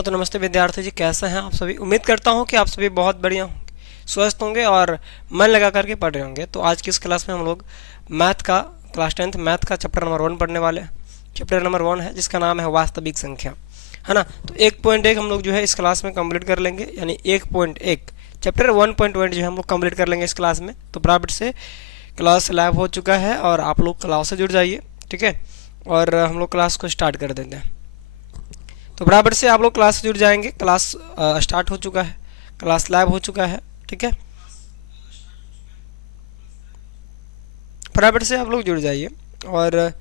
हाँ तो नमस्ते विद्यार्थी जी, कैसे हैं आप सभी। उम्मीद करता हूँ कि आप सभी बहुत बढ़िया होंगे, स्वस्थ होंगे और मन लगा करके पढ़ रहे होंगे। तो आज की इस क्लास में हम लोग मैथ का क्लास 10th मैथ का चैप्टर नंबर 1 पढ़ने वाले हैं। चैप्टर नंबर 1 है जिसका नाम है वास्तविक संख्या, है ना। तो 1.1 हम लोग जो है इस क्लास में कंप्लीट कर लेंगे, यानी 1.1 चैप्टर 1.1 जो है हम लोग कंप्लीट कर लेंगे इस क्लास में। तो फटाफट से क्लास लाइव हो चुका है और आप लोग क्लास से जुड़ जाइए, ठीक है। और हम लोग क्लास को स्टार्ट कर देते हैं। तो बराबर से आप लोग क्लास से जुड़ जाएंगे। क्लास स्टार्ट हो चुका है, क्लास लाइव हो चुका है, ठीक है। बराबर से आप लोग जुड़ जाइए और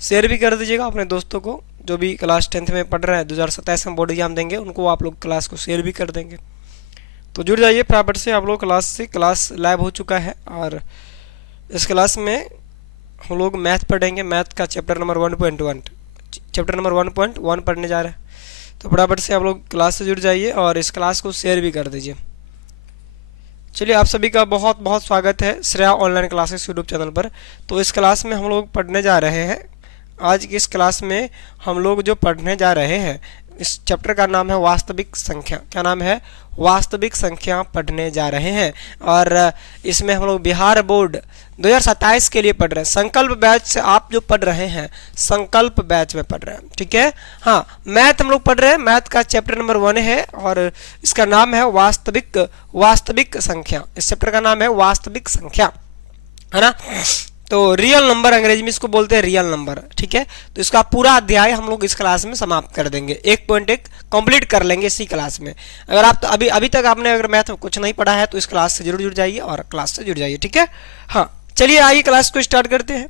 शेयर भी कर दीजिएगा अपने दोस्तों को, जो भी क्लास 10th में पढ़ रहे हैं। 2027 में बोर्ड एग्जाम देंगे, उनको आप लोग क्लास को शेयर भी कर देंगे। तो जुड़ जाइए फटाफट से आप लोग क्लास से। क्लास लाइव हो चुका है और इस क्लास में हम लोग मैथ पढ़ेंगे। मैथ का चैप्टर नंबर 1.1 चैप्टर नंबर 1.1 पढ़ने जा रहे हैं। तो फटाफट से आप लोग क्लास से जुड़ जाइए और इस क्लास को शेयर भी कर दीजिए। चलिए, आप सभी का बहुत बहुत स्वागत है Shreya online classes YouTube channel पर। तो इस क्लास में हम लोग पढ़ने जा रहे हैं। आज की इस क्लास में हम लोग जो पढ़ने जा रहे हैं, इस चैप्टर का नाम है वास्तविक संख्या। क्या नाम है? वास्तविक संख्या पढ़ने जा रहे हैं। और इसमें हम लोग बिहार बोर्ड 2027 के लिए पढ़ रहे हैं। संकल्प बैच से आप जो पढ़ रहे हैं, संकल्प बैच में पढ़ रहे हैं, ठीक है। हाँ, मैथ हम लोग पढ़ रहे हैं। मैथ का चैप्टर नंबर 1 है और इसका नाम है वास्तविक संख्या। इस चैप्टर का नाम है वास्तविक संख्या, है ना। तो रियल नंबर अंग्रेजी में इसको बोलते हैं, रियल नंबर, ठीक है। तो इसका पूरा अध्याय हम लोग इस क्लास में समाप्त कर देंगे। 1.1 कंप्लीट कर लेंगे इसी क्लास में। अगर आप तो अभी तक आपने अगर मैथ में कुछ नहीं पढ़ा है तो इस क्लास से जरूर जुड़ जाइए और क्लास से जुड़ जाइए, ठीक है। हाँ, चलिए आइए क्लास को स्टार्ट करते हैं।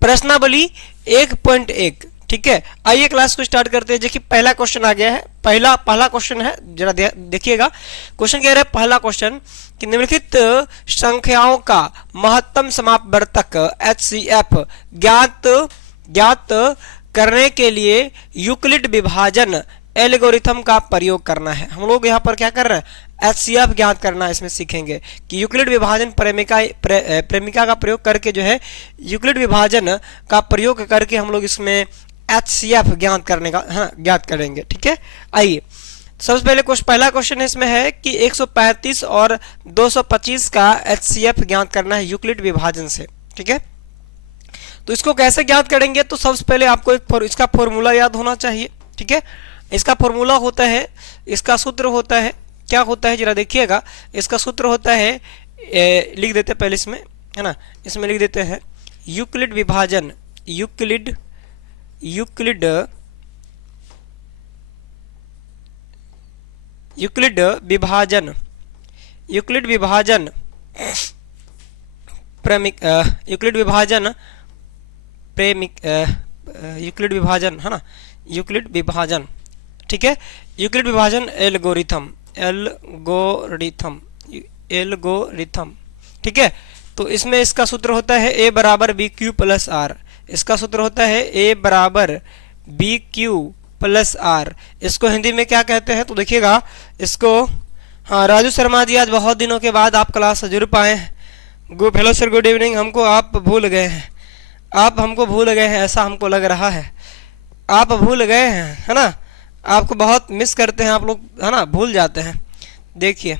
प्रश्नावली 1.1, ठीक है। आइए क्लास को स्टार्ट करते हैं। देखिए पहला क्वेश्चन आ गया है। पहला क्वेश्चन है, जरा देखिएगा। क्वेश्चन कह रहा है, पहला क्वेश्चन कि निम्नलिखित संख्याओं का महत्तम समापवर्तक HCF ज्ञात करने के लिए यूक्लिड विभाजन एल्गोरिथम का प्रयोग करना है। हम लोग यहाँ पर क्या कर रहे हैं? HCF ज्ञात करना इसमें सीखेंगे कि यूक्लिड विभाजन प्रेमिका का प्रयोग करके जो है, यूक्लिड विभाजन का प्रयोग करके हम लोग इसमें HCF ज्ञात करने का ज्ञात करेंगे, ठीक है। आइए सबसे पहले पहला क्वेश्चन इसमें है कि 135 और 225 का HCF ज्ञात करना है यूक्लिड विभाजन से, ठीक है। तो इसको कैसे ज्ञात करेंगे? तो सबसे पहले आपको इसका फॉर्मूला याद होना चाहिए, ठीक है। इसका फॉर्मूला होता है, इसका सूत्र होता है, क्या होता है जरा देखिएगा। इसका सूत्र होता है, लिख देते हैं पहले इसमें, है ना। इसमें लिख देते हैं यूक्लिड विभाजन, यूक्लिड विभाजन है ना, यूक्लिड विभाजन, ठीक है। यूक्लिड विभाजन एल्गोरिथम, ठीक है। तो इसमें इसका सूत्र होता है a बराबर बी क्यू प्लस आर। इसका सूत्र होता है a बराबर बी क्यू प्लस आर। इसको हिंदी में क्या कहते हैं? तो देखिएगा इसको। हाँ, राजू शर्मा जी, आज बहुत दिनों के बाद आप क्लास से जुड़ पाए हैं। Hello sir, good evening. हमको आप भूल गए हैं, आप हमको भूल गए हैं, ऐसा हमको लग रहा है। आप भूल गए हैं, है ना। आपको बहुत मिस करते हैं आप लोग, है ना, भूल जाते हैं। देखिए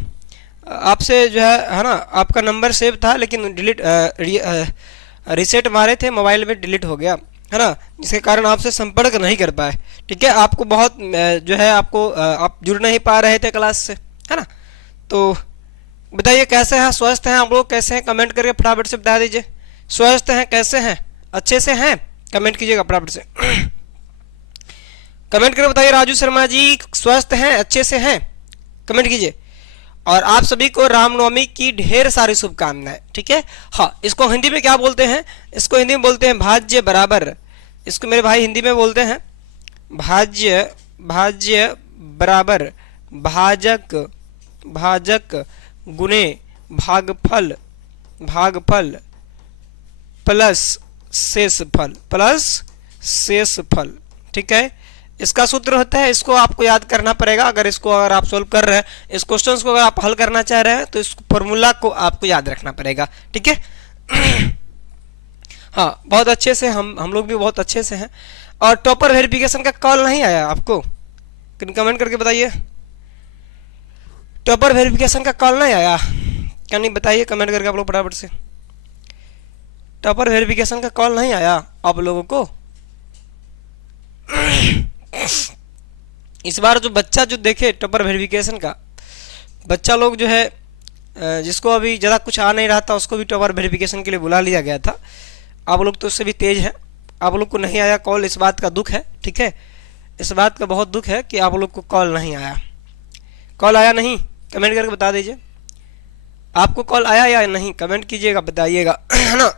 आपसे जो है ना, आपका नंबर सेव था लेकिन रीसेट मारे थे मोबाइल में, डिलीट हो गया, है ना, जिसके कारण आपसे संपर्क नहीं कर पाए, ठीक है। आपको बहुत जो है आप जुड़ नहीं पा रहे थे क्लास से, है ना। तो बताइए कैसे हैं? स्वस्थ हैं आप लोग? कैसे हैं? कमेंट करके फटाफट से बता दीजिए। स्वस्थ हैं? कैसे हैं? अच्छे से हैं? कमेंट कीजिएगा फटाफट से। कमेंट करके बताइए राजू शर्मा जी, स्वस्थ हैं, अच्छे से हैं? कमेंट कीजिए। और आप सभी को रामनवमी की ढेर सारी शुभकामनाएं, ठीक है। हाँ, इसको हिंदी में क्या बोलते हैं? इसको हिंदी में बोलते हैं भाज्य बराबर। इसको मेरे भाई हिंदी में बोलते हैं भाज्य बराबर भाजक गुणे भागफल प्लस शेषफल, ठीक है। इसका सूत्र होता है, इसको आपको याद करना पड़ेगा। अगर आप सोल्व कर रहे हैं, इस क्वेश्चन को अगर आप हल करना चाह रहे हैं तो इस फॉर्मूला को आपको याद रखना पड़ेगा, ठीक है। हाँ, बहुत अच्छे से हम लोग भी बहुत अच्छे से हैं। और टॉपर वेरिफिकेशन का कॉल नहीं आया आपको? कमेंट करके बताइए। टॉपर वेरिफिकेशन का कॉल नहीं आया क्या? नहीं बताइए कमेंट करके आप लोग फटाफट से। टॉपर वेरिफिकेशन का कॉल नहीं आया आप लोगों को? इस बार जो बच्चा जो देखे टॉपर वेरिफिकेशन का बच्चा लोग जो है, जिसको अभी ज़्यादा कुछ आ नहीं रहा था उसको भी टॉपर वेरिफिकेशन के लिए बुला लिया गया था। आप लोग तो उससे भी तेज हैं, आप लोग को नहीं आया कॉल, इस बात का दुख है। ठीक है, इस बात का बहुत दुख है कि आप लोग को कॉल नहीं आया। कॉल आया नहीं कमेंट करके बता दीजिए। आपको कॉल आया या नहीं कमेंट कीजिएगा, बताइएगा, है ना।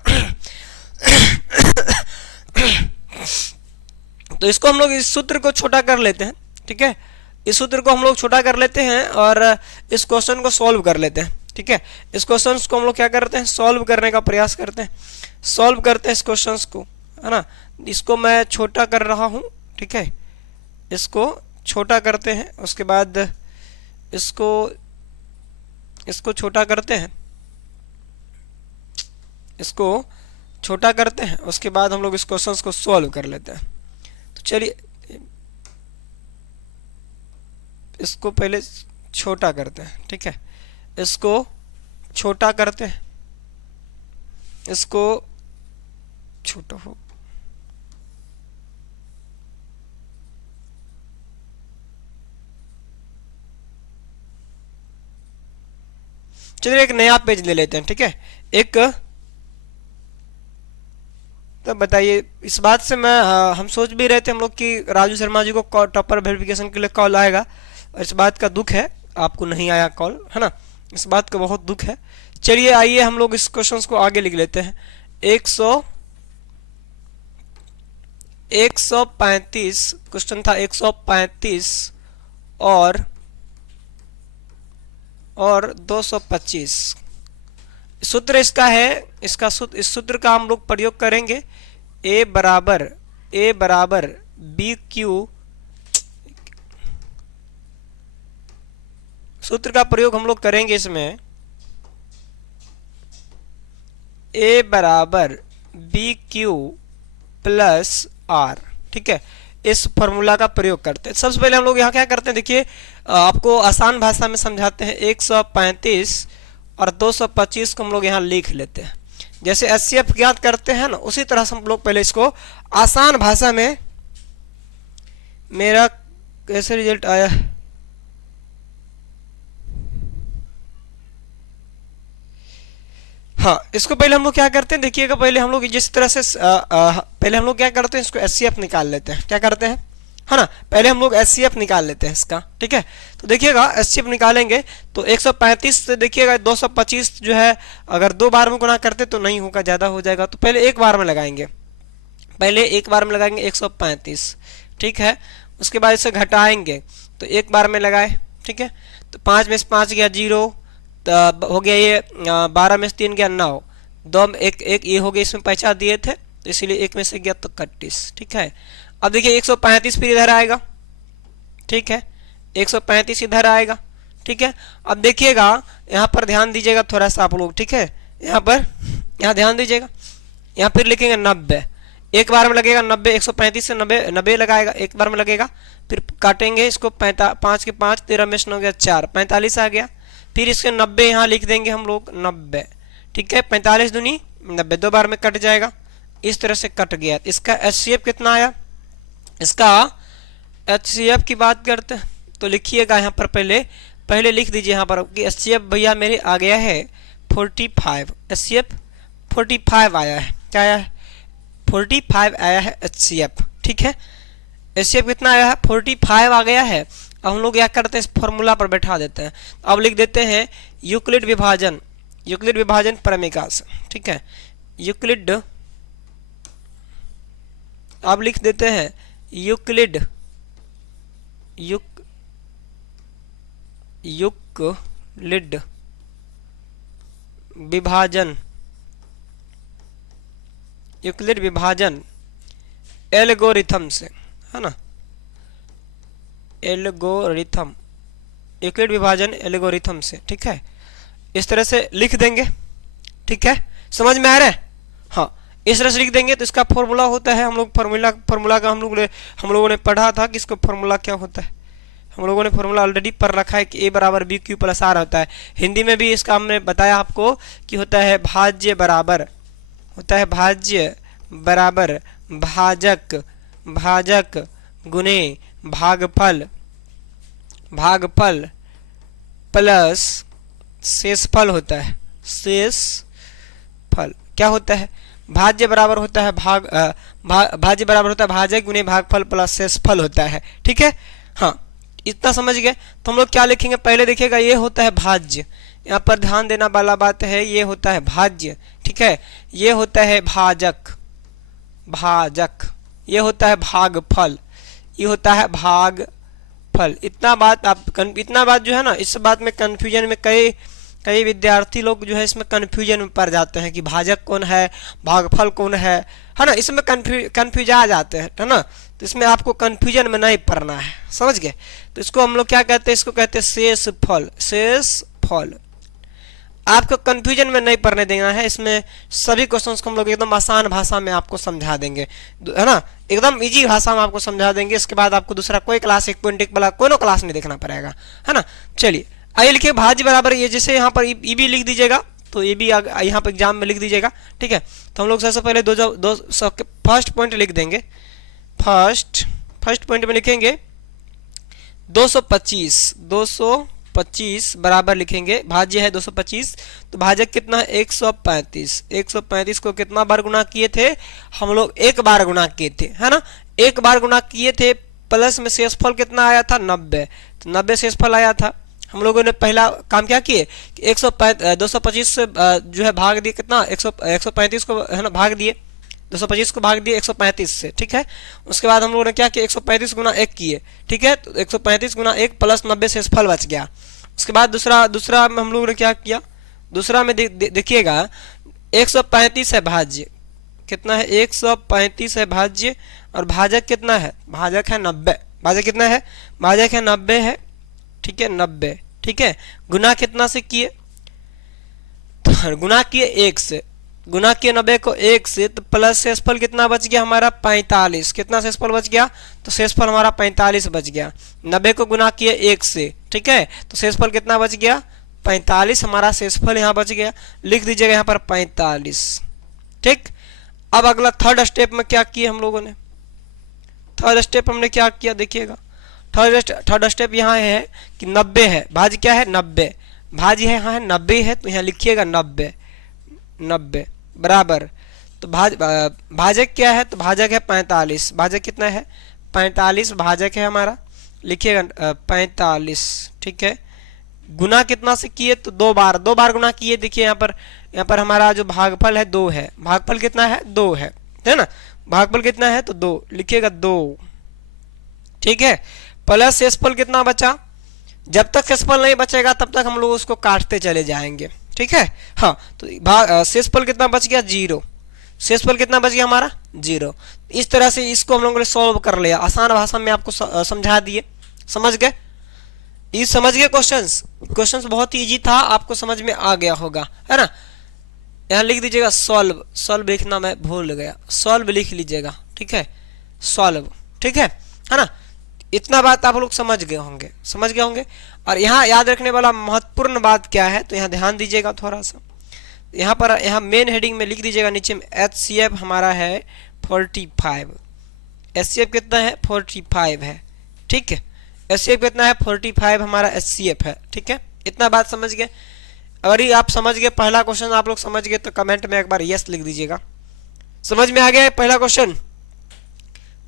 तो इसको हम लोग इस सूत्र को छोटा कर लेते हैं। ठीक है, इस सूत्र को हम लोग छोटा कर लेते हैं और इस क्वेश्चन को सॉल्व कर लेते हैं। ठीक है, इस क्वेश्चन को हम लोग क्या करते हैं, सॉल्व करने का प्रयास करते हैं, सॉल्व करते हैं इस क्वेश्चन को, है ना। इसको मैं छोटा कर रहा हूँ। ठीक है, इसको छोटा करते हैं, उसके बाद इसको छोटा करते हैं, इसको छोटा करते हैं, उसके बाद हम लोग इस क्वेश्चन को सॉल्व कर लेते हैं। तो चलिए इसको पहले छोटा करते हैं। ठीक है, इसको छोटा करते हैं, इसको छोटा हो, चलिए एक नया पेज ले लेते हैं। ठीक है, एक तो बताइए, इस बात से मैं हम सोच भी रहे थे हम लोग कि राजू शर्मा जी को टॉपर वेरिफिकेशन के लिए कॉल आएगा, और इस बात का दुख है आपको नहीं आया कॉल, है ना। इस बात का बहुत दुख है। चलिए आइए हम लोग इस क्वेश्चन को आगे लिख लेते हैं। 135 क्वेश्चन था, 135 और 225 सूत्र इसका है। इसका सूत्र, इस सूत्र का हम लोग प्रयोग करेंगे। ए बराबर बी क्यू, सूत्र का प्रयोग हम लोग करेंगे इसमें। ए बराबर बी क्यू प्लस आर। ठीक है, इस फॉर्मूला का प्रयोग करते हैं। सबसे पहले हम लोग यहाँ क्या करते हैं, देखिए आपको आसान भाषा में समझाते हैं। 135 और 225 को हम लोग यहाँ लिख लेते हैं। जैसे HCF ज्ञात करते हैं ना, उसी तरह से हम लोग पहले इसको आसान भाषा में, मेरा कैसे रिजल्ट आया, हाँ, इसको पहले हम लोग क्या करते हैं, देखिएगा पहले हम लोग जिस तरह से पहले हम लोग क्या करते हैं, इसको HCF निकाल लेते हैं। क्या करते हैं, है ना, पहले हम लोग HCF निकाल लेते हैं इसका। ठीक है, तो देखिएगा HCF निकालेंगे तो 135 से देखिएगा 225 जो है, अगर 2 बार में गुणा करते तो नहीं होगा, ज़्यादा हो जाएगा, तो पहले एक बार में लगाएंगे, पहले एक बार में लगाएंगे 135। ठीक है, उसके बाद इसे घटाएंगे तो एक बार में लगाए। ठीक है, तो 5 में से 5 गया 0, तो हो गया ये 12 में से 3 गया 9, 2 में एक ये हो गया, इसमें पैसा दिए थे तो इसीलिए एक में से गया तो 31। ठीक है, अब देखिए 135 फिर इधर आएगा। ठीक है, 135 इधर आएगा। ठीक है, अब देखिएगा यहाँ पर ध्यान दीजिएगा थोड़ा सा आप लोग। ठीक है, यहाँ ध्यान दीजिएगा, यहाँ फिर लिखेंगे 90, एक बार में लगेगा 90, 135 से 90 लगाएगा, एक बार में लगेगा, फिर काटेंगे इसको, 5 के 5, 13 में से 9 गया 4, 45 आ गया, फिर इसके 90 यहाँ लिख देंगे हम लोग 90। ठीक है, 45 दूनी 90, 2 बार में कट जाएगा, इस तरह से कट गया। इसका HCF कितना आया, इसका HCF की बात करते हैं तो लिखिएगा यहाँ पर, पहले लिख दीजिए यहाँ पर कि HCF भैया मेरे आ गया है 45। HCF 45 आया है, क्या आया है, 45 आया है HCF। ठीक है, HCF कितना आया है, 45 आ गया है। अब हम लोग क्या करते हैं, इस फॉर्मूला पर बैठा देते हैं। अब लिख देते हैं यूक्लिड विभाजन परमिका से। ठीक है, यूक्लिड, अब लिख देते हैं यूक्लिड विभाजन एल्गोरिथम से, है ना, यूक्लिड विभाजन एल्गोरिथम से। ठीक है, इस तरह से लिख देंगे। ठीक है, समझ में आ रहा है, हाँ, इस तरह से लिख देंगे। तो इसका फॉर्मूला होता है, हम लोग फॉर्मूला का हम लोगों ने पढ़ा था कि इसका फॉर्मूला क्या होता है, हम लोगों ने फॉर्मूला ऑलरेडी पढ़ रखा है कि a बराबर बी क्यू प्लस आर होता है। हिंदी में भी इसका हमने बताया आपको कि होता है भाज्य बराबर, होता है भाज्य बराबर भाजक, भाजक गुने भागफल, भागफल प्लस शेषफल होता है, शेषफल। क्या होता है? भाज्य बराबर होता है भाज्य बराबर होता है भाजक गुने भागफल प्लस शेषफल होता है। ठीक है, हाँ इतना समझ गए। तो हम लोग क्या लिखेंगे? पहले देखिएगा ये होता है भाज्य, यहाँ पर ध्यान देना वाला बात है, ये होता है भाज्य। ठीक है, ये होता है भाजक, भाजक, ये होता है भागफल, ये होता है भागफल। इतना बात जो है ना, इस बात में कंफ्यूजन में कई विद्यार्थी लोग जो है इसमें कंफ्यूजन में पड़ जाते हैं कि भाजक कौन है, भागफल कौन है ना, इसमें कंफ्यूज आ जाते हैं, है ना। तो इसमें आपको कंफ्यूजन में नहीं पड़ना है, समझ गए। तो इसको हम लोग क्या कहते हैं? इसको कहते हैं शेषफल, शेषफल। आपको कंफ्यूजन में नहीं पढ़ने देना है, इसमें सभी क्वेश्चंस को हम लोग एकदम आसान भाषा में आपको समझा देंगे, है ना, एकदम इजी भाषा में आपको समझा देंगे। इसके बाद आपको दूसरा कोई क्लास, एक पॉइंट वाला कोई क्लास नहीं देखना पड़ेगा, है ना। चलिए आइए लिखिए भाज्य बराबर, ये जैसे यहाँ पर ई भी लिख दीजिएगा, तो ये भी यहाँ पर एग्जाम में लिख दीजिएगा। ठीक है, तो हम लोग सबसे पहले फर्स्ट पॉइंट लिख देंगे। फर्स्ट पॉइंट में लिखेंगे 225 बराबर लिखेंगे, भाज्य है 225, तो भाजक कितना है? 135। 135 को कितना बार गुना किए थे? हम लोग एक बार गुना किए थे, है ना, एक बार गुना किए थे। प्लस में शेषफल कितना आया था? 90, तो 90 शेषफल आया था। हम लोगों ने पहला काम क्या किए कि 225 से जो है भाग दिए, कितना 135 को, है ना, भाग दिए, 225 को भाग दिए 135 से। ठीक है, उसके बाद हम लोगों ने क्या किया? 135 गुना 1 किए। ठीक है, तो 135 गुना 1 प्लस 90 शेषफल बच गया। उसके बाद दूसरा में हम लोगों ने क्या किया? दूसरा में देखिएगा 135 है भाज्य, कितना है? 135 है भाज्य, और भाजक कितना है? भाजक है 90। भाजक कितना है? भाजक है 90 है। ठीक है, 90। ठीक है, गुना कितना से किए? तो गुना किए 1 से, गुना किए 90 को 1 से, तो प्लस शेषफल कितना बच गया हमारा? 45। कितना शेषफल बच गया? तो शेषफल हमारा 45 बच गया। 90 को गुना किए 1 से, ठीक है, तो शेषफल कितना बच गया? 45 हमारा शेषफल यहाँ बच गया। लिख दीजिएगा यहाँ पर 45। ठीक, अब अगला थर्ड स्टेप में क्या किए हम लोगों ने? थर्ड स्टेप हमने क्या किया देखिएगा। थर्ड स्टेप यहाँ है कि 90 है, भाज्य क्या है? 90। भाज्य है यहाँ है 90 है, तो यहाँ लिखिएगा 90 बराबर, तो भाजक क्या है? तो भाजक है 45। भाजक कितना है? 45 भाजक है हमारा, लिखिएगा 45। ठीक है, गुना कितना से किए? तो दो बार गुना किए। देखिए यहाँ पर हमारा जो भागफल है 2 है। भागफल कितना है? 2 है ना। भागफल कितना है? तो 2, लिखिएगा 2। ठीक है, प्लस शेषफल कितना बचा? जब तक शेषफल नहीं बचेगा तब तक हम लोग उसको काटते चले जाएंगे। ठीक है, हाँ, तो शेषफल कितना बच गया? 0। शेषफल कितना बच गया हमारा? 0। इस तरह से इसको हम लोगों ने सॉल्व कर लिया, आसान भाषा में आपको समझा दिए। समझ गए? ये समझ गए क्वेश्चंस बहुत ही इजी था, आपको समझ में आ गया होगा, है ना। यहाँ लिख दीजिएगा सॉल्व लिखना मैं भूल गया, सॉल्व लिख लीजिएगा। ठीक है, सॉल्व। ठीक है ना। इतना बात आप लोग समझ गए होंगे। और यहाँ याद रखने वाला महत्वपूर्ण बात क्या है, तो यहाँ ध्यान दीजिएगा थोड़ा सा। यहाँ मेन हेडिंग में लिख दीजिएगा, नीचे में HCF हमारा है 45। HCF कितना है? 45 है। ठीक है, HCF कितना है? 45 हमारा HCF है। ठीक है, इतना बात समझ गए। अगर ये आप समझ गए, पहला क्वेश्चन आप लोग समझ गए, तो कमेंट में एक बार यस लिख दीजिएगा। समझ में आ गया है पहला क्वेश्चन?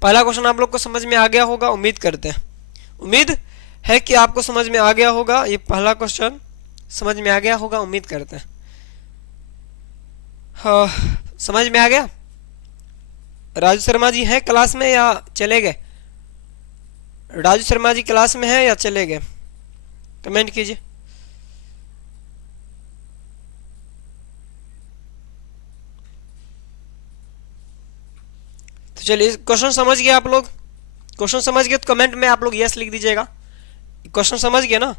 पहला क्वेश्चन आप लोग को समझ में आ गया होगा, उम्मीद करते हैं। उम्मीद है कि आपको समझ में आ गया होगा, ये पहला क्वेश्चन समझ में आ गया होगा, उम्मीद करते हैं। हाँ, समझ में आ गया। राजू शर्मा जी हैं क्लास में या चले गए? राजू शर्मा जी क्लास में हैं या चले गए? कमेंट कीजिए। तो चलिए, क्वेश्चन समझ गए आप लोग? क्वेश्चन समझ गए तो कमेंट में आप लोग यस लिख दीजिएगा। क्वेश्चन समझ गए ना?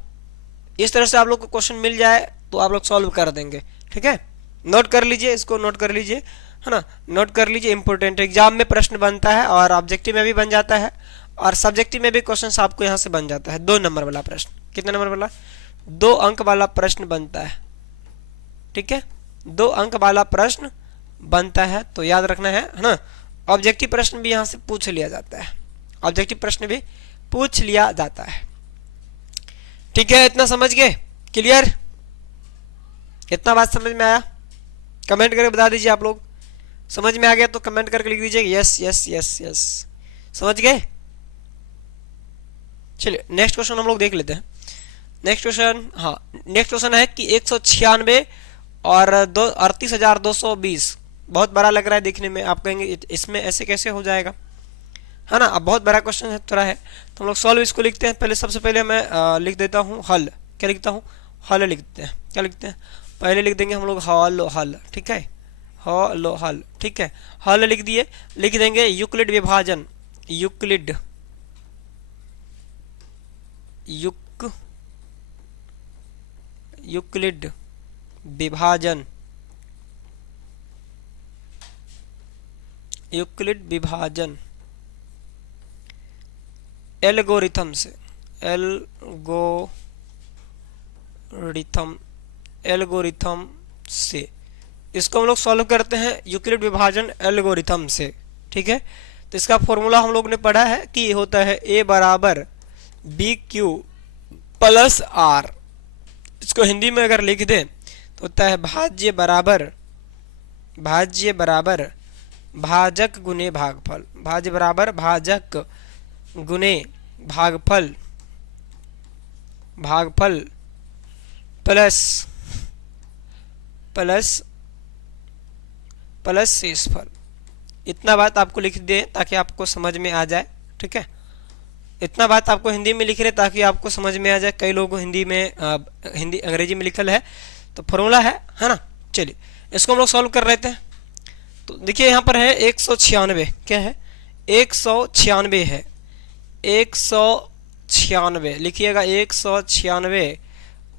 इस तरह से आप लोग को क्वेश्चन मिल जाए तो आप लोग सॉल्व कर देंगे। ठीक है, नोट कर लीजिए, इसको नोट कर लीजिए, है ना, नोट कर लीजिए। इंपॉर्टेंट एग्जाम में प्रश्न बनता है और ऑब्जेक्टिव में भी बन जाता है, और सब्जेक्टिव में भी क्वेश्चन आपको यहाँ से बन जाता है 2 नंबर वाला प्रश्न। कितने नंबर वाला? 2 अंक वाला प्रश्न बनता है, ठीक है, 2 अंक वाला प्रश्न बनता है, तो याद रखना है ना। ऑब्जेक्टिव प्रश्न भी यहाँ से पूछ लिया जाता है, ऑब्जेक्टिव प्रश्न भी पूछ लिया जाता है, ठीक है। इतना समझ गए? क्लियर? इतना बात समझ में आया? कमेंट करके बता दीजिए आप लोग। समझ में आ गया तो कमेंट करके लिख दीजिए यस यस यस यस। समझ गए? चलिए नेक्स्ट क्वेश्चन हम लोग देख लेते हैं। नेक्स्ट क्वेश्चन, हाँ नेक्स्ट क्वेश्चन है कि 196 और 38,220 बहुत बड़ा लग रहा है देखने में। आप कहेंगे इसमें ऐसे कैसे हो जाएगा, है ना। अब बहुत बड़ा क्वेश्चन है, थोड़ा है, तो हम लोग सॉल्व इसको लिखते हैं। पहले सबसे पहले मैं लिख देता हूँ हल। क्या लिखता हूँ? हल लिखते हैं। क्या लिखते हैं? पहले लिख देंगे हम लोग हल हल, ठीक है, हल हल, ठीक है। हल लिख दिए, लिख देंगे यूक्लिड विभाजन, यूक्लिड यूक्लिड विभाजन, यूक्लिड विभाजन एल्गोरिथम से, एल्गोरिथम से इसको हम लोग सॉल्व करते हैं यूक्लिड विभाजन एल्गोरिथम से, ठीक है। तो इसका फॉर्मूला हम लोग ने पढ़ा है कि होता है a बराबर बी क्यू प्लस आर। इसको हिंदी में अगर लिख दें तो होता है भाज्य बराबर भाजक गुने भागफल, भाज्य बराबर भाजक गुने भागफल, भागफल प्लस शेषफल। इतना बात आपको लिख दे ताकि आपको समझ में आ जाए, ठीक है। इतना बात आपको हिंदी में लिख रहे ताकि आपको समझ में आ जाए। कई लोग हिंदी में हिंदी अंग्रेजी में लिखल है, तो फॉर्मूला है ना। चलिए इसको हम लोग सॉल्व कर लेते हैं। तो देखिए यहाँ पर है 196, क्या है? 196 है, 196 लिखिएगा, 196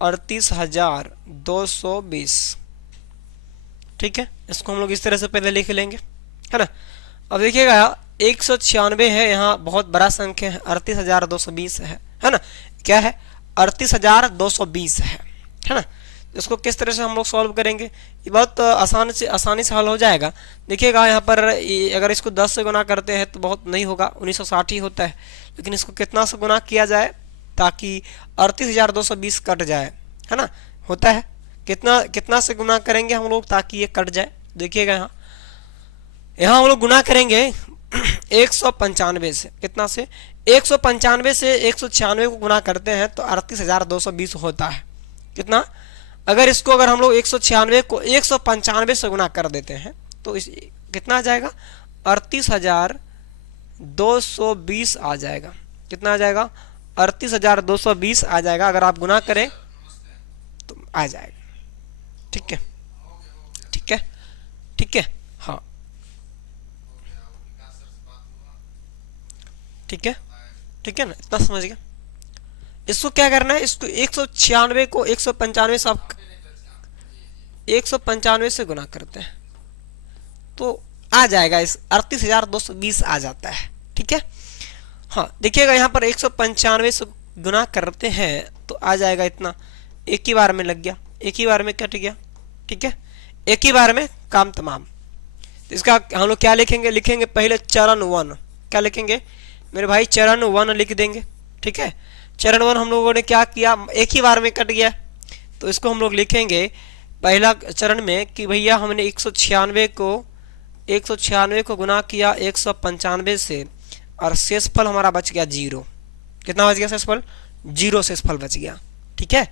38,220, ठीक है। इसको हम लोग इस तरह से पहले लिख लेंगे, है ना। अब देखिएगा 196 है, यहाँ बहुत बड़ा संख्या है, 38,220 है ना। क्या है? 38,220 है ना। इसको किस तरह से हम लोग सॉल्व करेंगे? ये बहुत आसानी से हल हो जाएगा। देखिएगा यहाँ पर अगर इसको 10 से गुना करते हैं तो बहुत नहीं होगा, 1960 ही होता है। लेकिन इसको कितना से गुना किया जाए ताकि 38,220 कट जाए, है ना। होता है कितना से गुना करेंगे हम लोग ताकि ये कट जाए? देखिएगा यहाँ हम लोग गुना करेंगे 195 से। कितना से? 195 से 196 को गुना करते हैं तो 38,220 होता है। कितना? अगर हम लोग 196 को 195 से गुना कर देते हैं तो कितना आ जाएगा? 38,220 आ जाएगा। कितना आ जाएगा? 38,220 आ जाएगा। अगर आप गुना करें तो आ जाएगा, ठीक है, ठीक है, ठीक है, हाँ ठीक है, ठीक है ना। इतना समझ गया। इसको क्या करना है? इसको 196 को 195 से आप 195 से गुना करते हैं तो आ जाएगा, इस 38,220 आ जाता है, ठीक है। हाँ देखिएगा यहाँ पर 195 से गुना करते हैं तो आ जाएगा इतना। एक ही बार में लग गया, एक ही बार में कट गया, ठीक है, एक ही बार में काम तमाम। तो इसका हम लोग क्या लिखेंगे? लिखेंगे पहले चरण 1। क्या लिखेंगे मेरे भाई? चरण 1 लिख देंगे, ठीक है। चरण 1 हम लोगों ने क्या किया? एक ही बार में कट गया, तो इसको हम लोग लिखेंगे पहला चरण में कि भैया हमने 196 को गुना किया 195 से और शेषफल हमारा बच गया 0। कितना बच गया शेषफल? 0 शेषफल बच गया, ठीक है।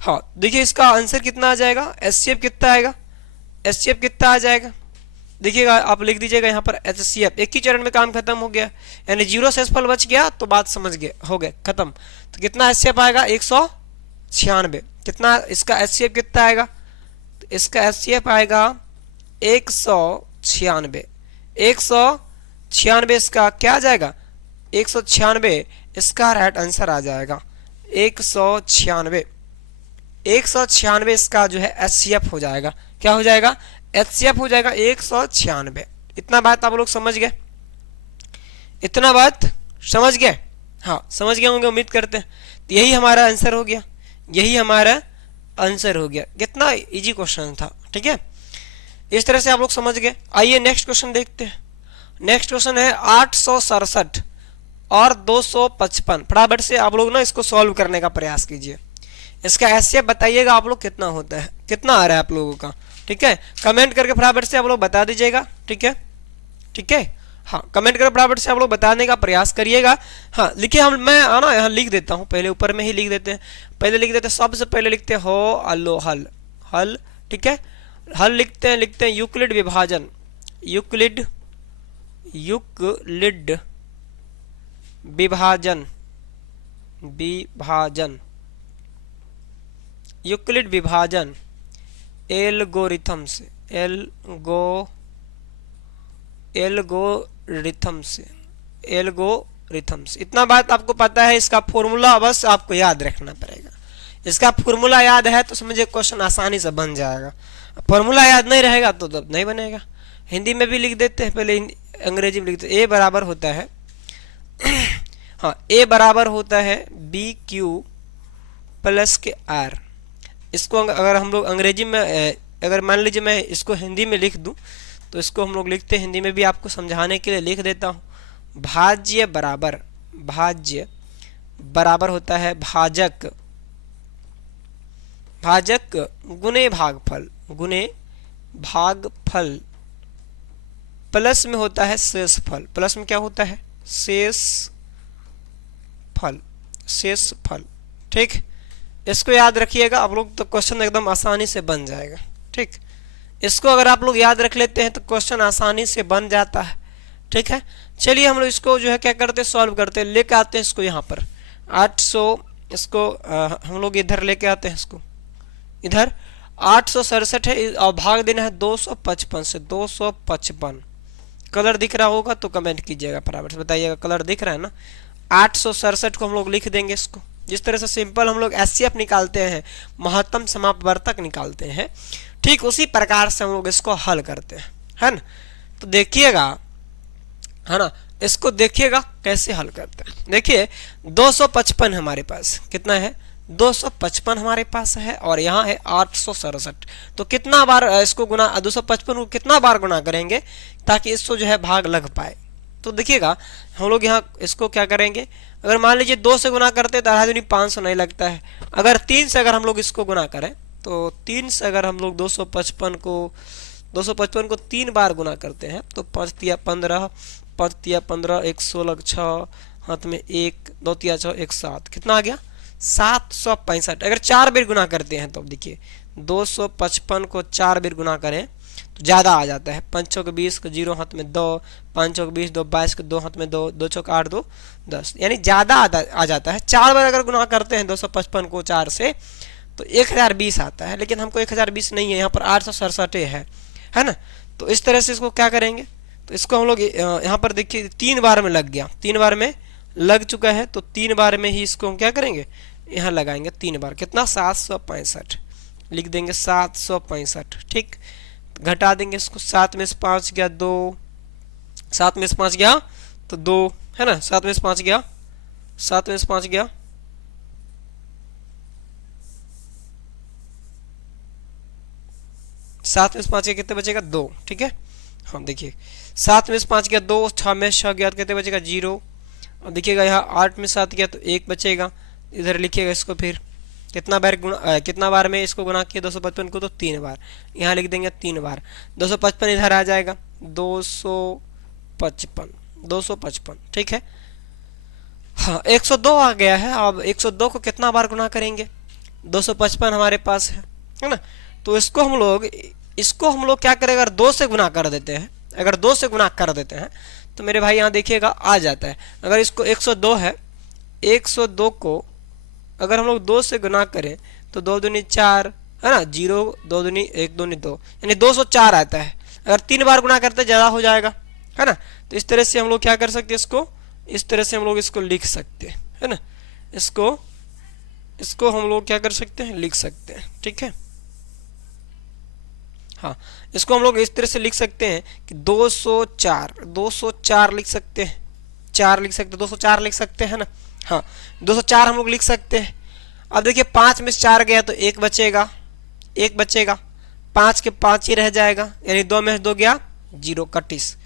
हाँ देखिए इसका आंसर कितना आ जाएगा? एचसीएफ कितना आएगा? एचसीएफ कितना आ जाएगा? देखिएगा आप लिख दीजिएगा यहाँ पर एचसीएफ। एक ही चरण में काम खत्म हो गया, यानी 0 शेषफल बच गया तो बात समझ गए, हो गए खत्म। तो कितना एचसीएफ आएगा? 196। कितना इसका एचसीएफ कितना आएगा? तो इसका एचसीएफ आएगा 196। 196 इसका क्या आ जाएगा? 196 इसका राइट आंसर आ जाएगा। 196 इसका जो है एचसीएफ हो जाएगा। क्या हो जाएगा? एचसीएफ हो जाएगा 196। इतना बात आप लोग समझ गए? इतना बात समझ गए? हाँ समझ गए होंगे उम्मीद करते हैं। तो यही हमारा आंसर हो गया, यही हमारा आंसर हो गया। कितना इजी क्वेश्चन था, ठीक है। इस तरह से आप लोग समझ गए। आइए नेक्स्ट क्वेश्चन देखते हैं। नेक्स्ट क्वेश्चन है 867 और 255। फटाफट से आप लोग ना इसको सॉल्व करने का प्रयास कीजिए। इसका एचसीएफ बताइएगा आप लोग कितना होता है, कितना आ रहा है आप लोगों का, ठीक है। कमेंट करके फटाफट से आप लोग बता दीजिएगा, ठीक है, ठीक है। हाँ कमेंट करके फटाफट से आप लोग बताने का प्रयास करिएगा। हाँ लिखिए, हम मैं आना यहाँ लिख देता हूँ, पहले ऊपर में ही लिख देते हैं। पहले लिख देते हैं, सबसे पहले लिखते हैं हो अलो हल, हल, ठीक है। हल लिखते हैं यूक्लिड विभाजन, यूक्लिड, यूक्लिड विभाजन, विभाजन, यूक्लिड विभाजन एल्गोरिथम से, एल्गोरिथम से, एल्गोरिथम से। इतना बात आपको पता है, इसका फॉर्मूला बस आपको याद रखना पड़ेगा। इसका फॉर्मूला याद है तो समझिए क्वेश्चन आसानी से बन जाएगा। फॉर्मूला याद नहीं रहेगा तो तब नहीं बनेगा। हिंदी में भी लिख देते हैं, पहले अंग्रेजी में लिखते हैं। ए बराबर होता है हाँ ए बराबर होता है बी क्यू प्लस के आर। इसको अगर हम लोग अंग्रेजी में अगर मान लीजिए मैं इसको हिंदी में लिख दूं तो इसको हम लोग लिखते हैं हिंदी में भी, आपको समझाने के लिए लिख देता हूं। भाज्य बराबर, भाज्य बराबर होता है भाजक, भाजक गुणे भागफल, गुणे भागफल प्लस में होता है शेषफल। प्लस में क्या होता है? शेष फल, शेष फल, ठीक। इसको याद रखिएगा आप लोग तो क्वेश्चन एकदम आसानी से बन जाएगा, ठीक। इसको अगर आप लोग याद रख लेते हैं तो क्वेश्चन आसानी से बन जाता है, ठीक है। चलिए हम लोग इसको जो है क्या करते हैं, सॉल्व करते हैं। लेके आते हैं इसको यहाँ पर 800, इसको हम लोग इधर लेके आते हैं, इसको इधर 867 है और भाग देना है 255 से। 255 कलर दिख रहा होगा तो कमेंट कीजिएगा, बराबर से बताइएगा कलर दिख रहा है ना। 867 को हम लोग लिख देंगे इसको। जिस तरह से सिंपल हम लोग एचसीएफ निकालते हैं, महत्तम समापवर्तक निकालते हैं, ठीक उसी प्रकार से हम लोग इसको हल करते हैं, है ना। तो देखिएगा, है ना, इसको देखिएगा कैसे हल करते हैं। देखिए 255 हमारे पास कितना है, 255 हमारे पास है और यहाँ है 867। तो कितना बार इसको गुना, 255 को कितना बार गुना करेंगे ताकि इसको जो है भाग लग पाए। तो देखिएगा हम लोग यहाँ इसको क्या करेंगे, अगर मान लीजिए 2 से गुना करते हैं तो 500 नहीं लगता है। अगर 3 से अगर हम लोग इसको गुना करें तो 3 से अगर हम लोग 255 को 3 बार गुना करते हैं तो 5 तिया 15, 5 तिया 15, 1 16, 6 हाथ में 1, 2 तिया 6, 1 7, कितना आ गया 765। अगर 4 बार गुना करते हैं तो देखिए 255 को 4 बार गुना करें तो ज़्यादा आ जाता है। 5 चौक 20 को 0 हाथ में 2, 5 चौक 20, 2 22 को 2 हाथ में 2, 2 चौक 8, 2 10, यानी ज़्यादा आ जाता है। 4 बार अगर गुना करते हैं 255 को 4 से तो 1020 आता है, लेकिन हमको 1020 नहीं है, यहाँ पर 867 है ना। तो इस तरह से इसको क्या करेंगे, तो इसको हम लोग यहाँ पर देखिए 3 बार में लग गया, 3 बार में लग चुका है। तो 3 बार में ही इसको हम क्या करेंगे, यहाँ लगाएंगे 3 बार, कितना 765 लिख देंगे, 765, ठीक। घटा देंगे इसको, 7 में से 5 गया 2, 7 में से 5 गया तो 2, है ना, 7 में से 5 गया, 7 में से 5 गया 7 में से 5 गया, कितने बचेगा 2, ठीक है। हाँ देखिए 7 में से 5 गया 2, 6 में 6 गया तो कितने बचेगा 0। और देखिएगा यहाँ 8 में 7 गया तो 1 बचेगा। इधर लिखिएगा इसको, फिर कितना बार गुना, कितना बार में इसको गुना किया 255 को, तो 3 बार, यहाँ लिख देंगे 3 बार। 255 इधर आ जाएगा 255, ठीक है। हाँ 102 आ गया है। अब 102 को कितना बार गुना करेंगे, 255 हमारे पास है ना। तो इसको हम लोग क्या करें, अगर 2 से गुना कर देते हैं, अगर 2 से गुना कर देते हैं तो मेरे भाई यहाँ देखिएगा आ जाता है। अगर इसको 102 है, 102 को अगर हम लोग 2 से गुना करें तो 2 दूनी 4, है ना, 0, 2 दूनी 1, 2 2, यानी 204 आता है। अगर 3 बार गुना करते ज़्यादा हो जाएगा, है ना। तो इस तरह से हम लोग क्या कर सकते हैं, इसको इस तरह से हम लोग इसको लिख सकते हैं, है ना। इसको हम लोग क्या कर सकते हैं, लिख सकते हैं, ठीक है। हाँ इसको हम लोग इस तरह से लिख सकते हैं कि 204 लिख सकते हैं, 4 लिख सकते, 204 लिख सकते हैं ना। हाँ 204 हम लोग लिख सकते हैं। अब देखिए 5 में से 4 गया तो 1 बचेगा, 1 बचेगा, 5 के 5 ही रह जाएगा, यानी 2 में से 2 गया 0, 31।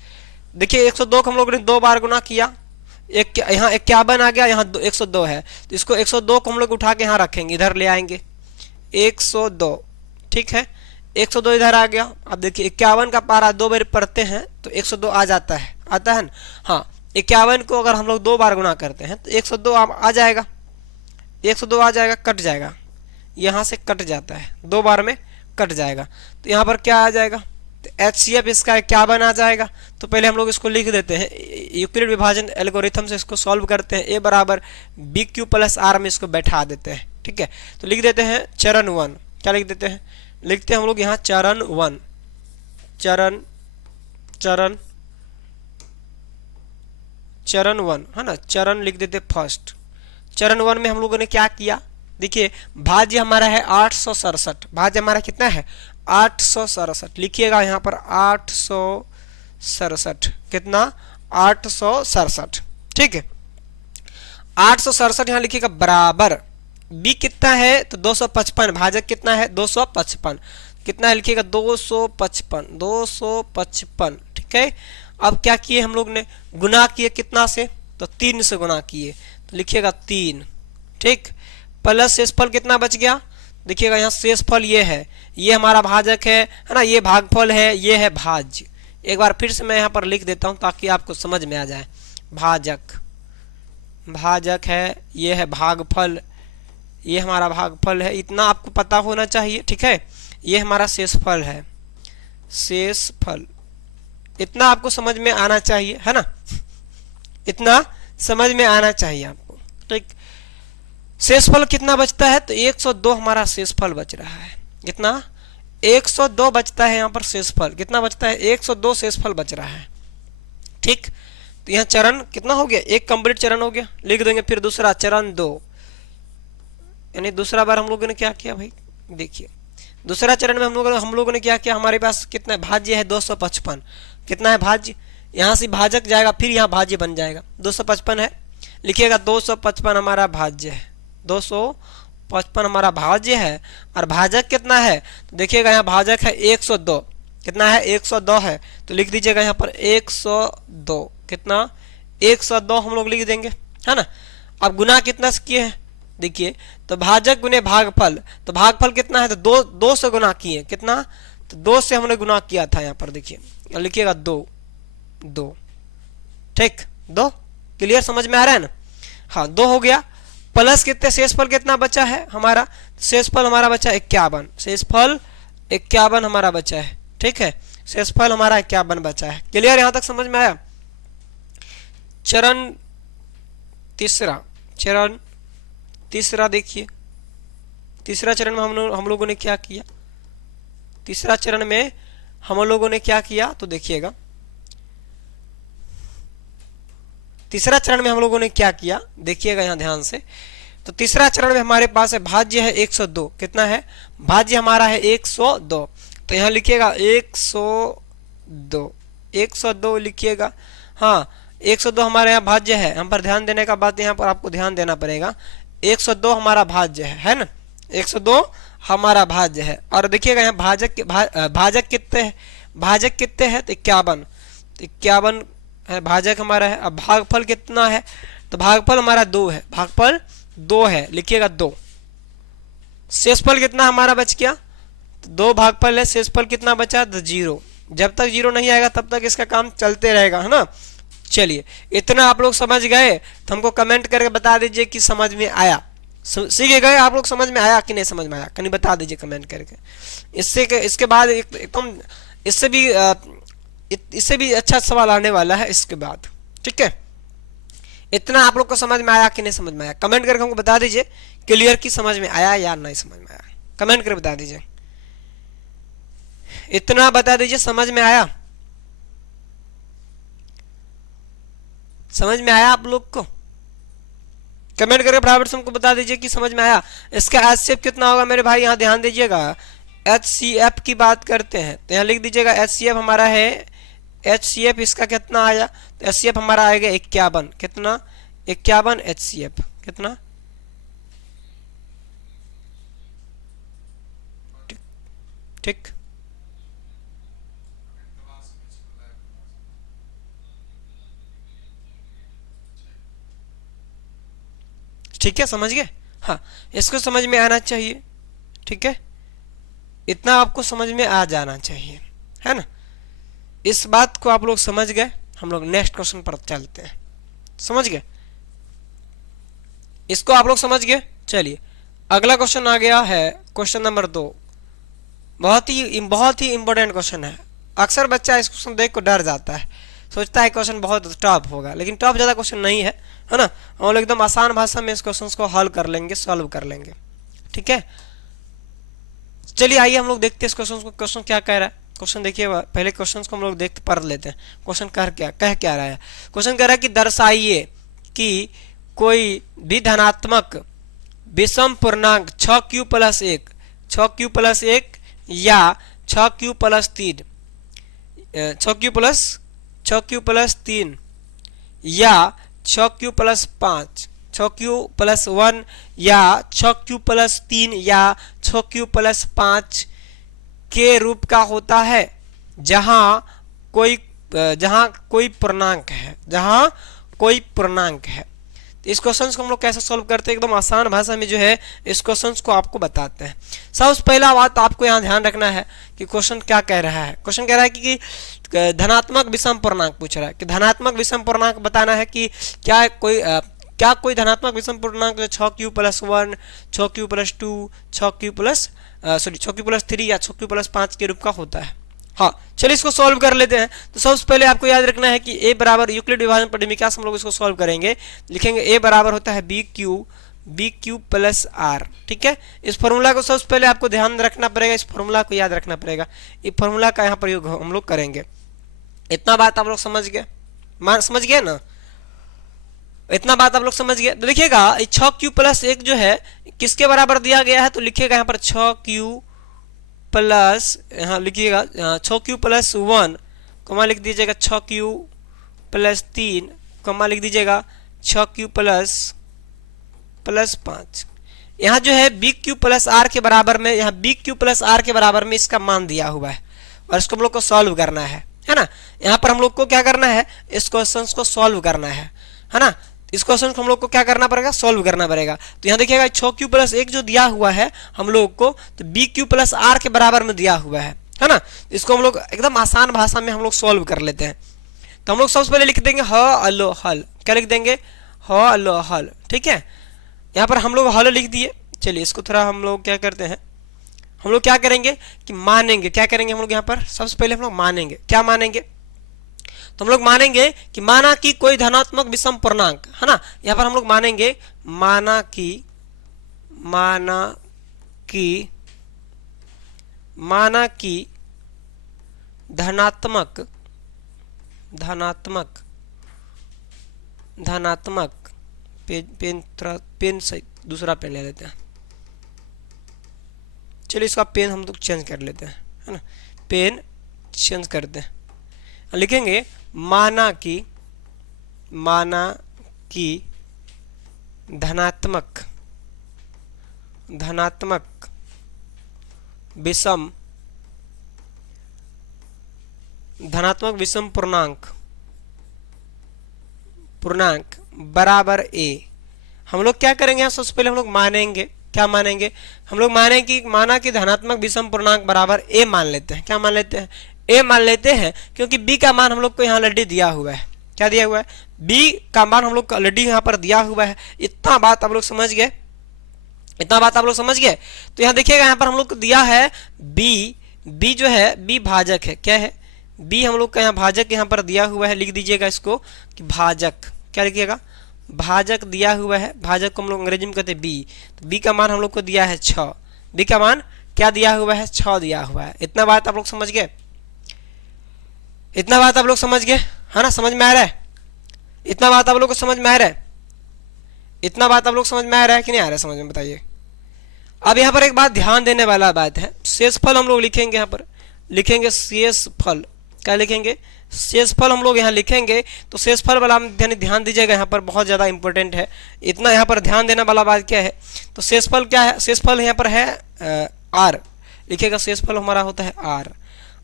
देखिए 102 को हम लोग ने 2 बार गुना किया, एक यहाँ 51 आ गया, यहाँ 102 है, तो इसको 102 को हम लोग उठा के यहाँ रखेंगे, इधर ले आएंगे 102, ठीक है 102 इधर आ गया। अब देखिए 51 का पारा 2 बार पढ़ते हैं तो 102 आ जाता है, आता है ना। हाँ 51 को अगर हम लोग 2 बार गुना करते हैं तो 102 आ जाएगा, 102 आ जाएगा, कट जाएगा, यहाँ से कट जाता है, 2 बार में कट जाएगा, तो यहाँ पर क्या आ जाएगा, तो HCF इसका 51 आ जाएगा। तो पहले हम लोग इसको लिख देते हैं, यूक्लिड विभाजन एल्गोरिथम से इसको सॉल्व करते हैं, A बराबर BQ प्लस R में इसको बैठा देते हैं, ठीक है। तो लिख देते हैं चरण 1, क्या लिख देते हैं, लिखते हैं हम लोग यहाँ चरण 1, चरण 1 है ना, चरण लिख देते फर्स्ट। चरण 1 में हम लोगों ने क्या किया, देखिए भाज्य हमारा है 867, भाज्य हमारा कितना है 867, लिखिएगा यहाँ पर 867, कितना 867, ठीक है 867 यहाँ लिखिएगा बराबर B कितना है तो 255, भाजक कितना है 255, कितना है लिखिएगा 255, ठीक है। अब क्या किए हम लोग ने, गुना किए कितना से, तो 3 से गुना किए, तो लिखिएगा 3, ठीक, प्लस शेषफल कितना बच गया, देखिएगा यहाँ शेषफल ये है, ये हमारा भाजक है ना, ये भागफल है, ये है भाज्य। एक बार फिर से मैं यहाँ पर लिख देता हूँ ताकि आपको समझ में आ जाए, भाजक है, ये है भागफल, ये हमारा भागफल है, इतना आपको पता होना चाहिए, ठीक है। ये हमारा शेषफल है, शेषफल, इतना आपको समझ में आना चाहिए, है ना, इतना समझ में आना चाहिए आपको, ठीक। शेषफल कितना बचता है, तो 102 हमारा शेषफल बच रहा है, कितना 102 बचता है, यहाँ पर शेषफल कितना बचता है 102 शेषफल बच रहा है, ठीक। तो यहाँ चरण कितना हो गया, एक कंप्लीट चरण हो गया, लिख देंगे फिर दूसरा चरण 2, यानी दूसरा बार हम लोगों ने क्या किया भाई, देखिए दूसरा चरण में हम लोगों ने क्या किया, हमारे पास कितना है भाज्य है 255, कितना है भाज्य, यहाँ से भाजक जाएगा फिर यहाँ भाज्य बन जाएगा, 255 है, लिखिएगा 255 हमारा भाज्य है, 255 हमारा भाज्य है, और भाजक कितना है, तो देखिएगा यहाँ भाजक है 102, कितना है 102 है, तो लिख दीजिएगा यहाँ पर 102, कितना 102 हम लोग लिख देंगे, है ना। अब गुना कितना से किए हैं, देखिए तो भाजक गुने भागफल, तो भागफल कितना है, तो 2 से गुना किए, कितना, तो 2 से हमने गुना किया था, यहाँ पर देखिए लिखिएगा 2, ठीक 2, क्लियर, समझ में आ रहा है ना। हाँ 2 हो गया, प्लस कितने शेषफल कितना बचा है हमारा, शेषफल हमारा बचा 51, शेषफल 51 हमारा बचा है, ठीक है, शेषफल हमारा 51 बचा है, क्लियर, यहाँ तक समझ में आया। चरण तीसरा देखिए, तीसरा चरण में हम लोगों ने क्या किया, तीसरा चरण में हम लोगों ने क्या किया, तो देखिएगा तीसरा चरण में हम लोगों ने क्या किया, देखिएगा यहाँ ध्यान से। तो तीसरा चरण में हमारे पास है भाज्य है 102, कितना है भाज्य हमारा है 102, तो यहाँ लिखिएगा 102 लिखिएगा। हाँ 102 हमारे यहाँ भाज्य है, हम पर ध्यान देने का बात यहाँ पर आपको ध्यान देना पड़ेगा, 102 हमारा भाज्य है ना, 102 हमारा भाज्य है। और देखिएगा यहाँ भाजक कितने हैं, भाजक कितने हैं, तो 51 है भाजक हमारा है। अब भागफल कितना है, तो भागफल हमारा 2 है, भागफल 2 है, लिखिएगा 2। शेषफल कितना हमारा बच गया, तो 2 भागफल है, शेषफल कितना बचा, तो 0। जब तक 0 नहीं आएगा तब तक इसका काम चलते रहेगा, है ना। चलिए इतना आप लोग समझ गए तो हमको कमेंट करके बता दीजिए कि समझ में आया, सीख गए आप लोग, समझ में आया कि नहीं समझ में आया, कहीं बता दीजिए कमेंट करके। इसके बाद एकदम इससे भी अच्छा सवाल आने वाला है इसके बाद, ठीक है। इतना आप लोग को समझ में आया कि नहीं समझ में आया, कमेंट करके हमको बता दीजिए क्लियर कि समझ में आया या नहीं समझ में आया, कमेंट करके बता दीजिए, इतना बता दीजिए समझ में आया, समझ में आया आप लोग को, कमेंट करके फटाफट से हमको बता दीजिए कि समझ में आया। इसका HCF कितना होगा मेरे भाई, यहाँ ध्यान दीजिएगा, HCF की बात करते हैं तो यहाँ लिख दीजिएगा HCF हमारा है HCF इसका कितना आया, तो HCF हमारा आएगा 51, कितना 51 HCF, कितना ठीक। ठीक है, समझ गए। हाँ, इसको समझ में आना चाहिए, ठीक है, इतना आपको समझ में आ जाना चाहिए, है ना। इस बात को आप लोग समझ गए, हम लोग नेक्स्ट क्वेश्चन पर चलते हैं। समझ गए, इसको आप लोग समझ गए। चलिए अगला क्वेश्चन आ गया है, क्वेश्चन नंबर 2। बहुत ही इंपॉर्टेंट क्वेश्चन है। अक्सर बच्चा इस क्वेश्चन देख को डर जाता है, सोचता है क्वेश्चन बहुत टफ होगा, लेकिन टफ ज़्यादा क्वेश्चन नहीं है, है ना। हम लोग एकदम आसान भाषा में इस क्वेश्चन को हल कर लेंगे, सॉल्व कर लेंगे, ठीक है। चलिए आइए हम लोग देखते हैं इस क्वेश्चन को, क्वेश्चन क्या कह रहा है। क्वेश्चन देखिए, पहले क्वेश्चन को हम लोग देख पढ़ लेते हैं। क्वेश्चन कह क्या रहा है। क्वेश्चन कह रहा है कि दर्शाइए कि कोई भी धनात्मक विषम पूर्णांक 6q+1, 6q+1 या 6q+3, 6q+3 या 6q+5, 6q+1 या 6q+3 या 6q+5 के रूप का होता है, जहां कोई पूर्णांक है, जहां कोई पूर्णांक है। तो इस क्वेश्चन को हम लोग कैसे सॉल्व करते हैं, एकदम आसान भाषा में जो है इस क्वेश्चन को आपको बताते हैं। सबसे पहला बात आपको यहाँ ध्यान रखना है कि क्वेश्चन क्या कह रहा है। क्वेश्चन कह रहा है कि धनात्मक विषम पूर्णांक पूछ रहा है, कि धनात्मक विषम पूर्णांक बताना है कि क्या कोई धनात्मक विषम पूर्णांक 6q+1, 6q+2, 6q+3 या 6q+5 के रूप का होता है। हाँ, चलिए इसको सॉल्व कर लेते हैं। तो सबसे पहले आपको याद रखना है कि a बराबर यूक्लिड विभाजन परिमिका से हम लोग इसको सॉल्व करेंगे। लिखेंगे a बराबर होता है bq+r, ठीक है। इस फॉर्मूला को सबसे पहले आपको ध्यान रखना पड़ेगा, इस फॉर्मूला को याद रखना पड़ेगा। इस फॉर्मूला का यहाँ प्रयोग हम लोग करेंगे। इतना बात आप लोग समझ गए, समझ गए ना, इतना बात आप लोग समझ गए। तो देखिएगा 6q+1 जो है किसके बराबर दिया गया है, तो लिखिएगा यहाँ पर 6q+, यहाँ लिखिएगा 6q+1, कमा लिख दीजिएगा 6q+3, कमा लिख दीजिएगा 6q+5। यहाँ जो है bq+r के बराबर में, यहाँ bq+r के बराबर में इसका मान दिया हुआ है और इसको हम लोग को सॉल्व करना है ना। यहाँ पर हम लोग को क्या करना है, इस क्वेश्चन को सॉल्व करना है ना। इस क्वेश्चन को हम लोग को क्या करना पड़ेगा, सॉल्व करना पड़ेगा। तो यहाँ देखिएगा 6q+1 जो दिया हुआ है हम लोग को, तो bq+r के बराबर में दिया हुआ है ना। इसको हम लोग एकदम आसान भाषा में हम लोग सॉल्व कर लेते हैं। तो हम लोग सबसे पहले लिख देंगे हल, क्या लिख देंगे, हल, ठीक है। यहाँ पर हम लोग हल लिख दिए। चलिए इसको थोड़ा हम लोग क्या करते हैं, हम लोग क्या करेंगे कि मानेंगे, क्या करेंगे हम लोग यहाँ पर सबसे पहले हम लोग मानेंगे, क्या मानेंगे, तो हम लोग मानेंगे कि माना कि कोई धनात्मक विषम पूर्णांक, है ना। यहाँ पर हम लोग मानेंगे माना कि धनात्मक पेन से दूसरा पेन ले लेते हैं। चलिए इसका पेन हम लोग चेंज कर लेते हैं, है ना, पेन चेंज करते हैं। लिखेंगे माना कि धनात्मक विषम पूर्णांक बराबर a। हम लोग क्या करेंगे, यहाँ सबसे पहले हम लोग मानेंगे, क्या मानेंगे, हम लोग माना कि धनात्मक विषम पूर्णांक बराबर a मान लेते हैं। क्या मान लेते हैं, a मान लेते हैं, क्योंकि b का मान हम लोग को यहाँ ऑलरेडी दिया हुआ है। क्या दिया हुआ है, b का मान हम लोग को ऑलरेडी यहाँ पर दिया हुआ है। इतना बात आप लोग समझ गए, तो यहाँ देखिएगा यहाँ पर हम लोग को दिया है b जो है b भाजक है। क्या है, b हम लोग का यहाँ भाजक यहाँ पर दिया हुआ है। लिख दीजिएगा इसको कि भाजक, क्या लिखिएगा, भाजक दिया हुआ है। भाजक को हम लोग अंग्रेजी में कहते हैं b। तो b का मान हम लोग को दिया है 6, b का मान क्या दिया हुआ है, 6 दिया हुआ है। इतना बात आप लोग समझ गए, है ना, समझ में आ रहा है, इतना बात आप लोग को समझ में आ रहा है, कि नहीं आ रहा है समझ में, बताइए। अब यहाँ पर एक बात ध्यान देने वाला बात है, शेषफल हम लोग लिखेंगे, यहाँ पर लिखेंगे शेषफल, क्या लिखेंगे, शेषफल हम लोग यहाँ लिखेंगे तो शेषफल वाला ध्यान दीजिएगा, यहाँ पर बहुत ज़्यादा इंपॉर्टेंट है। इतना यहाँ पर ध्यान देने वाला बात क्या है, तो शेषफल क्या है, शेषफल यहाँ पर है आर, लिखिएगा शेषफल हमारा होता है आर,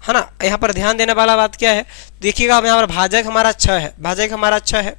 है ना। यहाँ पर ध्यान देने वाला बात क्या है, देखिएगा अब यहाँ पर भाजक हमारा 6 है, भाजक हमारा 6 है,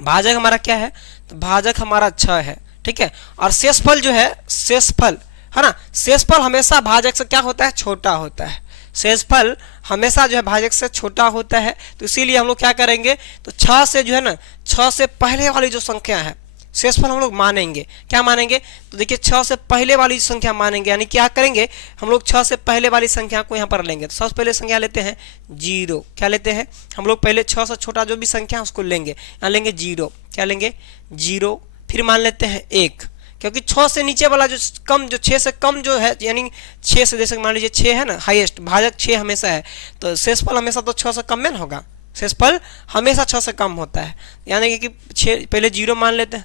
भाजक हमारा क्या है, तो भाजक हमारा 6 है, ठीक है। और शेषफल जो है, शेषफल है ना, शेषफल हमेशा भाजक से क्या होता है, छोटा होता है। शेषफल हमेशा जो है भाजक से छोटा होता है, तो इसीलिए हम लोग क्या करेंगे, तो 6 से जो है ना, 6 से पहले वाली जो संख्या है शेषफल हम लोग मानेंगे, क्या मानेंगे, तो देखिए 6 से पहले वाली संख्या मानेंगे, यानी क्या करेंगे हम लोग 6 से पहले वाली संख्या को यहाँ पर लेंगे। तो सबसे पहले संख्या लेते हैं 0, क्या लेते हैं हम लोग, पहले 6 से छोटा जो भी संख्या है उसको लेंगे, यहाँ लेंगे 0, क्या लेंगे 0, फिर मान लेते हैं 1, क्योंकि 6 से नीचे वाला जो कम, जो 6 से कम जो है, यानी 6 से जैसे मान लीजिए 6 है ना, हाईएस्ट भाजक 6 हमेशा है, तो शेषफल हमेशा तो 6 से कम में ना होगा, शेषफल हमेशा 6 से कम होता है, यानी कि 6 पहले 0 मान लेते हैं,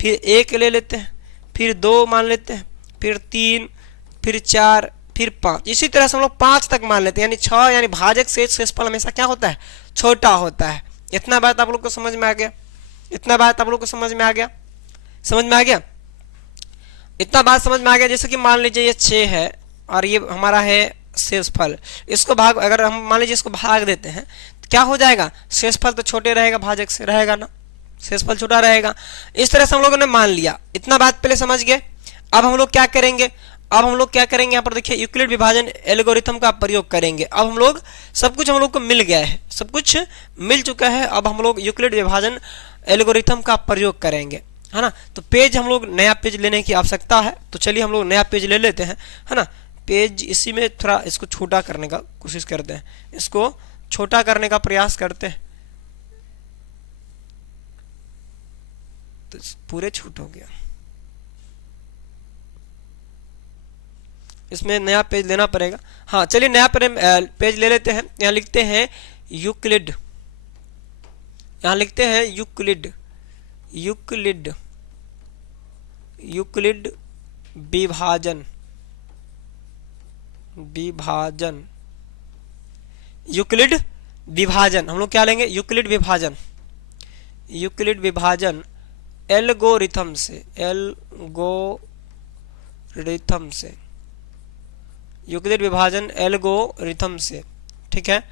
फिर 1 ले लेते हैं, फिर 2 मान लेते हैं, फिर 3, फिर 4, फिर 5, इसी तरह से हम लोग 5 तक मान लेते हैं, यानी 6, यानी भाजक से शेषफल हमेशा क्या होता है, छोटा होता है। इतना बात आप लोग को समझ में आ गया, इतना बात आप लोग को समझ में आ गया, समझ में आ गया, इतना बात समझ में आ गया। जैसे कि मान लीजिए ये 6 है और ये हमारा है शेषफल, इसको भाग, अगर हम मान लीजिए इसको भाग देते हैं तो क्या हो जाएगा, शेषफल तो छोटे रहेगा भाजक से, रहेगा ना, शेषफल छोटा रहेगा। इस तरह से हम लोगों ने मान लिया, इतना बात पहले समझ गए। अब हम लोग क्या करेंगे, अब हम लोग क्या करेंगे, यहाँ पर देखिए यूक्लिड विभाजन एल्गोरिथम का प्रयोग करेंगे। अब हम लोग सब कुछ हम लोग को मिल गया है, सब कुछ मिल चुका है, अब हम लोग यूक्लिड विभाजन एल्गोरिथम का प्रयोग करेंगे, है ना। तो पेज हम लोग नया पेज लेने की आवश्यकता है, तो चलिए हम लोग नया पेज ले लेते हैं, है ना। पेज इसी में थोड़ा इसको छोटा करने का कोशिश करते हैं, इसको छोटा करने का प्रयास करते हैं, तो पूरे छूट हो गया, इसमें नया पेज लेना पड़ेगा। हाँ चलिए नया पेज ले लेते हैं। यहाँ लिखते हैं यूक्लिड, यहाँ लिखते हैं यूक्लिड, यूक्लिड, यूक्लिड विभाजन, विभाजन, यूक्लिड विभाजन, हम लोग क्या लेंगे, यूक्लिड विभाजन, यूक्लिड विभाजन एल्गोरिथम से, एल्गोरिथम से, यूक्लिड विभाजन एल्गोरिथम से, ठीक है।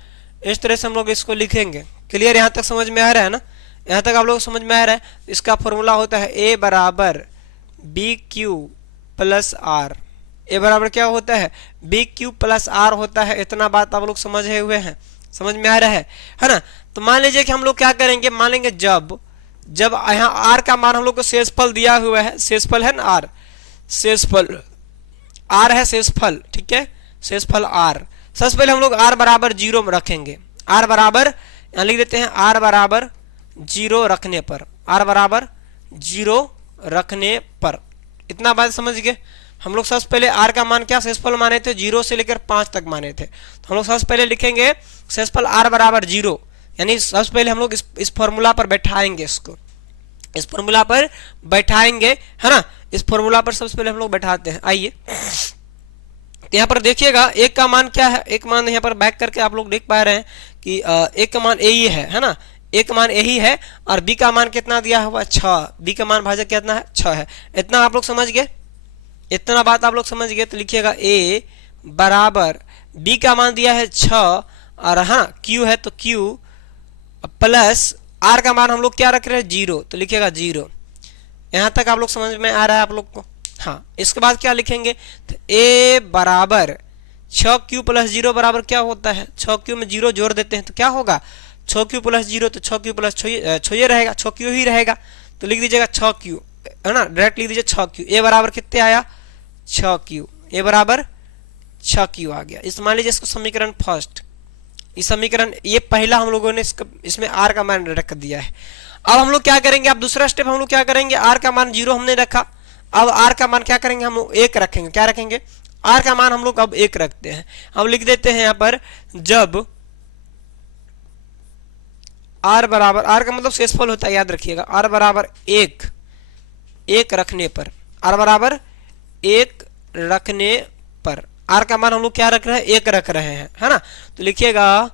इस तरह से हम लोग इसको लिखेंगे। क्लियर, यहाँ तक समझ में आ रहा है ना, यहाँ तक आप लोग समझ में आ रहा है। इसका फॉर्मूला होता है ए बराबर बी क्यू प्लस आर, ए बराबर क्या होता है, बी क्यू प्लस आर होता है। इतना बात आप लोग समझे हुए हैं, समझ में आ रहा है ना। तो मान लीजिए कि हम लोग क्या करेंगे, मान लेंगे जब यहाँ आर का मान हम लोग को शेषफल दिया हुआ है, शेषफल है ना आर, शेषफल आर है शेषफल, ठीक है, शेषफल आर। सबसे पहले हम लोग आर बराबर 0 में रखेंगे, आर बराबर यहाँ लिख देते हैं आर बराबर 0 रखने पर, आर बराबर 0 रखने पर। इतना बात समझ गए। हम लोग सबसे पहले आर का मान क्या शेषफल माने थे, 0 से लेकर 5 तक माने थे। तो हम लोग सबसे पहले लिखेंगे शेषफल आर बराबर 0, यानी सबसे पहले हम लोग इस फॉर्मूला पर बैठाएंगे, इसको इस फॉर्मूला पर बैठाएंगे, है ना। इस फॉर्मूला पर सबसे पहले हम लोग बैठाते हैं। आइए तो यहाँ पर देखिएगा एक का मान क्या है, एक मान यहाँ पर बैक करके आप लोग देख पा रहे हैं कि एक का मान ए ही है ना, एक का मान ए ही है, और बी का मान कितना दिया हुआ 6, बी का मान भाजक कितना है 6 है। इतना आप लोग समझ गए, इतना बात आप लोग समझ गए। तो लिखिएगा ए बराबर बी का मान दिया है 6, और हाँ क्यू है तो क्यू प्लस आर का मान हम लोग क्या रख रहे हैं 0, तो लिखिएगा 0। यहाँ तक आप लोग समझ में आ रहा है आप लोग को। हाँ इसके बाद क्या लिखेंगे, तो ए बराबर 6q प्लस 0 बराबर क्या होता है, 6q में 0 जोड़ देते हैं तो क्या होगा 6q प्लस 0, तो 6q प्लस 6 रहेगा, 6q ही रहेगा। तो लिख दीजिएगा 6q, है ना, डायरेक्ट लिख दीजिए 6q। ए बराबर कितने आया 6q, ए बराबर 6q आ गया। इस मान लीजिए इसको समीकरण फर्स्ट, इस समीकरण ये पहला हम लोगों ने इसमें आर का मान रख दिया है। अब हम लोग क्या करेंगे, अब दूसरा स्टेप हम लोग क्या करेंगे, आर का मान 0 हमने रखा, अब आर का मान क्या करेंगे हम लोग 1 रखेंगे। क्या रखेंगे, आर का मान हम लोग अब 1 रखते हैं। हम लिख देते हैं यहाँ पर जब आर बराबर, आर का मतलब शेषफल होता है याद रखिएगा, आर बराबर 1 रखने पर, आर बराबर 1 रखने पर आर का मान हम लोग क्या रख रहे हैं 1 रख रहे हैं, है ना। तो लिखिएगा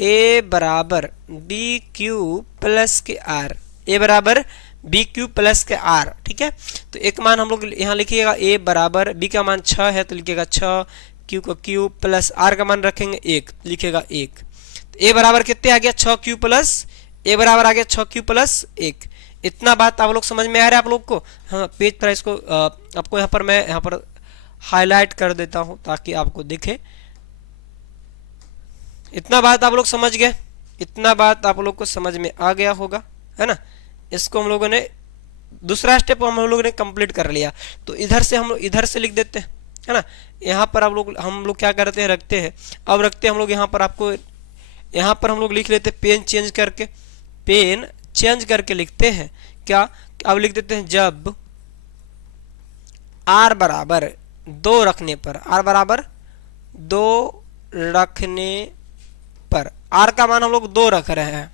ए बराबर बी क्यू प्लस के आर, ए बराबर बी क्यू प्लस के आर। ठीक है, तो एक मान हम लोग यहाँ लिखिएगा ए बराबर, बी का मान 6 है तो लिखिएगा 6, क्यू का क्यू प्लस आर का मान रखेंगे 1, लिखिएगा 1। तो ए बराबर कितने आ गया 6 क्यू प्लस, ए बराबर आ गया 6 क्यू प्लस 1। इतना बात आप लोग समझ में आ रहा है आप लोग को? हाँ, पेज पर इसको आपको यहाँ पर मैं यहाँ पर हाईलाइट कर देता हूँ ताकि आपको दिखे। इतना बात आप लोग समझ गए, इतना बात आप लोग को समझ में आ गया होगा, है ना। इसको हम लोगों ने दूसरा स्टेप हम लोगों ने कंप्लीट कर लिया। तो इधर से हम लोग इधर से लिख देते हैं, है ना। यहाँ पर आप लोग हम लोग क्या करते हैं, रखते हैं। अब रखते हैं हम लोग यहाँ पर, आपको यहाँ पर हम लोग लिख लेते हैं पेन चेंज करके, पेन चेंज करके लिखते हैं क्या, अब लिख देते हैं जब आर बराबर 2 रखने पर, आर बराबर 2 रखने पर, आर का मान हम लोग 2 रख रहे हैं,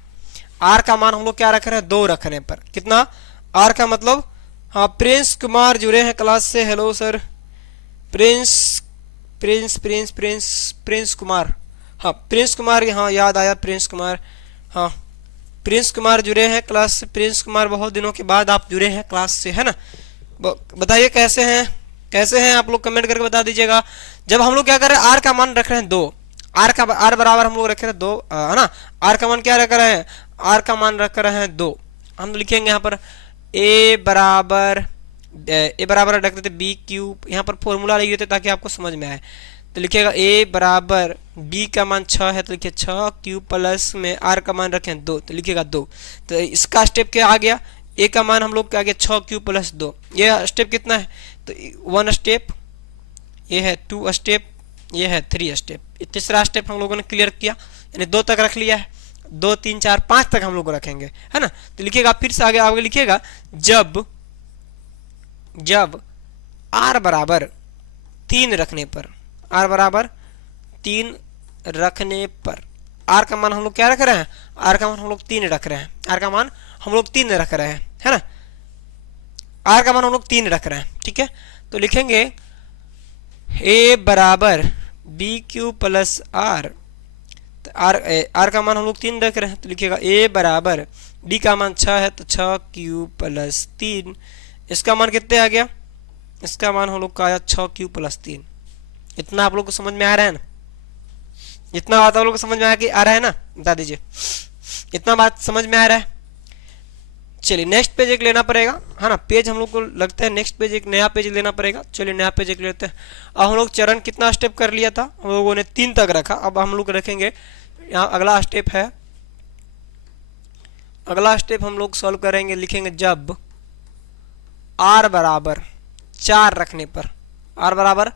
आर का मान हम लोग क्या रख रहे हैं 2 रखने पर। कितना आर का मतलब, हाँ प्रिंस कुमार जुड़े हैं क्लास से, hello sir. Prince Prince Prince Prince Prince Kumar, हाँ प्रिंस कुमार, यहाँ याद आया प्रिंस कुमार, हाँ प्रिंस कुमार जुड़े हैं क्लास से। प्रिंस कुमार बहुत दिनों के बाद आप जुड़े हैं क्लास से, है ना। बताइए कैसे हैं, कैसे हैं आप लोग, कमेंट करके बता दीजिएगा। जब हम लोग क्या कर रहे हैं, आर का मान रख रहे हैं 2, आर का आर बराबर हम लोग रख रहे हैं 2, है ना। आर का मान क्या रख रहे हैं, आर का मान रख रहे हैं 2। हम लिखेंगे यहाँ पर ए बराबर रख देते बी क्यू, यहाँ पर फॉर्मूला लिख देते ताकि आपको समझ में आए। तो लिखिएगा ए बराबर बी का मान 6 है तो लिखिए 6, क्यू प्लस में आर का मान रखें 2 तो लिखिएगा 2। तो इसका स्टेप क्या आ गया, ए का मान हम लोग क्या आ गया 6 क्यू प्लस 2। ये स्टेप कितना है, तो 1 स्टेप, ये है 2 स्टेप, ये है 3 स्टेप। तीसरा स्टेप हम लोगों ने क्लियर किया, यानी 2 तक रख लिया है, 2 3 4 5 तक हम लोग रखेंगे, है ना। तो लिखिएगा फिर से आगे लिखिएगा जब आर बराबर 3 रखने पर, आर बराबर 3 रखने पर, आर का मान हम लोग क्या रख रहे हैं, आर का मान हम लोग 3 रख रहे हैं, आर का मान हम लोग 3 रख रहे हैं, है ना। आर का मान हम लोग 3 रख रहे हैं, ठीक है। तो लिखेंगे ए बराबर बी क्यू प्लस आर, तो आर का मान हम लोग 3 रख रहे हैं तो लिखिएगा ए बराबर बी का मान 6 है तो 6 क्यू प्लस 3। इसका मान कितने आ गया, इसका मान हम लोग का आया 6 क्यू प्लस 3। इतना आप लोग को समझ में आ रहा है ना, इतना बात आप लोग को समझ में आ रहा है ना, बता दीजिए इतना बात समझ में आ रहा है। चलिए नेक्स्ट पेज एक लेना पड़ेगा, है ना। पेज हम लोग को लगता है नेक्स्ट पेज एक नया पेज लेना पड़ेगा। चलिए नया पेज एक लेते हैं। अब हम लोग चरण कितना स्टेप कर लिया था, हम लोगों ने 3 तक रखा। अब हम लोग रखेंगे यहाँ अगला स्टेप है, अगला स्टेप हम लोग सॉल्व करेंगे। लिखेंगे जब आर बराबर 4 रखने पर, आर बराबर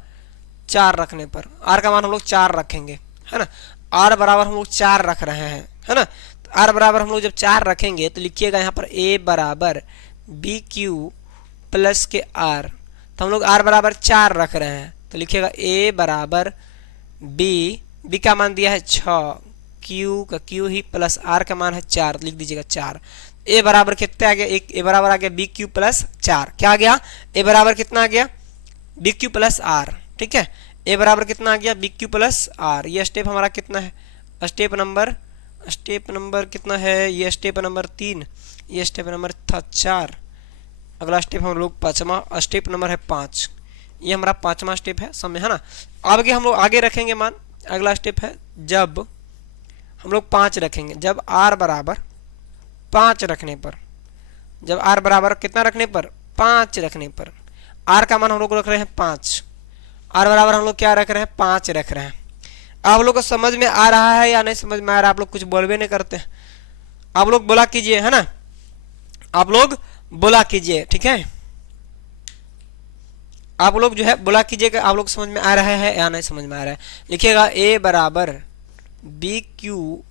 4 रखने पर, आर का मान हम लोग 4 रखेंगे, है ना। आर बराबर हम लोग 4 रख रहे हैं, है ना। तो आर बराबर हम लोग जब 4 रखेंगे तो लिखिएगा यहाँ पर ए बराबर बी क्यू प्लस के आर। तो हम लोग आर बराबर 4 रख रहे हैं तो लिखिएगा ए बराबर बी का मान दिया है 6, क्यू का क्यू ही प्लस आर का मान है 4, लिख दीजिएगा 4। ए बराबर कितने आ गया, एक ए बराबर आ गया बी क्यू प्लस 4। क्या आ गया, ए बराबर कितना आ गया बी क्यू प्लस आर, ठीक है। ए बराबर कितना आ गया बी क्यू प्लस आर। ये स्टेप हमारा कितना है, स्टेप नंबर कितना है, ये स्टेप नंबर 3, ये स्टेप नंबर था 4। अगला स्टेप हम लोग 5वां स्टेप नंबर है 5, ये हमारा 5वां स्टेप है, समय है ना। आगे हम लोग आगे रखेंगे मान, अगला स्टेप है जब हम लोग 5 रखेंगे, जब आर बराबर 5 रखने पर, जब आर बराबर कितना रखने पर 5 रखने पर, आर का मान हम लोग रख रहे हैं 5, आर बराबर हम लोग क्या रख रहे हैं 5 रख रहे हैं। आप लोग को समझ में आ रहा है या नहीं समझ में आ रहा है, आप लोग कुछ बोलबे नहीं करते हैं, आप लोग बोला कीजिए, है ना, आप लोग बोला कीजिए, ठीक है। आप लोग जो है बोला कीजिएगा आप लोग समझ में आ रहा है या नहीं समझ में आ रहा है। लिखिएगा ए बराबर बी क्यू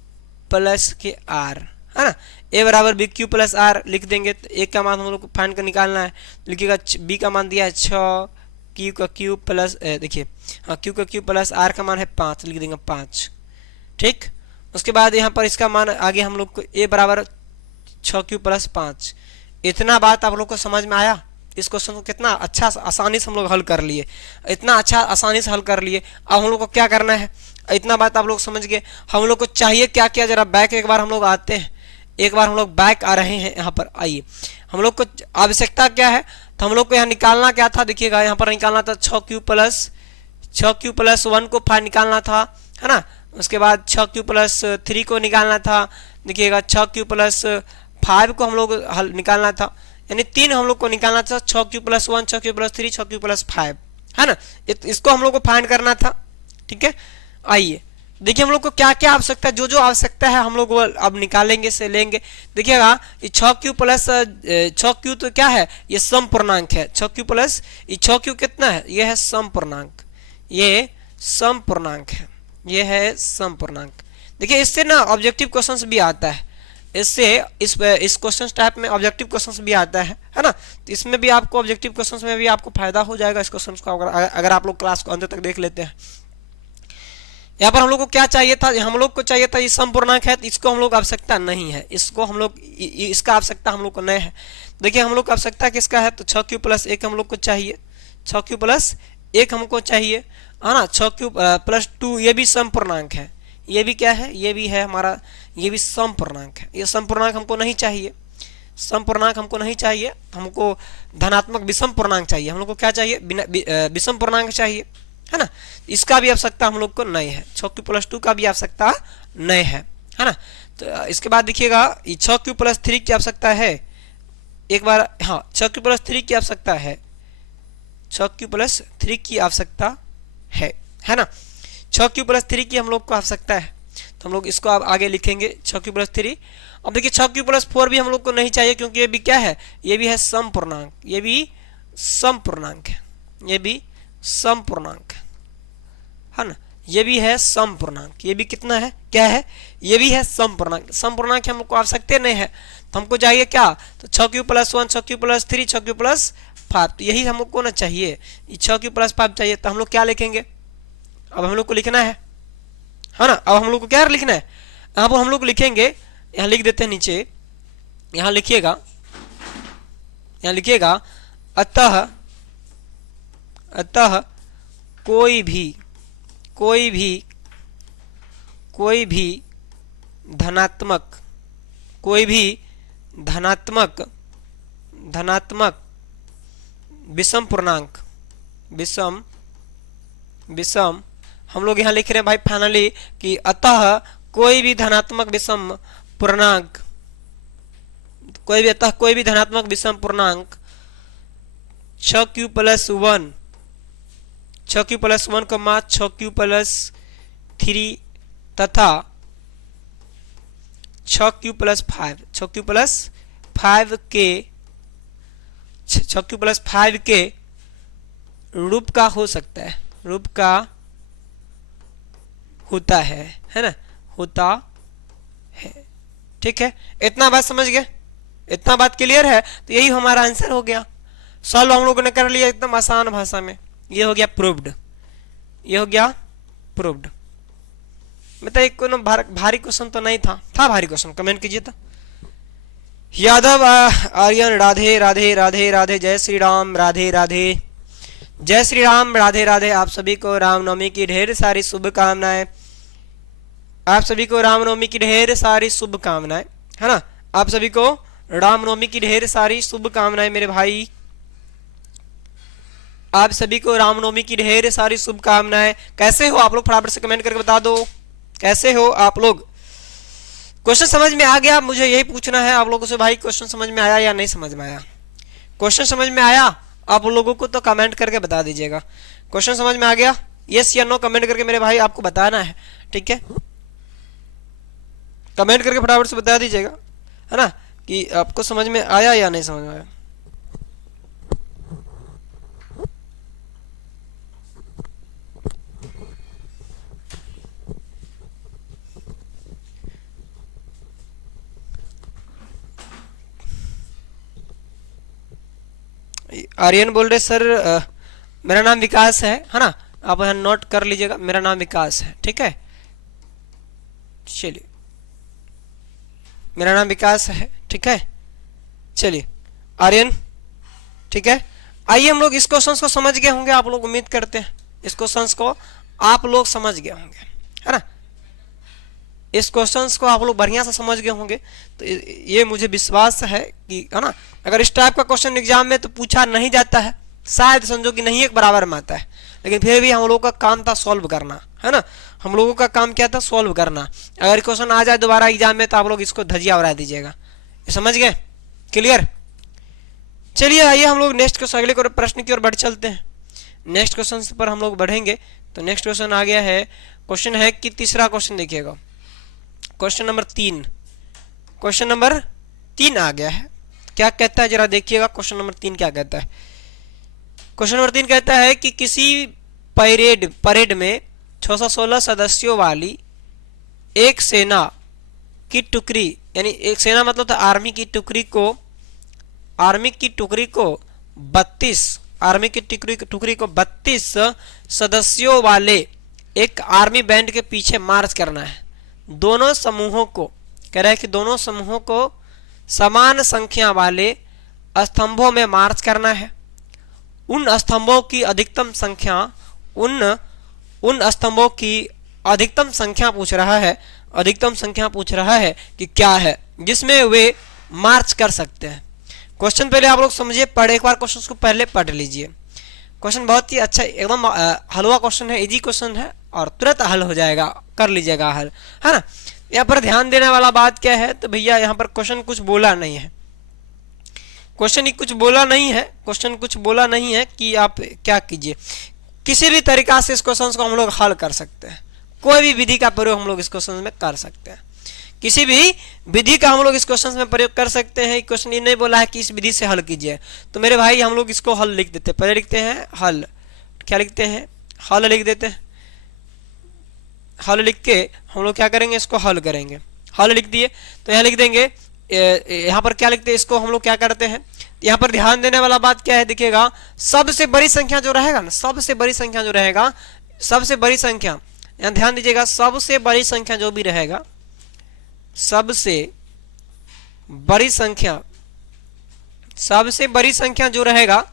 प्लस के आर, है ना। ए बराबर बी क्यू प्लस आर लिख देंगे तो ए का मान हम लोग को फाइंड कर निकालना है। लिखिएगा बी का मान दिया है 6, क्यू का क्यू प्लस देखिए हाँ क्यू का क्यू प्लस आर का मान है 5, लिख देंगे 5, ठीक। उसके बाद यहाँ पर इसका मान आगे हम लोग को ए बराबर 6 क्यू प्लस 5। इतना बात आप लोग को समझ में आया। इस क्वेश्चन को कितना अच्छा आसानी से हम लोग हल कर लिए, इतना अच्छा आसानी से हल कर लिए। अब हम लोग को क्या करना है, इतना बात आप लोग समझ गए। हम लोग को चाहिए क्या क्या, जरा बैक एक बार हम लोग आते हैं, एक बार हम लोग बैक आ रहे हैं यहाँ पर। आइए, हम लोग को आवश्यकता क्या है, तो हम लोग को यहाँ निकालना क्या था, देखिएगा यहाँ पर निकालना था 6q+1 को निकालना था, है ना। उसके बाद 6q+3 को निकालना था, देखिएगा 6q+5 को हम लोग हल निकालना था, यानी 3 हम लोग को निकालना था, 6q+1, 6q+3, 6q+5, है ना। इसको हम लोग को फाइंड करना था, ठीक है। आइए देखिए हम लोग को क्या क्या आवश्यकता है, जो जो आवश्यकता है हम लोग वो अब निकालेंगे से लेंगे। देखिएगा ये 6q तो क्या है, ये सम पूर्णांक है। 6q कितना है, ये है सम पूर्णांक, ये सम पूर्णांक है, ये है सम पूर्णांक। देखिए इससे ना ऑब्जेक्टिव क्वेश्चंस भी आता है, इससे इस क्वेश्चन टाइप में ऑब्जेक्टिव क्वेश्चंस भी आता है ना। तो इसमें भी आपको ऑब्जेक्टिव क्वेश्चंस में भी आपको फायदा हो जाएगा इस क्वेश्चन को, अगर आप लोग क्लास को अंत तक देख लेते हैं। यहाँ पर हम लोग को क्या चाहिए था, हम लोग को चाहिए था ये सम पूर्णांक है, तो इसको हम लोग आवश्यकता नहीं है, इसको हम लोग इसका आवश्यकता हम लोग को नहीं है। देखिए हम लोग को आवश्यकता किसका है, तो 6q+1 हम लोग को चाहिए, 6q+1 हमको चाहिए, है ना। 6q+2 ये भी सम पूर्णांक है, ये भी क्या है, ये भी है हमारा, ये भी सम पूर्णांक है। ये सम पूर्णांक हमको नहीं चाहिए, सम पूर्णांक हमको नहीं चाहिए, हमको धनात्मक विषम पूर्णांक चाहिए। हम लोग को क्या चाहिए, विषम पूर्णांक चाहिए, है ना। इसका भी आवश्यकता हम लोग को नहीं है, 6q+2 का भी आवश्यकता नहीं है ना। तो इसके बाद देखिएगा 6q+3 की आवश्यकता है, एक बार, हाँ 6q+3 की आवश्यकता है, 6q+3 की आवश्यकता है ना। 6q+3 की हम लोग को आवश्यकता है, तो हम लोग इसको अब आगे लिखेंगे 6q+3। अब देखिए 6q+4 भी हम लोग को नहीं चाहिए, क्योंकि ये भी क्या है, ये भी है सम पूर्णांक, ये भी सम पूर्णांक है, ये भी सम पूर्णांक है ना, ये भी है सम पूर्णांक, ये भी कितना है, क्या है, ये भी है सम पूर्णांक। सम पूर्णांक हम लोग को आवश्यकता नहीं है, तो हमको चाहिए क्या, तो 6q+1, 6q+3, 6q+5, तो यही हम लोग को ना चाहिए, 6q+5 चाहिए। तो हम लोग क्या लिखेंगे, अब हम लोग को लिखना है ना। अब हम लोग को क्या लिखना है, अब हम लोग लिखेंगे, यहाँ लिख देते हैं नीचे, यहाँ लिखिएगा, यहाँ लिखिएगा अतः कोई भी धनात्मक विषम पूर्णांक, विषम हम लोग यहाँ लिख रहे हैं भाई फाइनली कि अतः कोई भी धनात्मक विषम पूर्णांक, कोई भी धनात्मक विषम पूर्णांक 6q+1, 6q+1, 6q+3 तथा 6q+5 के रूप का हो सकता है, रूप का होता है ना, होता है, ठीक है। इतना बात समझ गए, इतना बात क्लियर है, तो यही हमारा आंसर हो गया। सॉल्व हम लोगों ने कर लिया एकदम आसान भाषा में, ये हो गया प्रूव्ड, ये हो गया प्रूव्ड। मतलब एक कोई भारी क्वेश्चन तो नहीं था भारी क्वेश्चन, कमेंट कीजिए तो। यादव आर्यन राधे राधे राधे राधे, जय श्री राम, राधे राधे, जय श्री राम, राधे राधे। आप सभी को रामनवमी की ढेर सारी शुभकामनाएं, आप सभी को रामनवमी की ढेर सारी शुभकामनाएं, है ना। आप सभी को रामनवमी की ढेर सारी शुभकामनाएं मेरे भाई, आप सभी को रामनवमी की ढेर सारी शुभकामनाएं। कैसे हो आप लोग, फटाफट से कमेंट करके बता दो, कैसे हो आप लोग। क्वेश्चन समझ में आ गया, मुझे यही पूछना है आप लोगों से भाई, क्वेश्चन समझ में आया या नहीं समझ में आया। क्वेश्चन समझ में आया आप लोगों को तो कमेंट करके बता दीजिएगा। क्वेश्चन समझ में आ गया, यस या नो कमेंट करके मेरे भाई आपको बताना है, ठीक है। कमेंट करके फटाफट से बता दीजिएगा, है ना, कि आपको समझ में आया या नहीं समझ में आया। आर्यन बोल रहे सर मेरा नाम विकास है ना, आप यहाँ नोट कर लीजिएगा, मेरा नाम विकास है, ठीक है। चलिए मेरा नाम विकास है, ठीक है। चलिए आर्यन, ठीक है। आइए हम लोग इस क्वेश्चन को समझ गए होंगे आप लोग, उम्मीद करते हैं इस क्वेश्चन को आप लोग समझ गए होंगे, है ना। इस क्वेश्चंस को आप लोग बढ़िया से समझ गए होंगे, तो ये मुझे विश्वास है कि, है ना, अगर इस टाइप का क्वेश्चन एग्जाम में तो पूछा नहीं जाता है, शायद समझो कि नहीं एक बराबर में आता है, लेकिन फिर भी हम लोगों का काम था सॉल्व करना, है ना। हम लोगों का काम क्या था, सॉल्व करना। अगर क्वेश्चन आ जाए दोबारा एग्जाम में तो आप लोग इसको धजिया उड़ा दीजिएगा। ये समझ गए, क्लियर। चलिए आइए हम लोग नेक्स्ट क्वेश्चन, अगले प्रश्न की ओर बढ़ चलते हैं। नेक्स्ट क्वेश्चन पर हम लोग बढ़ेंगे। तो नेक्स्ट क्वेश्चन आ गया है, क्वेश्चन है कि तीसरा क्वेश्चन देखिएगा, क्वेश्चन नंबर 3। क्वेश्चन नंबर 3 आ गया है, क्या कहता है जरा देखिएगा। क्वेश्चन नंबर 3 क्या कहता है। क्वेश्चन नंबर 3 कहता है कि किसी परेड में 616 सदस्यों वाली एक सेना की टुकड़ी, यानी एक सेना मतलब था आर्मी की टुकड़ी को 32 सदस्यों वाले एक आर्मी बैंड के पीछे मार्च करना है। दोनों समूहों को, कह रहा है कि दोनों समूहों को समान संख्या वाले स्तंभों में मार्च करना है। उन स्तंभों की अधिकतम संख्या पूछ रहा है कि क्या है जिसमें वे मार्च कर सकते हैं। क्वेश्चन पहले आप लोग समझिए, पढ़े एक बार क्वेश्चन को पहले पढ़ लीजिए। क्वेश्चन बहुत ही अच्छा, एकदम हलवा क्वेश्चन है, इजी क्वेश्चन है और तुरंत हल हो जाएगा, कर लीजिएगा हल, है ना। यहाँ पर ध्यान देने वाला बात क्या है, तो भैया यहाँ पर क्वेश्चन कुछ बोला नहीं है, क्वेश्चन कुछ बोला नहीं है कि आप क्या कीजिए। किसी भी तरीका से इस क्वेश्चन को हम लोग हल कर सकते हैं, कोई भी विधि का प्रयोग हम लोग इस क्वेश्चन में कर सकते हैं, किसी भी विधि का हम लोग इस क्वेश्चन में प्रयोग कर सकते हैं। क्वेश्चन ये नहीं बोला है कि इस विधि से हल कीजिए, तो मेरे भाई हम लोग इसको हल लिख देते हैं। पहले लिखते हैं हल, क्या लिखते हैं, हल लिख देते हैं। हल लिख के हम लोग क्या करेंगे, इसको हल करेंगे। हल लिख दिए तो यहाँ लिख देंगे, यहाँ पर क्या लिखते हैं, इसको हम लोग क्या करते हैं, यहाँ पर ध्यान देने वाला बात क्या है, देखिएगा सबसे बड़ी संख्या जो रहेगा ना, सबसे बड़ी संख्या यहाँ ध्यान दीजिएगा, सबसे बड़ी संख्या जो भी रहेगा, सबसे बड़ी संख्या जो रहेगा,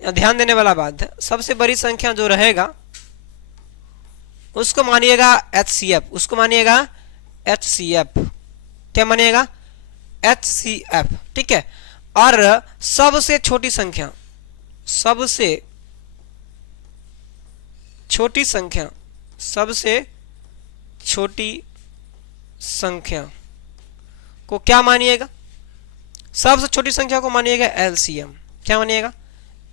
यहाँ ध्यान देने वाला बात है, सबसे बड़ी संख्या जो रहेगा उसको मानिएगा HCF, उसको मानिएगा HCF, क्या मानिएगा HCF, ठीक है। और सबसे छोटी संख्या को क्या मानिएगा, सबसे छोटी संख्या को मानिएगा LCM, क्या मानिएगा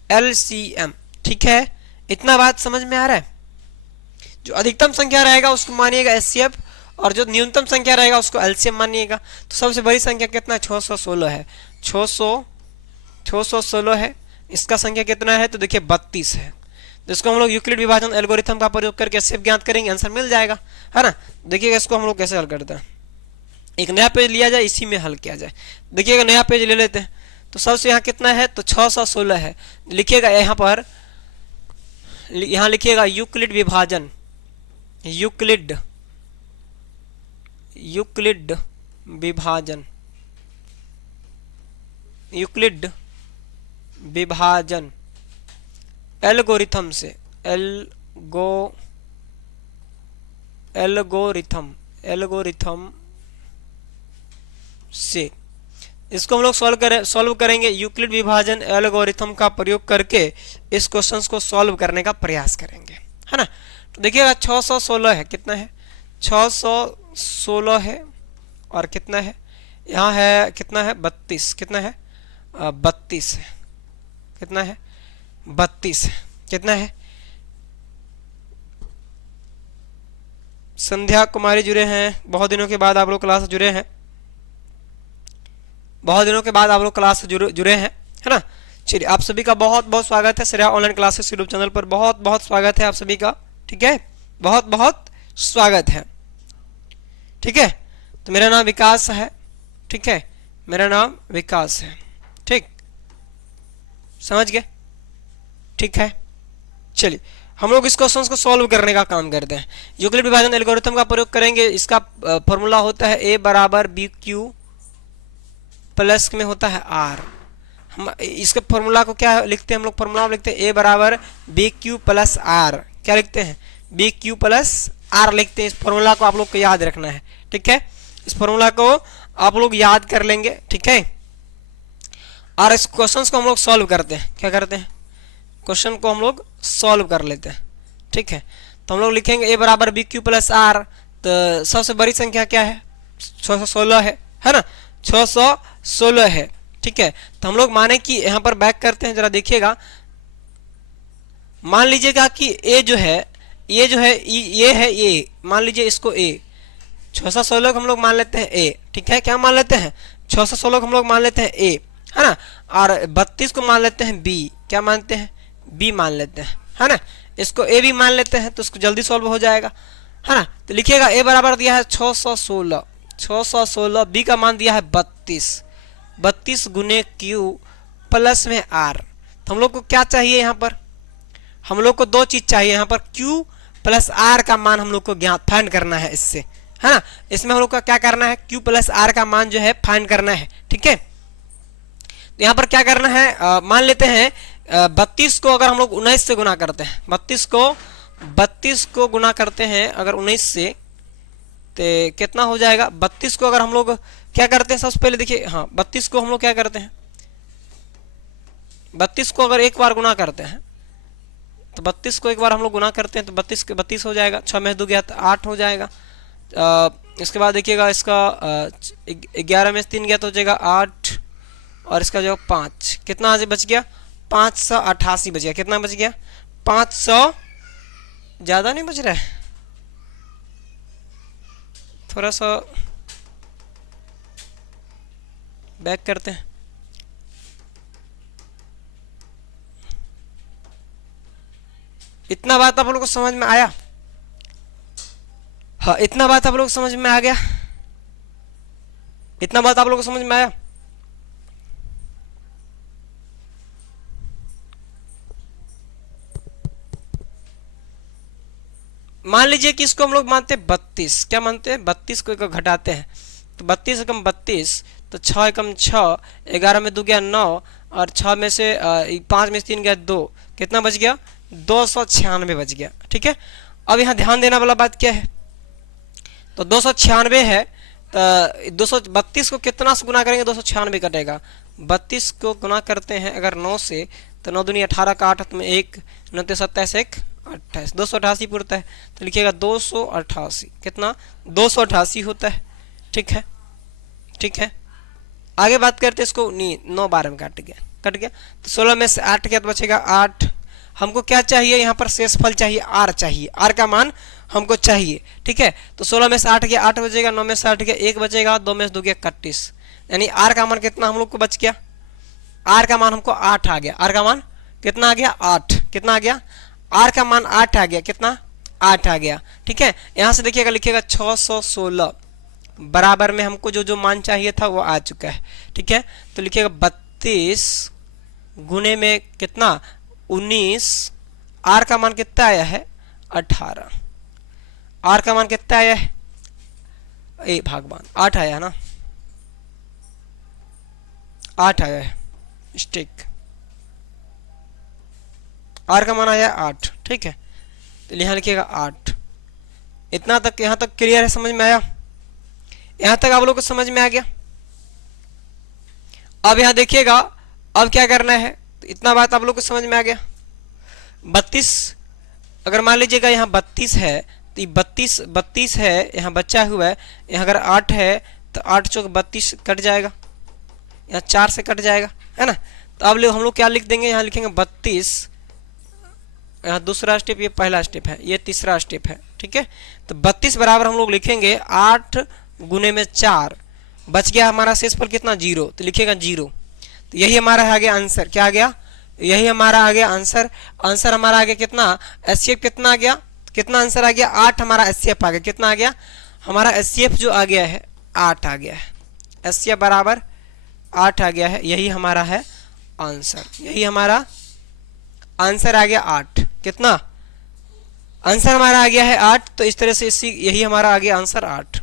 LCM, ठीक है। इतना बात समझ में आ रहा है। जो अधिकतम संख्या रहेगा उसको मानिएगा HCF और जो न्यूनतम संख्या रहेगा उसको LCM मानिएगा। तो सबसे बड़ी संख्या कितना है, 616 है, 616 है। इसका संख्या कितना है, तो देखिए 32 है। तो इसको हम लोग यूक्लिड विभाजन एल्गोरिथम का प्रयोग करके HCF ज्ञात करेंगे, आंसर मिल जाएगा, है ना। देखिएगा इसको हम लोग कैसे हल करते हैं, एक नया पेज लिया जाए, इसी में हल किया जाए। देखिएगा नया पेज ले लेते हैं, तो सबसे यहाँ कितना है, तो 616 है। लिखिएगा यहाँ पर, यहाँ लिखिएगा यूक्लिड विभाजन, यूक्लिड विभाजन एल्गोरिथम से इसको हम लोग सॉल्व करेंगे। यूक्लिड विभाजन एल्गोरिथम का प्रयोग करके इस क्वेश्चन को सॉल्व करने का प्रयास करेंगे, है ना। तो देखिएगा 616 है, कितना है 616 है, और कितना है यहाँ है, कितना है 32, कितना है 32 है, कितना है 32 है, कितना है। संध्या कुमारी जुड़े हैं, बहुत दिनों के बाद आप लोग क्लास जुड़े हैं, जुड़े हैं, है ना। चलिए आप सभी का बहुत बहुत स्वागत है Shreya online classes YouTube channel पर, बहुत बहुत स्वागत है आप सभी का, ठीक है, बहुत बहुत स्वागत है, ठीक है। तो मेरा नाम विकास है, ठीक है, मेरा नाम विकास है, ठीक, समझ गए, ठीक है। चलिए हम लोग इस क्वेश्चन को सॉल्व करने का काम करते हैं। यूक्लिड विभाजन एल्गोरिथम का प्रयोग करेंगे। इसका फॉर्मूला होता है A बराबर BQ प्लस में होता है R। हम इसके फॉर्मूला को क्या लिखते हैं, हम लोग फॉर्मूला लिखते हैं A बराबर BQ प्लस R, क्या लिखते हैं BQ प्लस आर लिखते हैं। इस फॉर्मूला को आप लोग को याद रखना है, ठीक है। इस फॉर्मूला को आप लोग याद कर लेंगे, ठीक है। और इस क्वेश्चन को हम लोग सॉल्व करते हैं। क्या करते हैं? क्वेश्चन को हम लोग सॉल्व कर लेते हैं, ठीक है। तो हम लोग लिखेंगे a बराबर बी क्यू प्लस आर। तो सबसे बड़ी संख्या क्या है? 616 है ना, 616 है, ठीक है। तो हम लोग माने कि यहाँ पर बैक करते हैं, जरा देखिएगा। मान लीजिएगा कि a जो है, ये जो है ये है a, मान लीजिए इसको a, 616 को हम लोग मान लेते हैं a, ठीक है। क्या मान लेते हैं? 616 को हम लोग मान लेते हैं a, है ना। और 32 को मान लेते हैं b। क्या मानते हैं? b मान लेते हैं, है ना। इसको a भी मान लेते हैं तो इसको जल्दी सॉल्व हो जाएगा, है ना। तो लिखिएगा a बराबर दिया है 616, 616, b का मान दिया है 32, 32 गुने q प्लस में r। तो हम लोग को क्या चाहिए यहाँ पर? हम लोग को दो चीज चाहिए यहाँ पर, q प्लस r का मान हम लोग को ज्ञात फाइंड करना है इससे, है ना। इसमें हम लोग का क्या करना है? q प्लस r का मान जो है फाइंड करना है, ठीक है। तो यहाँ पर क्या करना है? मान लेते हैं 32 को अगर हम लोग 19 से गुना करते हैं, 32 को गुना करते हैं अगर 19 से, तो कितना हो जाएगा? 32 को अगर हम लोग क्या करते हैं, सबसे पहले देखिए, हाँ 32 को हम लोग क्या करते हैं, 32 को अगर एक बार गुना करते हैं, तो 32 को एक बार हम लोग गुना करते हैं तो 32 के 32 हो जाएगा, 6 में 2 गया तो 8 हो जाएगा। इसके बाद देखिएगा इसका 11 में 3 गया तो हो जाएगा 8, और इसका जो 5, कितना आज बच गया? 588 बच गया। कितना बच गया? 500, ज़्यादा नहीं बच रहा है, थोड़ा सा बैक करते हैं। इतना बात आप लोगों को समझ में आया? हाँ, इतना बात आप लोगों को समझ में आ गया? इतना बात आप लोगों को समझ में आया? मान लीजिए कि इसको हम लोग मानते हैं 32। क्या मानते हैं? 32 को एक घटाते हैं तो 32 एकम 32, तो 6 एकम 6, 11 में 2 गया 9, और 6 में से 5 में से 3 गया 2, कितना बच गया? 296 बच गया, ठीक है। अब यहाँ ध्यान देना वाला बात क्या है? तो 296 है, तो 232 को कितना से गुना करेंगे? 296 कटेगा। 32 को गुना करते हैं अगर 9 से, तो 9 दूनी 18 का 8 में 1, 9 27 1 28, 288 पूरता है। तो लिखिएगा 288, कितना? 288 होता है, ठीक है, ठीक है। आगे बात करते हैं इसको, 9 12 में कट गया, तो 16 में से 8 गया तो बचेगा 8। हमको क्या चाहिए? यहाँ पर शेषफल चाहिए, r चाहिए, r का मान हमको चाहिए, ठीक है। तो 16 में से 8 गया 8 बचेगा, 9 में से 8 गया 1 बचेगा, 2 में से 2 गया 31, यानी r का मान कितना हम लोग को बच गया? r का मान हमको 8 आ गया। r का मान कितना आ गया? 8। कितना आ गया? r का मान 8 आ गया। कितना? 8 आ गया, ठीक है। यहाँ से देखिएगा, लिखिएगा 616 बराबर में हमको जो जो मान चाहिए था वो आ चुका है, ठीक है। तो लिखिएगा 32 गुने में कितना? 19, r का मान कितना आया है? 18, r का मान कितना आया है? ए भगवान, 8 आया है ना, 8 आया है, स्टिक, r का मान आया 8, ठीक है। तो यहाँ लिखिएगा 8। इतना तक, यहाँ तक क्लियर है? समझ में आया? यहाँ तक आप लोग को समझ में आ गया? अब यहाँ देखिएगा, अब क्या करना है। तो इतना बात आप लोग को समझ में आ गया? 32, अगर मान लीजिएगा यहाँ 32 है, तो 32 है, यहाँ बचा हुआ है। यहाँ अगर 8 है तो 8 चौक 32 कट जाएगा, यहाँ 4 से कट जाएगा, है ना। तो अब हम लोग क्या लिख देंगे? यहाँ लिखेंगे 32, यहाँ दूसरा स्टेप, ये पहला स्टेप है, ये तीसरा स्टेप है, ठीक है। तो 32 बराबर हम लोग लिखेंगे 8 गुने में 4, बच गया हमारा शेषफल कितना? 0। तो लिखेगा 0। तो यही हमारा आ गया आंसर। क्या आ गया? यही हमारा आ गया आंसर। आंसर हमारा आ गया कितना? एचसीएफ कितना आ गया? कितना आंसर आ गया? 8 हमारा एचसीएफ आ गया। कितना आ गया? हमारा एचसीएफ जो आ गया है 8 आ गया है। एचसीएफ बराबर 8 आ गया है। यही हमारा है आंसर। यही हमारा आंसर आ गया 8। कितना आंसर हमारा आ गया है? 8। तो इस तरह से यही हमारा आ गया आंसर 8।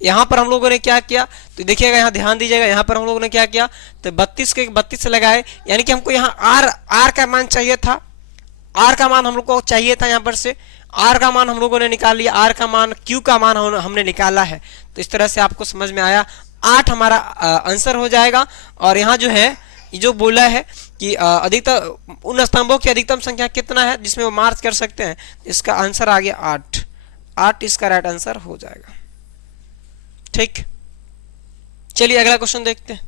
यहाँ पर हम लोगों ने क्या किया? तो देखिएगा, यहाँ ध्यान दीजिएगा, यहाँ पर हम लोगों ने क्या किया? तो 32 के 32 से लगाए, यानी कि हमको यहाँ आर का मान चाहिए था। आर का मान हम लोग को चाहिए था यहाँ पर से। आर का मान हम लोगों ने निकाल लिया, आर का मान, क्यू का मान हमने निकाला है। तो इस तरह से आपको समझ में आया, 8 हमारा आंसर हो जाएगा। और यहाँ जो है जो बोला है कि अधिकतम उन स्तंभों की अधिकतम संख्या कितना है जिसमें वो मार्च कर सकते हैं, इसका आंसर आ गया 8। 8 इसका राइट आंसर हो जाएगा। ठीक, चलिए अगला क्वेश्चन देखते हैं।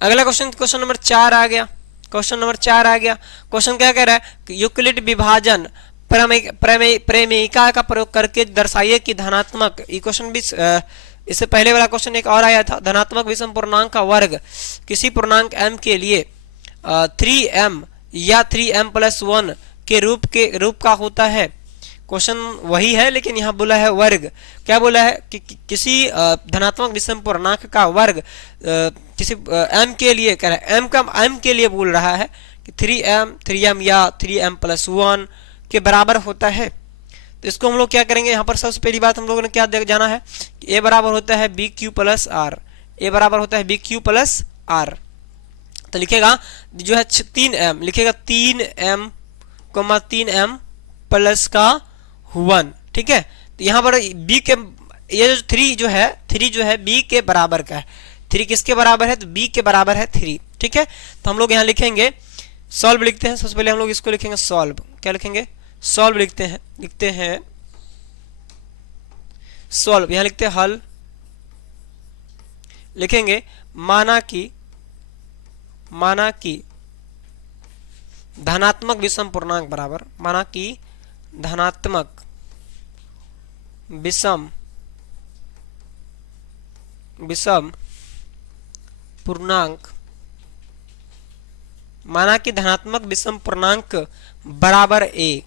अगला क्वेश्चन, क्वेश्चन नंबर 4 आ गया। क्वेश्चन नंबर 4 आ गया। क्वेश्चन क्या कह रहा है कि यूक्लिड विभाजन प्रेमिका का प्रयोग करके दर्शाइए कि धनात्मक, ये क्वेश्चन भी इससे पहले वाला क्वेश्चन एक और आया था, धनात्मक विषम पूर्णांक का वर्ग किसी पूर्णांक m के लिए 3m या 3m+1 के रूप का होता है। क्वेश्चन वही है लेकिन यहाँ बोला है वर्ग। क्या बोला है कि किसी धनात्मक विषम पूर्णांक का वर्ग किसी m के लिए कह रहा है, m के लिए बोल रहा है कि 3m या 3m+1 के बराबर होता है। तो इसको हम लोग क्या करेंगे, यहाँ पर सबसे पहली बात हम लोगों ने क्या जाना है कि a बराबर होता है bq+r, a बराबर होता है bq+r। तो लिखेगा जो है 3m, लिखेगा 3m, 3m प्लस का 1। ठीक है, तो यहाँ पर b के ये जो 3 जो है b के बराबर का है। 3 किसके बराबर है, तो b के बराबर है 3। ठीक है, तो हम लोग यहाँ लिखेंगे सॉल्व, लिखते हैं। सबसे पहले हम लोग इसको लिखेंगे सॉल्व। क्या लिखेंगे, सॉल्व लिखते हैं सॉल्व। यहाँ लिखते हैं हल, लिखेंगे माना कि धनात्मक विषम पूर्णांक बराबर, माना कि धनात्मक विषम पूर्णांक, माना कि धनात्मक विषम पूर्णांक बराबर a,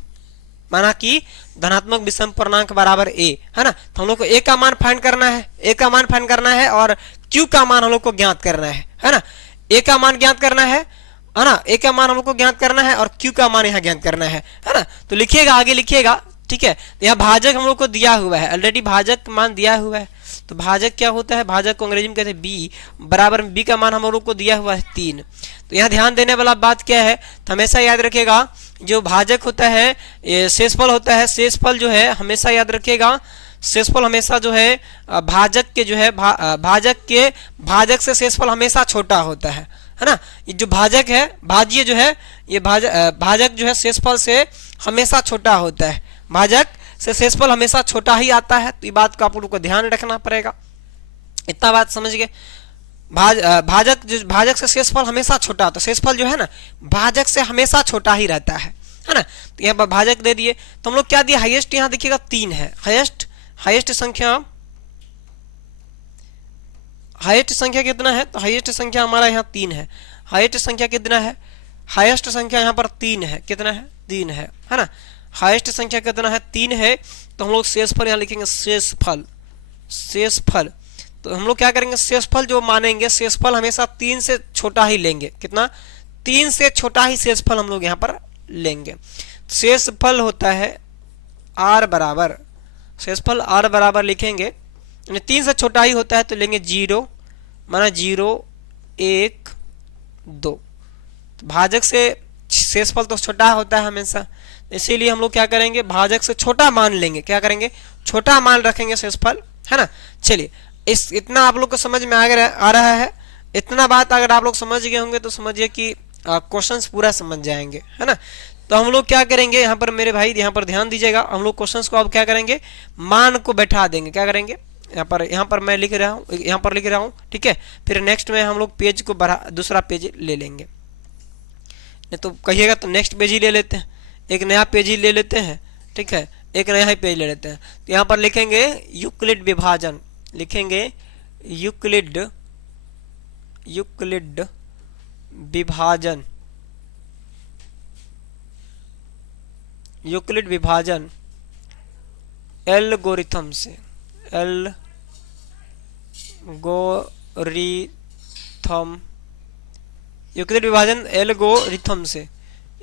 माना कि धनात्मक विषम पूर्णांक बराबर a है ना। तो हम लोग को a का मान फाइंड करना है, a का मान फाइंड करना है और q का मान हम लोग को ज्ञात करना है ना। a का मान ज्ञात करना है ना, a का मान हम लोग को ज्ञात करना है और q का मान यहाँ ज्ञात करना है ना। तो लिखिएगा, आगे लिखिएगा। ठीक है, तो यहाँ भाजक हम लोग को दिया हुआ है, ऑलरेडी भाजक मान दिया हुआ है। तो भाजक क्या होता है, भाजक को अंग्रेजी में कहते हैं b, बराबर b का मान हम लोग को दिया हुआ है 3। तो यहाँ ध्यान देने वाला बात क्या है, तो हमेशा याद रखिएगा जो भाजक होता है, शेषफल होता है, शेषफल जो है हमेशा याद रखिएगा, शेषफल हमेशा जो है भाजक के जो है भाजक से शेषफल हमेशा छोटा होता है ना। ये जो भाजक है, भाज्य जो है, ये भाजक जो है शेषफल से हमेशा छोटा होता है, भाजक से शेषफल हमेशा छोटा ही आता है। तो ये बात को आप लोगों को ध्यान रखना पड़ेगा। इतना बात समझ गए। भाजक से शेषफल हमेशा छोटा, तो शेषफल जो है ना भाजक से हमेशा छोटा ही रहता है ना। तो यहाँ पर भाजक दे दिए, तो हम लोग क्या दिए, हाईएस्ट यहाँ देखिएगा 3 है, हाईएस्ट संख्या कितना है, तो हाईएस्ट संख्या हमारा यहाँ 3 है। हाईएस्ट संख्या कितना है, हाईएस्ट संख्या यहाँ पर 3 है। कितना है, 3 है ना। हाईएस्ट संख्या कितना है, 3 है। तो हम लोग शेषफल यहाँ लिखेंगे शेषफल। तो हम लोग क्या करेंगे, शेषफल जो मानेंगे, शेषफल हमेशा 3 से छोटा ही लेंगे। कितना, 3 से छोटा ही शेषफल हम लोग यहाँ पर लेंगे। शेषफल होता है r बराबर, शेषफल r बराबर लिखेंगे, 3 से छोटा ही होता है तो लेंगे 0, माना 0, 1, 2। भाजक से शेषफल तो छोटा होता है हमेशा, इसीलिए हम लोग क्या करेंगे, भाजक से छोटा मान लेंगे। क्या करेंगे, छोटा मान रखेंगे शेषफल, है ना। चलिए, इतना आप लोग को समझ में आ रहा है। इतना बात अगर आप लोग समझ गए होंगे तो समझिए कि क्वेश्चंस पूरा समझ जाएंगे, है ना। तो हम लोग क्या करेंगे, यहाँ पर मेरे भाई यहाँ पर ध्यान दीजिएगा, हम लोग क्वेश्चंस को अब क्या करेंगे, मान को बैठा देंगे। क्या करेंगे, यहाँ पर मैं लिख रहा हूँ, यहाँ पर लिख रहा हूँ। ठीक है, फिर नेक्स्ट में हम लोग पेज को दूसरा पेज ले लेंगे। नहीं तो कहिएगा तो नेक्स्ट पेज ही ले लेते हैं, एक नया पेज ही ले लेते हैं। ठीक है, एक नया ही पेज ले लेते हैं। तो यहाँ पर लिखेंगे यूक्लिड विभाजन, लिखेंगे यूक्लिड विभाजन, यूक्लिड विभाजन एल्गोरिथम से, यूक्लिड विभाजन एल्गोरिथम से,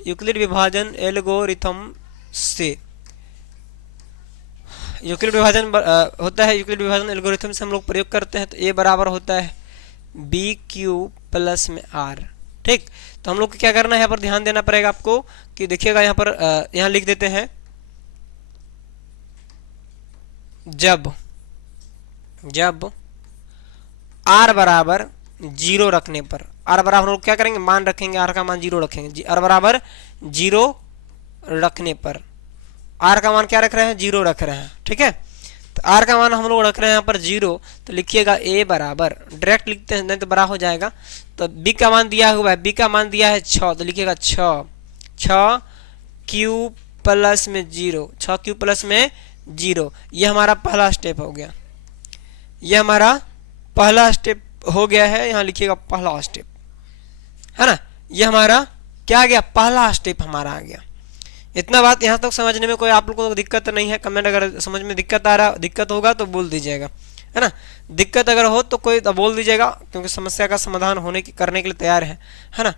यूक्लिड विभाजन एल्गोरिथम से, यूक्लिड विभाजन होता है, यूक्लिड विभाजन एल्गोरिथम से हम लोग प्रयोग करते हैं। तो ए बराबर होता है बी क्यू प्लस में आर, ठीक। तो हम लोग को क्या करना है, यहाँ पर ध्यान देना पड़ेगा आपको कि देखिएगा यहाँ पर यहाँ लिख देते हैं जब आर बराबर 0 रखने पर, आर बराबर हम लोग क्या करेंगे, मान रखेंगे, आर का मान 0 रखेंगे, आर बराबर 0 रखने पर, आर का मान क्या रख रहे हैं, 0 रख रहे हैं। ठीक है, तो आर का मान हम लोग रख रहे हैं यहाँ पर 0, तो लिखिएगा ए बराबर, डायरेक्ट लिखते हैं नहीं तो बड़ा हो जाएगा। तो बी का मान दिया हुआ है, बी का मान दिया है 6, तो लिखिएगा 6 क्यू प्लस में 0, 6 क्यू प्लस में 0। ये हमारा पहला स्टेप हो गया, ये हमारा पहला स्टेप हो गया है। यहाँ लिखिएगा पहला स्टेप, है ना, ये हमारा क्या आ गया, पहला स्टेप हमारा आ गया। इतना बात यहाँ तक समझने में कोई आप लोगों को दिक्कत नहीं है? कमेंट अगर समझ में दिक्कत होगा तो बोल दीजिएगा, है ना। दिक्कत अगर हो तो कोई तो बोल दीजिएगा, क्योंकि समस्या का समाधान करने के लिए तैयार है ना।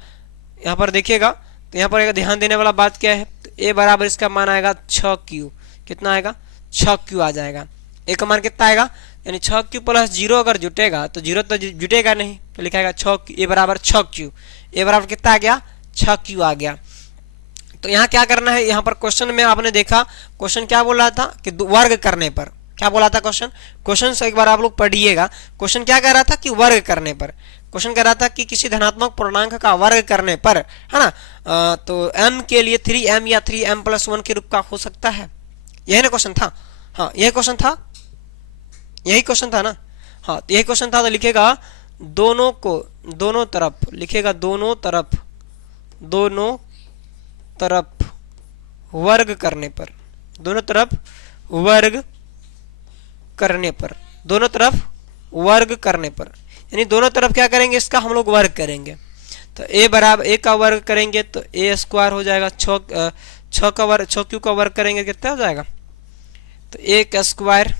यहाँ पर देखिएगा, तो यहाँ पर एक ध्यान देने वाला बात क्या है, तो ए बराबर इसका मान आएगा 6Q, कितना आएगा, 6Q आ जाएगा। ए का मान कितना आएगा, यानी 6Q प्लस 0 अगर जुटेगा तो 0 तो जुटेगा नहीं, तो लिखाएगा 6Q, ए बराबर 6Q, ए बराबर कितना आ गया, 6Q आ गया। तो यहाँ क्या करना है, यहाँ पर क्वेश्चन में आपने देखा, क्वेश्चन क्या बोल रहा था कि वर्ग करने पर, क्या बोला था क्वेश्चन से एक बार आप लोग पढ़िएगा। क्वेश्चन क्या कह रहा था कि वर्ग करने पर, क्वेश्चन कह रहा था कि किसी धनात्मक पूर्णांक का वर्ग करने पर, है ना, तो m के लिए 3m या 3m प्लस 1 के रूप का हो सकता है। यही ना क्वेश्चन था, हाँ यही क्वेश्चन था, यही क्वेश्चन था ना, हाँ यही क्वेश्चन था। तो लिखेगा दोनों को, दोनों तरफ, लिखेगा दोनों तरफ वर्ग करने पर, दोनों तरफ वर्ग करने पर, दोनों तरफ वर्ग करने पर, यानी दोनों तरफ क्या करेंगे, इसका हम लोग वर्ग करेंगे। तो ए बराबर, ए का वर्ग करेंगे तो ए स्क्वायर हो जाएगा, 6 का वर्ग करेंगे कितना हो जाएगा, तो ए का स्क्वायर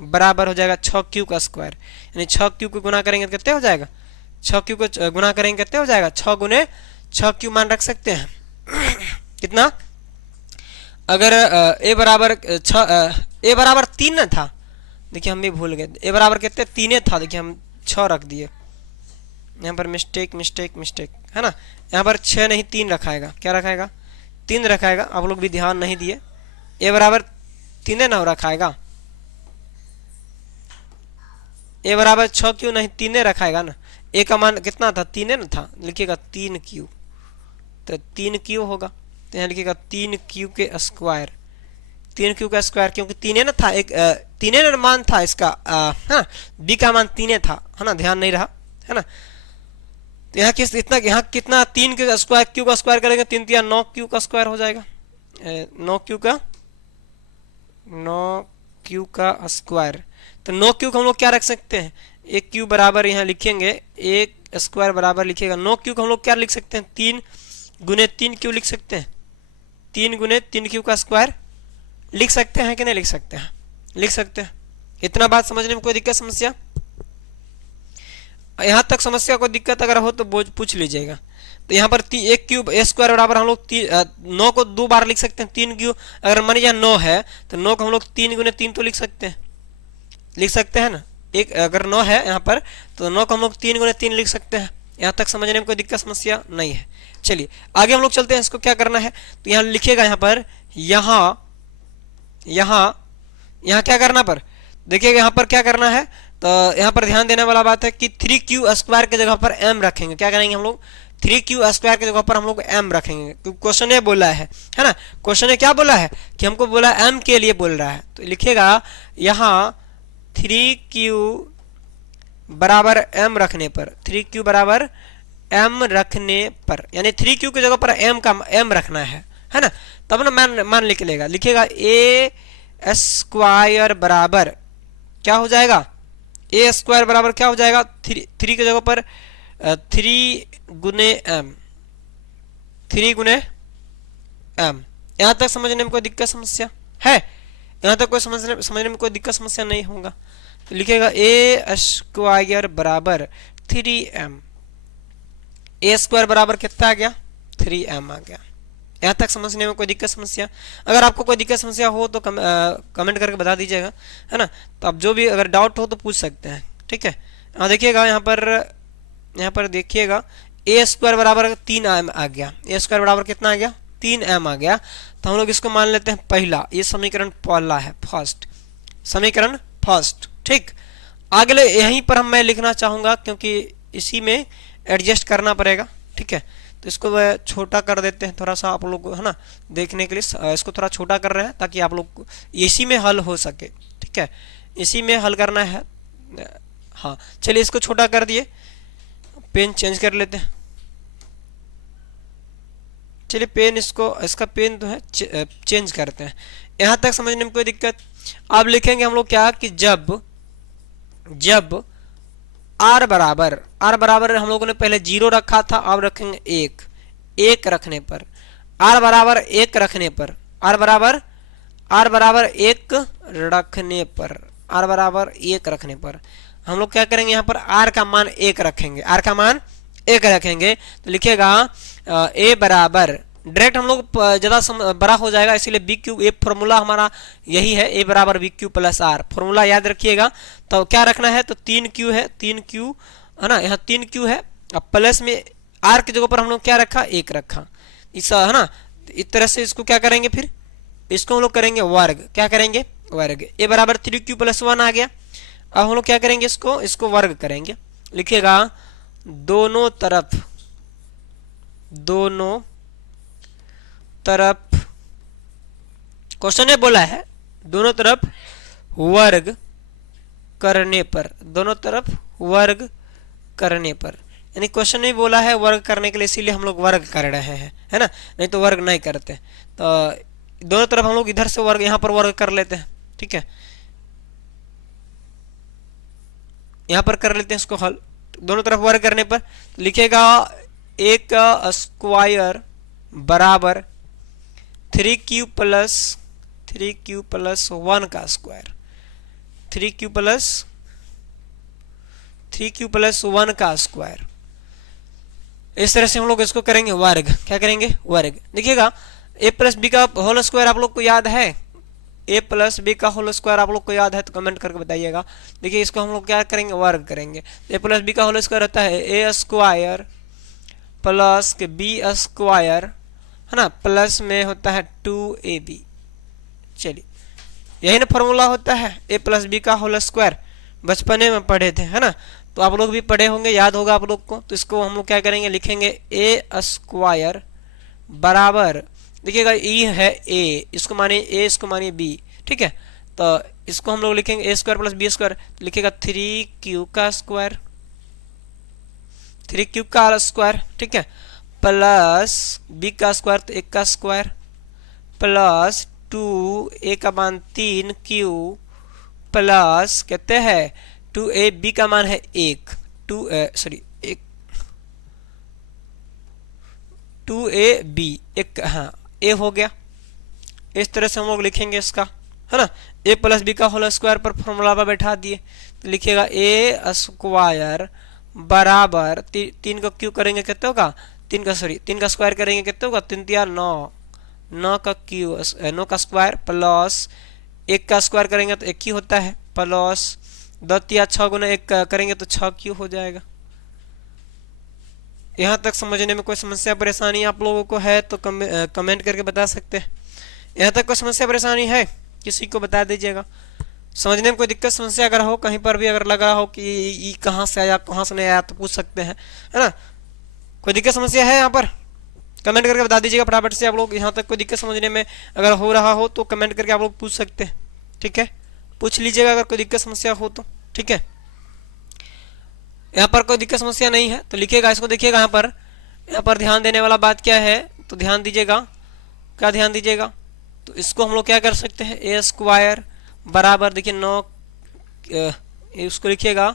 बराबर हो जाएगा 6Q का स्क्वायर, यानी 6Q को गुना करेंगे तो कितने हो जाएगा, 6Q को गुना करेंगे कितने हो जाएगा, 6 गुने 6Q मान रख सकते हैं कितना। अगर ए बराबर 3 ना था, देखिए हम भी भूल गए, ए बराबर कितने 3 था, देखिए हम 6 रख दिए, यहाँ पर मिस्टेक है ना, यहाँ पर 6 नहीं 3 रखाएगा, क्या रखाएगा, 3 रखाएगा। आप लोग भी ध्यान नहीं दिए, ए बराबर 3 ना रखाएगा, ए बराबर 6 क्यों नहीं 3 रखाएगा ना, ए का मान कितना था, 3 ना था, लिखिएगा 3Q, तो 3Q होगा, तो यहाँ लिखिएगा 3Q के स्क्वायर, 3Q का स्क्वायर, क्योंकि 3 ना था, एक 3 मान था इसका, है ना, बी का मान 3 था, है ना, ध्यान नहीं रहा, है ना। तो यहाँ यहाँ कितना 3 के स्क्वायर, Q का स्क्वायर करेंगे 3 या 9Q का स्क्वायर हो जाएगा, 9Q का स्क्वायर। तो 9Q को हम लोग क्या रख सकते हैं, एक Q बराबर यहाँ लिखेंगे, एक स्क्वायर बराबर लिखिएगा 9Q को हम लोग क्या लिख सकते हैं, 3 गुने 3Q लिख सकते हैं, 3 गुने 3Q का स्क्वायर लिख सकते हैं कि नहीं लिख सकते हैं, लिख सकते हैं। इतना बात समझने में कोई दिक्कत समस्या, यहाँ तक समस्या कोई दिक्कत अगर हो तो पूछ लीजिएगा। तो यहाँ पर एक क्यूब ए स्क्वायर बराबर हम लोग 9 को 2 बार लिख सकते हैं, 3Q अगर मान लीजिए 9 है तो 9 को हम लोग 3 गुने 3 तो लिख सकते हैं ना, एक अगर 9 है यहाँ पर तो 9 को हम लोग 3 गुने 3 लिख सकते हैं। यहाँ तक समझने में कोई दिक्कत समस्या नहीं है। चलिए आगे हम लोग चलते हैं, इसको क्या करना है, तो यहाँ लिखिएगा, यहाँ पर यहाँ क्या करना पर देखिएगा, यहाँ पर क्या करना है, तो यहाँ पर ध्यान देने वाला बात है कि 3Q स्क्वायर की जगह पर m रखेंगे, क्या करेंगे हम लोग, 3Q स्क्वायर की जगह पर हम लोग m रखेंगे, क्योंकि क्वेश्चन ये बोला है ना, क्वेश्चन ने क्या बोला है कि हमको बोला m के लिए बोल रहा है। तो लिखिएगा यहाँ 3Q बराबर m रखने पर, 3Q बराबर m रखने पर, यानी 3Q की जगह पर m रखना है ना, तब ना मान निकलेगा। लिखिएगा ए स्क्वायर बराबर क्या हो जाएगा, ए स्क्वायर बराबर क्या हो जाएगा, 3 की जगह पर 3 गुने m। यहाँ तक समझने में कोई दिक्कत समस्या है, यहाँ तक कोई समझने में कोई दिक्कत समस्या नहीं होगा। तो लिखेगा ए स्क्वायर बराबर 3m, ए स्क्वायर बराबर कितना आ गया, 3m आ गया। यहाँ तक समझने में कोई दिक्कत समस्या, अगर आपको कोई दिक्कत समस्या हो तो कमेंट करके बता दीजिएगा, है ना। तो अब जो भी अगर डाउट हो तो पूछ सकते हैं, ठीक है। हाँ देखिएगा यहाँ पर देखिएगा ए स्क्वायर बराबर 3m आ गया, ए स्क्वायर बराबर कितना आ गया 3m आ गया। तो हम लोग इसको मान लेते हैं पहला, ये समीकरण पहला है, फर्स्ट समीकरण फर्स्ट। ठीक, अगले यहीं पर हम मैं लिखना चाहूंगा क्योंकि इसी में एडजस्ट करना पड़ेगा। ठीक है, तो इसको छोटा कर देते हैं थोड़ा सा, आप लोग है ना देखने के लिए इसको थोड़ा छोटा कर रहे हैं ताकि आप लोग इसी में हल हो सके। ठीक है, इसी में हल करना है। हाँ चलिए इसको छोटा कर दिए, पेन चेंज कर लेते हैं। चलिए पेन इसका पेन तो है चेंज करते हैं। यहाँ तक समझने में कोई दिक्कत? अब लिखेंगे हम लोग क्या कि जब आर बराबर हम लोगों ने पहले 0 रखा था, अब रखेंगे 1 रखने पर, आर बराबर 1 रखने पर, आर बराबर 1 रखने पर हम लोग क्या करेंगे, यहाँ पर आर का मान 1 रखेंगे, आर का मान 1 रखेंगे। तो लिखेगा ए बराबर, डायरेक्ट हम लोग ज़्यादा बड़ा हो जाएगा इसीलिए बी क्यूब, ए फॉर्मूला हमारा यही है, ए बराबर B Q plus R, formula याद रखिएगा। तो क्या रखना है, तो 3Q है, 3Q है ना, यहाँ 3Q है, अब प्लस में आर की जगह पर हम लोग क्या रखा 1 रखा, इस है ना। इस तरह से इसको क्या करेंगे, फिर इसको हम लोग करेंगे वर्ग, क्या करेंगे वर्ग, ए बराबर 3Q प्लस 1 आ गया। अब हम लोग क्या करेंगे, इसको वर्ग करेंगे, लिखिएगा दोनों तरफ क्वेश्चन ने बोला है दोनों तरफ वर्ग करने पर, दोनों तरफ वर्ग करने पर, यानी क्वेश्चन ने बोला है वर्ग करने के लिए, इसीलिए हम लोग वर्ग कर रहे हैं, है ना, नहीं तो वर्ग नहीं करते। तो दोनों तरफ हम लोग इधर से वर्ग, यहाँ पर वर्ग कर लेते हैं। ठीक है, यहाँ पर कर लेते हैं इसको हल, दोनों तरफ वर्ग करने पर लिखेगा 1 स्क्वायर बराबर 3Q प्लस 1 का स्क्वायर, 3Q प्लस 1 का स्क्वायर। इस तरह से हम लोग इसको करेंगे वर्ग, क्या करेंगे वर्ग। देखिएगा a प्लस बी का होल स्क्वायर आप लोग को याद है, a प्लस बी का होल स्क्वायर आप लोग को याद है तो कमेंट करके बताइएगा। देखिए इसको हम लोग क्या करेंगे वर्ग करेंगे, a प्लस बी का होल स्क्वायर होता है a स्क्वायर प्लस के बी स्क्वायर, है ना, प्लस में होता है 2ab। चलिए यही ना फॉर्मूला होता है a प्लस बी का होल स्क्वायर, बचपने में पढ़े थे, है ना, तो आप लोग भी पढ़े होंगे, याद होगा आप लोग को। तो इसको हम लोग क्या करेंगे, लिखेंगे a स्क्वायर बराबर, देखिएगा ई है a, इसको मानिए a, इसको मानिए b। ठीक है, तो इसको हम लोग लिखेंगे a square plus B square, लिखेगा 3Q का स्क्वायर, 3Q का स्क्वायर। ठीक है, प्लस b का स्क्वायर तो 1 का स्क्वायर, प्लस 2a का मान 3Q प्लस कहते हैं 2a, b का मान है 1, 2ab 1, हाँ a हो गया। इस तरह से हम लोग लिखेंगे इसका, है ना, a प्लस बी का होल स्क्वायर पर फॉर्मूला पर बैठा दिए, तो लिखिएगा a स्क्वायर बराबर 3 को क्यू करेंगे कितने होगा, 3 का स्क्वायर करेंगे कितने होगा, 3 तिया 9, 9 का क्यू 9 का स्क्वायर प्लस 1 का स्क्वायर करेंगे तो 1 ही होता है, प्लस 2 तिया 6 गुना 1 करेंगे तो 6Q हो जाएगा। यहाँ तक समझने में कोई समस्या परेशानी आप लोगों को है तो कमेंट करके बता सकते हैं। यहाँ तक कोई समस्या परेशानी है किसी को बता दीजिएगा। समझने में कोई दिक्कत समस्या अगर हो, कहीं पर भी अगर लगा हो कि ये कहाँ से आया कहाँ से नहीं आया तो पूछ सकते हैं, है ना। कोई दिक्कत समस्या है यहाँ पर कमेंट करके बता दीजिएगा फटाफट से। आप लोग यहाँ तक कोई दिक्कत समझने में अगर हो रहा हो तो कमेंट करके आप लोग पूछ सकते हैं। ठीक है, पूछ लीजिएगा अगर कोई दिक्कत समस्या हो तो। ठीक है, यहाँ पर कोई दिक्कत समस्या नहीं है तो लिखिएगा इसको। देखिएगा यहाँ पर ध्यान देने वाला बात क्या है, तो ध्यान दीजिएगा, क्या ध्यान दीजिएगा, तो इसको हम लोग क्या कर सकते हैं, ए स्क्वायर बराबर देखिए 9, इसको लिखिएगा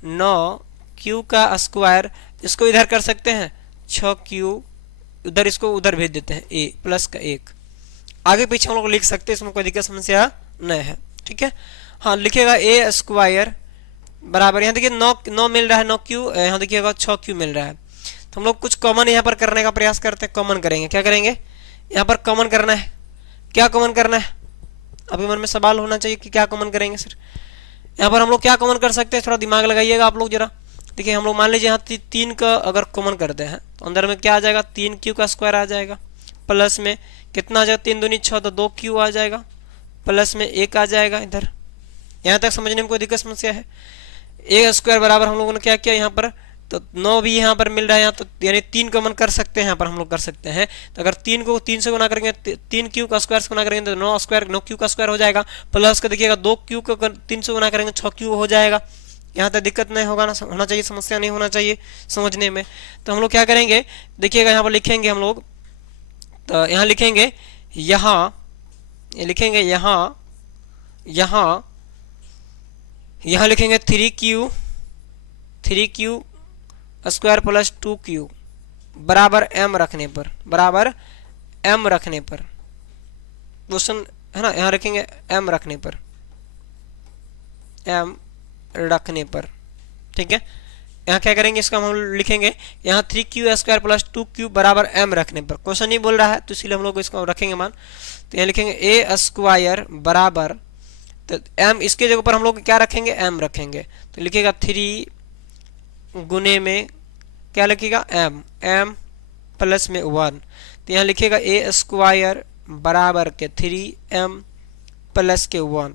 9Q का स्क्वायर, इसको इधर कर सकते हैं 6Q, उधर इसको उधर भेज देते हैं a प्लस का 1, आगे पीछे हम लोग लिख सकते हैं, इसमें कोई दिक्कत समस्या नहीं है। ठीक है, हाँ लिखिएगा a स्क्वायर बराबर, यहाँ देखिए 9 मिल रहा है, 9Q, यहाँ देखिएगा 6Q मिल रहा है। तो हम लोग कुछ कॉमन यहाँ पर करने का प्रयास करते हैं, कॉमन करेंगे, क्या करेंगे यहाँ पर कॉमन करना है। क्या कॉमन करना है, अभी मन में सवाल होना चाहिए कि क्या कॉमन करेंगे सर। यहाँ पर हम लोग क्या कॉमन कर सकते हैं, थोड़ा दिमाग लगाइएगा आप लोग जरा। देखिए हम लोग मान लीजिए यहाँ 3 का अगर कॉमन करते हैं तो अंदर में क्या आ जाएगा, 3q का स्क्वायर आ जाएगा, प्लस में कितना आ जाएगा, 3 दूनी 6 तो 2q आ जाएगा, प्लस में 1 आ जाएगा इधर। यहाँ तक समझने में कोई दिक्कत समस्या है? ए स्क्वायर बराबर हम लोगों ने क्या किया यहाँ पर, तो 9 भी यहाँ पर मिल रहा है यहाँ, तो यानी 3 कॉमन कर सकते हैं यहाँ पर हम लोग कर सकते हैं। तो अगर 3 को 3 से गुना करेंगे, 3q का स्क्वायर से गुना करेंगे तो 9 q का स्क्वायर हो जाएगा, प्लस का देखिएगा 2q को 3 से गुना करेंगे 6q हो जाएगा। यहाँ तक दिक्कत नहीं होगा ना, होना चाहिए, समस्या नहीं होना चाहिए समझने में। तो हम लोग क्या करेंगे, देखिएगा यहाँ पर लिखेंगे हम लोग, तो यहाँ लिखेंगे यहाँ लिखेंगे यहाँ लिखेंगे 3q स्क्वायर प्लस 2q बराबर m रखने पर क्वेश्चन है ना, यहाँ रखेंगे m रखने पर, ठीक है। यहाँ क्या करेंगे, इसका हम लिखेंगे यहाँ 3q स्क्वायर प्लस 2q बराबर m रखने पर, क्वेश्चन नहीं बोल रहा है तो इसलिए हम लोग इसको रखेंगे मान। तो यहाँ लिखेंगे a स्क्वायर बराबर, तो m इसके जगह पर हम लोग क्या रखेंगे, m रखेंगे, तो लिखेगा 3 गुने में क्या लिखेगा m प्लस में 1, तो यहाँ लिखेगा a स्क्वायर बराबर के 3m प्लस के 1।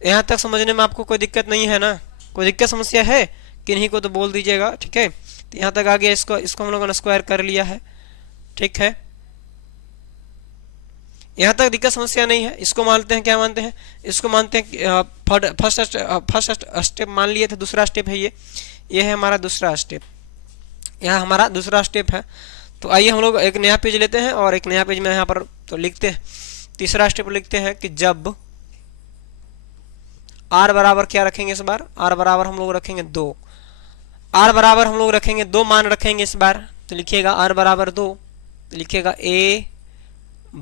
यहाँ तक समझने में आपको कोई दिक्कत नहीं है ना, कोई दिक्कत समस्या है किन्हीं को तो बोल दीजिएगा, ठीक है। तो यहाँ तक आ गया, इसको हम लोगों ने स्क्वायर कर लिया है, ठीक है। यहाँ तक दिक्कत समस्या नहीं है। इसको मानते हैं, क्या मानते हैं, इसको मानते हैं फर्स्ट स्टेप मान लिए थे, दूसरा स्टेप है ये है हमारा दूसरा स्टेप, यहाँ हमारा दूसरा स्टेप है। तो आइए हम लोग एक नया पेज लेते हैं और एक नया पेज में यहाँ पर तो लिखते हैं, तीसरा स्टेप लिखते हैं कि जब r बराबर क्या रखेंगे इस बार, r बराबर हम लोग रखेंगे 2, r बराबर हम लोग रखेंगे 2 मान रखेंगे इस बार, तो लिखिएगा r बराबर 2, तो लिखिएगा a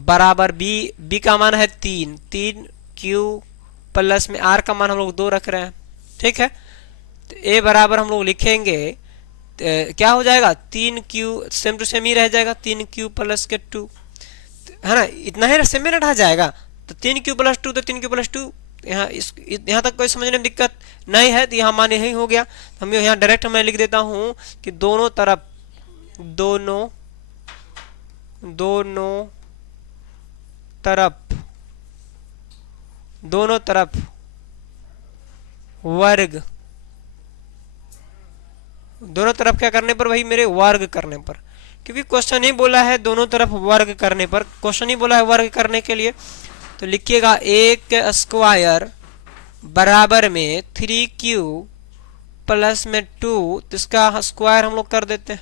बराबर b का मान है 3q प्लस में r का मान हम लोग 2 रख रहे हैं, ठीक है। तो a बराबर हम लोग लिखेंगे क्या हो जाएगा, 3q सेम टू सेम ही रह जाएगा, 3q प्लस के 2, है ना, इतना ही सेम में रह जाएगा। तो 3q प्लस 2 तो 3q प्लस 2, यहाँ तक कोई समझने में दिक्कत नहीं है, तो यहाँ मान यही हो गया। हम यहाँ डायरेक्ट मैं लिख देता हूँ कि दोनों तरफ वर्ग, दोनों तरफ क्या करने पर भाई मेरे, वर्ग करने पर, क्योंकि क्वेश्चन ही बोला है दोनों तरफ वर्ग करने पर, क्वेश्चन ही बोला है वर्ग करने के लिए। तो लिखिएगा एक स्क्वायर बराबर में 3q प्लस में 2, तो इसका स्क्वायर हम लोग कर देते हैं,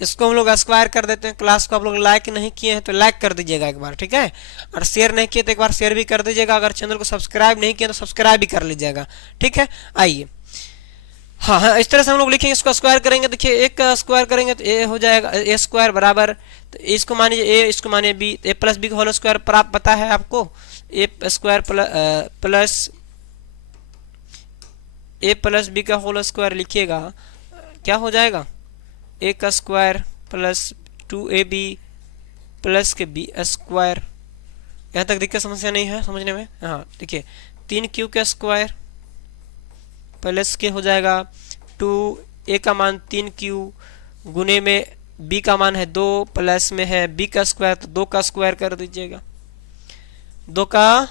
इसको हम लोग स्क्वायर कर देते हैं। क्लास को आप लोग लाइक नहीं किए हैं तो लाइक कर दीजिएगा एक बार, ठीक है, और शेयर नहीं किए तो एक बार शेयर भी कर दीजिएगा, अगर चैनल को सब्सक्राइब नहीं किए तो सब्सक्राइब भी कर लीजिएगा, ठीक है। आइए हाँ, इस तरह से हम लोग लिखेंगे, इसको स्क्वायर करेंगे, देखिए एक का स्क्वायर करेंगे तो ए हो जाएगा, ए स्क्वायर बराबर, तो इसको मानिए ए, इसको मानिए बी, ए प्लस बी का होल स्क्वायर पर आप पता है आपको, ए स्क्वायर प्लस बी का होल स्क्वायर लिखिएगा, क्या हो जाएगा, ए का स्क्वायर प्लस 2ab प्लस के बी स्क्वायर। यहाँ तक दिक्कत समस्या नहीं है समझने में। हाँ देखिए 3q का स्क्वायर प्लस के हो जाएगा 2a का मान 3q गुने में b का मान है 2 प्लस में है b का स्क्वायर, तो 2 का स्क्वायर कर दीजिएगा, 2 का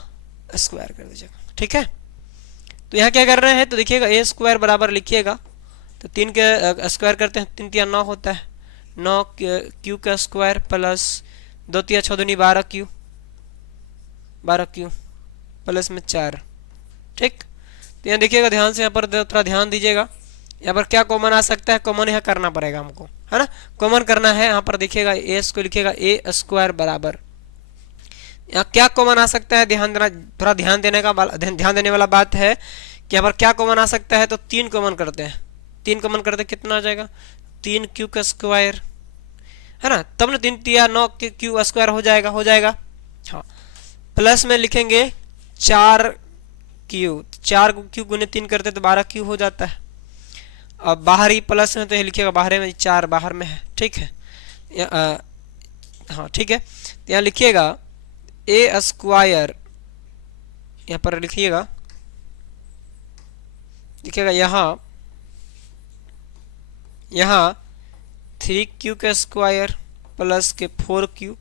स्क्वायर कर दीजिएगा, ठीक है। तो यहाँ क्या कर रहे हैं, तो देखिएगा a स्क्वायर बराबर लिखिएगा, तो 3 के स्क्वायर करते हैं, 3 तिया 9 होता है, 9 q का स्क्वायर प्लस 2 तिया 6 दूनी 12q प्लस में 4, ठीक। तो यहाँ देखिएगा ध्यान से, यहाँ पर थोड़ा ध्यान दीजिएगा, यहाँ पर क्या कॉमन आ सकता है, कॉमन यहाँ करना पड़ेगा हमको, है ना, कॉमन करना है। यहाँ पर देखिएगा ए को लिखिएगा ए स्क्वायर बराबर, यहाँ क्या कॉमन आ सकता है, ध्यान देना, थोड़ा ध्यान देने वाला बात है कि यहाँ पर क्या कॉमन आ सकता है। तो 3 कॉमन करते हैं, 3 कॉमन करते कितना आ जाएगा, 3q का स्क्वायर, है ना, तब ना 3 तिया 9 q स्क्वायर हो जाएगा। हाँ, प्लस में लिखेंगे 4q गुने 3 करते तो 12q हो जाता है। अब बाहर ही प्लस में तो ये लिखिएगा, बाहर में 4 बाहर में है, ठीक है। हाँ ठीक है, तो यहाँ लिखिएगा ए स्क्वायर, यहाँ पर लिखिएगा यहाँ यहाँ 3q का स्क्वायर प्लस के 4q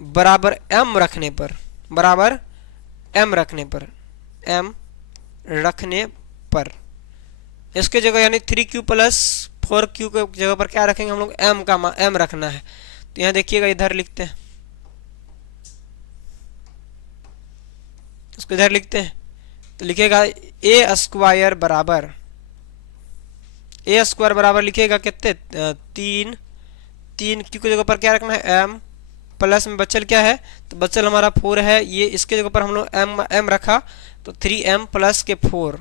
बराबर m रखने पर, बराबर m रखने पर, m रखने पर इसके जगह यानी 3q प्लस 4q के जगह पर क्या रखेंगे हम लोग, m का m रखना है। तो यहाँ देखिएगा इधर लिखते हैं, इसको इधर लिखते हैं, तो लिखेगा a स्क्वायर बराबर, a स्क्वायर बराबर लिखेगा कितने, 3q की जगह पर क्या रखना है, m प्लस में बचल क्या है, तो बचल हमारा 4 है, ये इसके जगह पर हम लोग m रखा तो 3m प्लस के 4,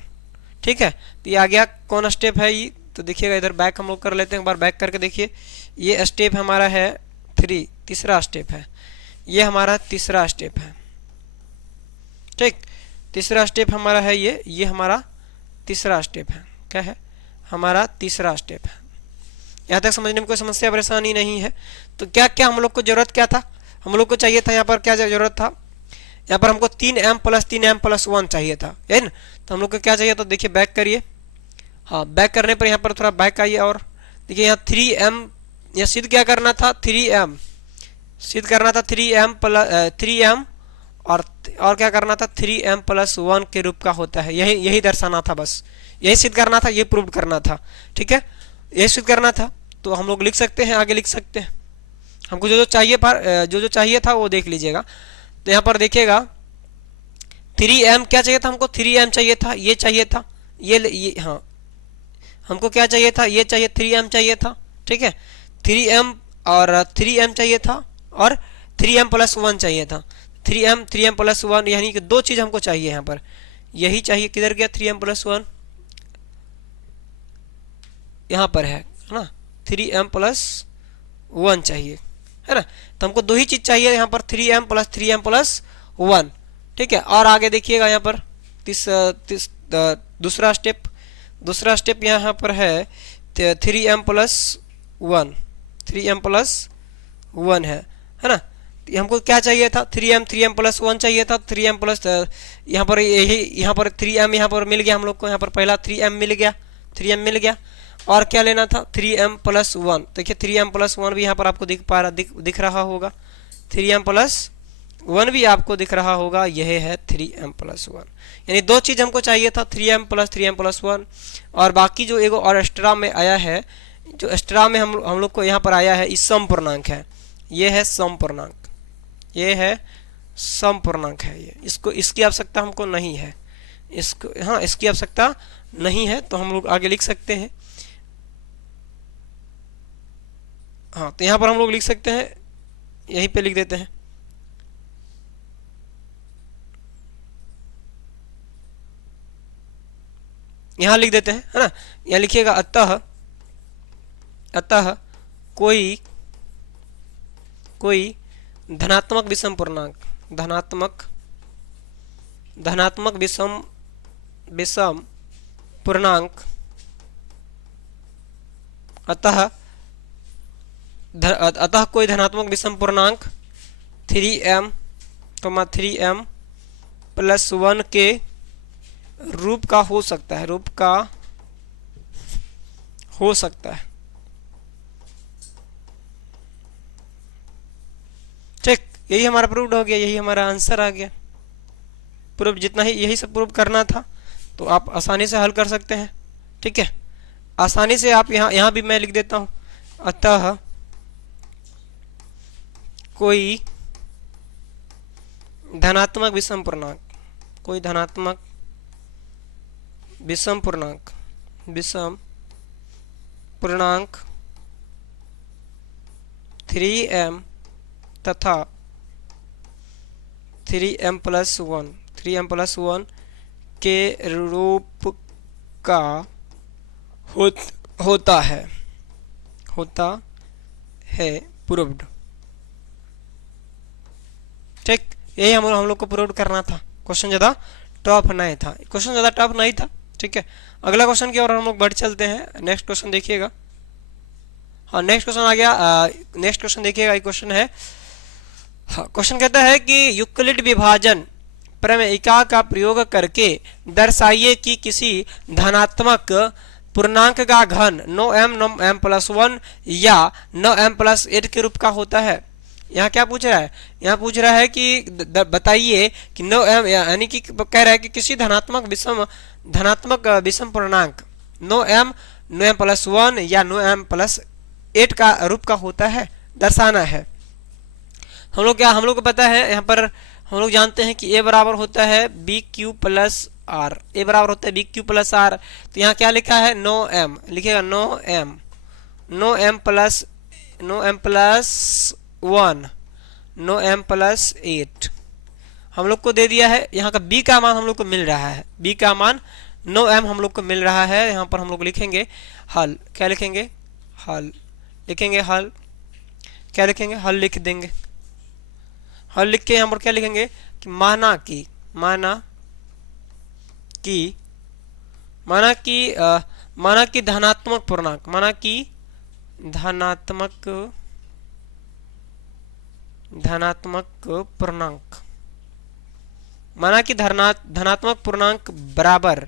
ठीक है। तो ये आ गया कौन स्टेप है ये, तो देखिएगा इधर बैक हम लोग कर लेते हैं, एक बार बैक करके देखिए। ये स्टेप हमारा है 3, तीसरा स्टेप है, ये हमारा तीसरा स्टेप है, ठीक। तीसरा स्टेप हमारा है ये हमारा तीसरा स्टेप है, क्या है, हमारा तीसरा स्टेप है। यहाँ तक समझने में कोई समस्या परेशानी नहीं है। तो क्या क्या हम लोग को जरूरत क्या था, हम लोग को चाहिए था यहाँ पर क्या जरूरत था, यहाँ पर हमको 3m प्लस 1 चाहिए था, है ना। तो हम लोग को क्या चाहिए, तो देखिए बैक करिए, हाँ बैक करने पर यहाँ पर थोड़ा बैक आइए और देखिए यहाँ 3m, यह सिद्ध क्या करना था, 3m सिद्ध करना था, 3m प्लस 3m और क्या करना था, 3m प्लस 1 के रूप का होता है, यही दर्शाना था, बस यही सिद्ध करना था, ये प्रूव करना था, ठीक है, यही सिद्ध करना था। तो हम लोग लिख सकते हैं, आगे लिख सकते हैं, हमको जो जो चाहिए था वो देख लीजिएगा। तो यहाँ पर देखिएगा 3m क्या चाहिए था, हमको 3m चाहिए था, ये चाहिए था, ये हाँ हमको क्या चाहिए था, ये चाहिए 3m चाहिए था, ठीक है, 3m और 3m चाहिए था और 3m प्लस 1 चाहिए था, 3m प्लस 1 यानी कि 2 चीज़ हमको चाहिए यहाँ पर, यही चाहिए, किधर गया 3m प्लस 1, यहाँ पर है ना, 3m प्लस 1 चाहिए, है ना। तो हमको 2 ही चीज़ चाहिए यहाँ पर, 3m प्लस 1, ठीक है। और आगे देखिएगा यहाँ पर दूसरा स्टेप यहाँ पर है 3m प्लस 1 है ना। हमको क्या चाहिए था, 3m प्लस 1 चाहिए था, 3m प्लस यहाँ पर यहाँ पर 3m यहाँ पर मिल गया हम लोग को, यहाँ पर पहला 3m मिल गया, और क्या लेना था, 3m प्लस 1। देखिए 3m प्लस 1 भी यहाँ पर आपको दिख रहा होगा, 3m प्लस 1 भी आपको दिख रहा होगा, यह है 3m प्लस 1, यानी 2 चीज़ हमको चाहिए था, 3m प्लस 1, और बाकी जो एगो और एक्स्ट्रा में आया है, जो एक्स्ट्रा में हम लोग को यहाँ पर आया है, इस सम पूर्णांक है, ये है सम पूर्णांक है, ये इसकी आवश्यकता हमको नहीं है, इसकी आवश्यकता नहीं है, तो हम लोग आगे लिख सकते हैं। हाँ तो यहाँ पर हम लोग लिख सकते हैं, यहीं पे लिख देते हैं, यहाँ लिख देते हैं, है ना। यहाँ लिखिएगा अतः कोई धनात्मक विषम पूर्णांक अतः कोई धनात्मक विषम पूर्णांक 3m प्लस 1 के रूप का हो सकता है, ठीक। यही हमारा प्रूव हो गया, यही हमारा आंसर आ गया। प्रूफ जितना ही यही सब प्रूव करना था, तो आप आसानी से हल कर सकते हैं, ठीक है। आसानी से आप यहाँ भी मैं लिख देता हूँ, अतः कोई धनात्मक विषम पूर्णांक 3m तथा 3m प्लस 1 के रूप का होता है प्रूव्ड, ठीक। यही हम लोग को प्रूव करना था। क्वेश्चन ज़्यादा टफ नहीं था, ठीक है। अगला क्वेश्चन की ओर हम लोग बढ़ चलते हैं। नेक्स्ट क्वेश्चन देखिएगा, हाँ नेक्स्ट क्वेश्चन आ गया। नेक्स्ट क्वेश्चन देखिएगा, ये क्वेश्चन है, हाँ क्वेश्चन कहता है कि यूक्लिड विभाजन प्रमेयिका का प्रयोग करके दर्शाइए कि किसी धनात्मक पूर्णांक का घन नो एम प्लस 1 या नो एम प्लस 8 के रूप का होता है। यहाँ क्या पूछ रहा है, यहाँ पूछ रहा है कि बताइए कि नो एम, यानी कि कह रहा है कि किसी धनात्मक विषम पूर्णांक नो एम प्लस 1 या नो एम प्लस 8 का रूप का होता है, दर्शाना है। हम लोग को पता है, यहाँ पर हम लोग जानते हैं कि ए बराबर होता है बी क्यू प्लस आर, ए बराबर होता है बी क्यू प्लस आर। तो यहाँ क्या लिखा है, नो एम लिखेगा, no M plus 1 no M plus 8 हम लोग को दे दिया है। यहाँ का b का मान हम लोग को मिल रहा है, b का मान नो एम हम लोग को मिल रहा है। यहाँ पर हम लोग लिखेंगे हल, क्या लिखेंगे, हल लिखेंगे, हल क्या लिखेंगे, हल लिख देंगे। हल लिख के यहाँ पर क्या लिखेंगे कि माना कि धनात्मक पूर्णांक, माना कि धनात्मक पूर्णांक बराबर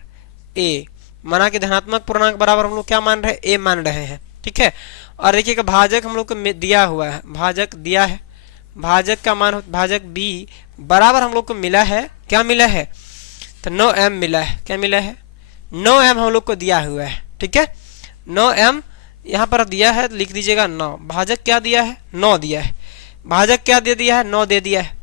ए, माना कि धनात्मक पूर्णांक बराबर हम लोग क्या मान रहे हैं, ए मान रहे हैं, ठीक है। और देखिएगा भाजक हम लोग को दिया हुआ है, भाजक दिया है, भाजक का मान भाजक बी बराबर हम लोग को मिला है, क्या मिला है, तो नो एम मिला है, क्या मिला है, नो एम हम लोग को दिया हुआ है, ठीक है। नो एम यहाँ पर दिया है, लिख दीजिएगा 9, भाजक क्या दिया है, 9 दिया है, भाजक क्या दे दिया है, 9 दे दिया है,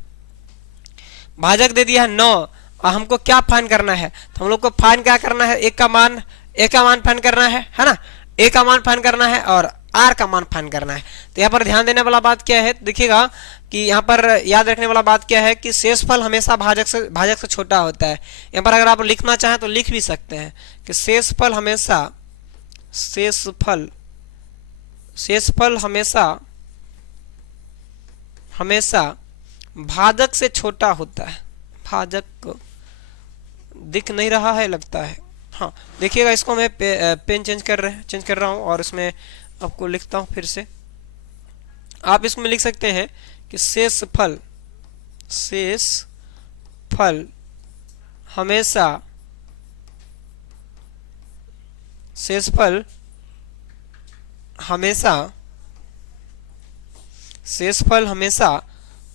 भाजक दे दिया है 9। और हमको क्या फाइन करना है, तो हम लोग को फाइन क्या करना है, एक का मान फाइन करना है ना, ए का मान फाइन करना है और आर का मान फाइन करना है। तो यहाँ पर ध्यान देने वाला बात क्या है, देखिएगा कि यहाँ पर याद रखने वाला बात क्या है कि शेषफल हमेशा भाजक से छोटा होता है। यहाँ पर अगर आप लिखना चाहें तो लिख भी सकते हैं कि शेषफल हमेशा भाजक से छोटा होता है। भाजक दिख नहीं रहा है लगता है, हाँ देखिएगा, इसको मैं पेन चेंज कर रहा हूँ और इसमें आपको लिखता हूँ फिर से। आप इसमें लिख सकते हैं कि शेषफल हमेशा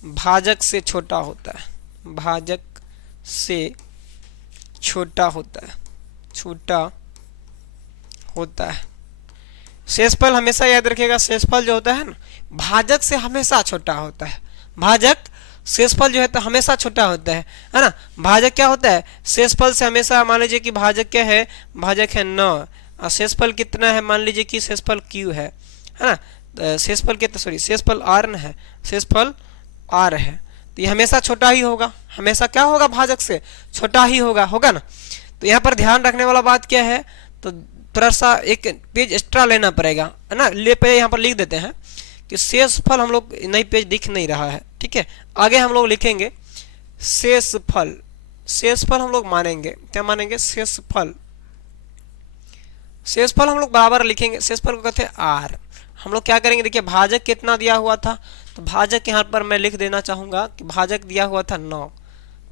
भाजक से छोटा होता है, भाजक से छोटा होता है। शेषफल हमेशा याद रखिएगा, शेषफल जो होता है ना भाजक से हमेशा छोटा होता है, भाजक शेषफल जो है तो हमेशा छोटा होता है ना। भाजक क्या होता है, शेषफल से हमेशा, मान लीजिए कि भाजक क्या है, भाजक है 9 और शेषफल कितना है, मान लीजिए कि शेषफल q है ना, शेषफल कितना, सॉरी शेषफल r न है, शेषफल r है, तो ये हमेशा छोटा ही होगा, हमेशा क्या होगा, भाजक से छोटा ही होगा ना। तो यहाँ पर ध्यान रखने वाला बात क्या है, तो थोड़ा सा एक पेज एक्स्ट्रा लेना पड़ेगा है ना, ले पे यहाँ पर लिख देते हैं कि शेषफल, हम लोग नई पेज दिख नहीं रहा है, ठीक है। आगे हम लोग लिखेंगे शेषफल हम लोग मानेंगे, क्या मानेंगे, शेषफल हम लोग बराबर लिखेंगे, शेषफल को कहते हैं आर। हम लोग क्या करेंगे, देखिए भाजक कितना दिया हुआ था, तो भाजक यहाँ पर मैं लिख देना चाहूँगा कि भाजक दिया हुआ था 9,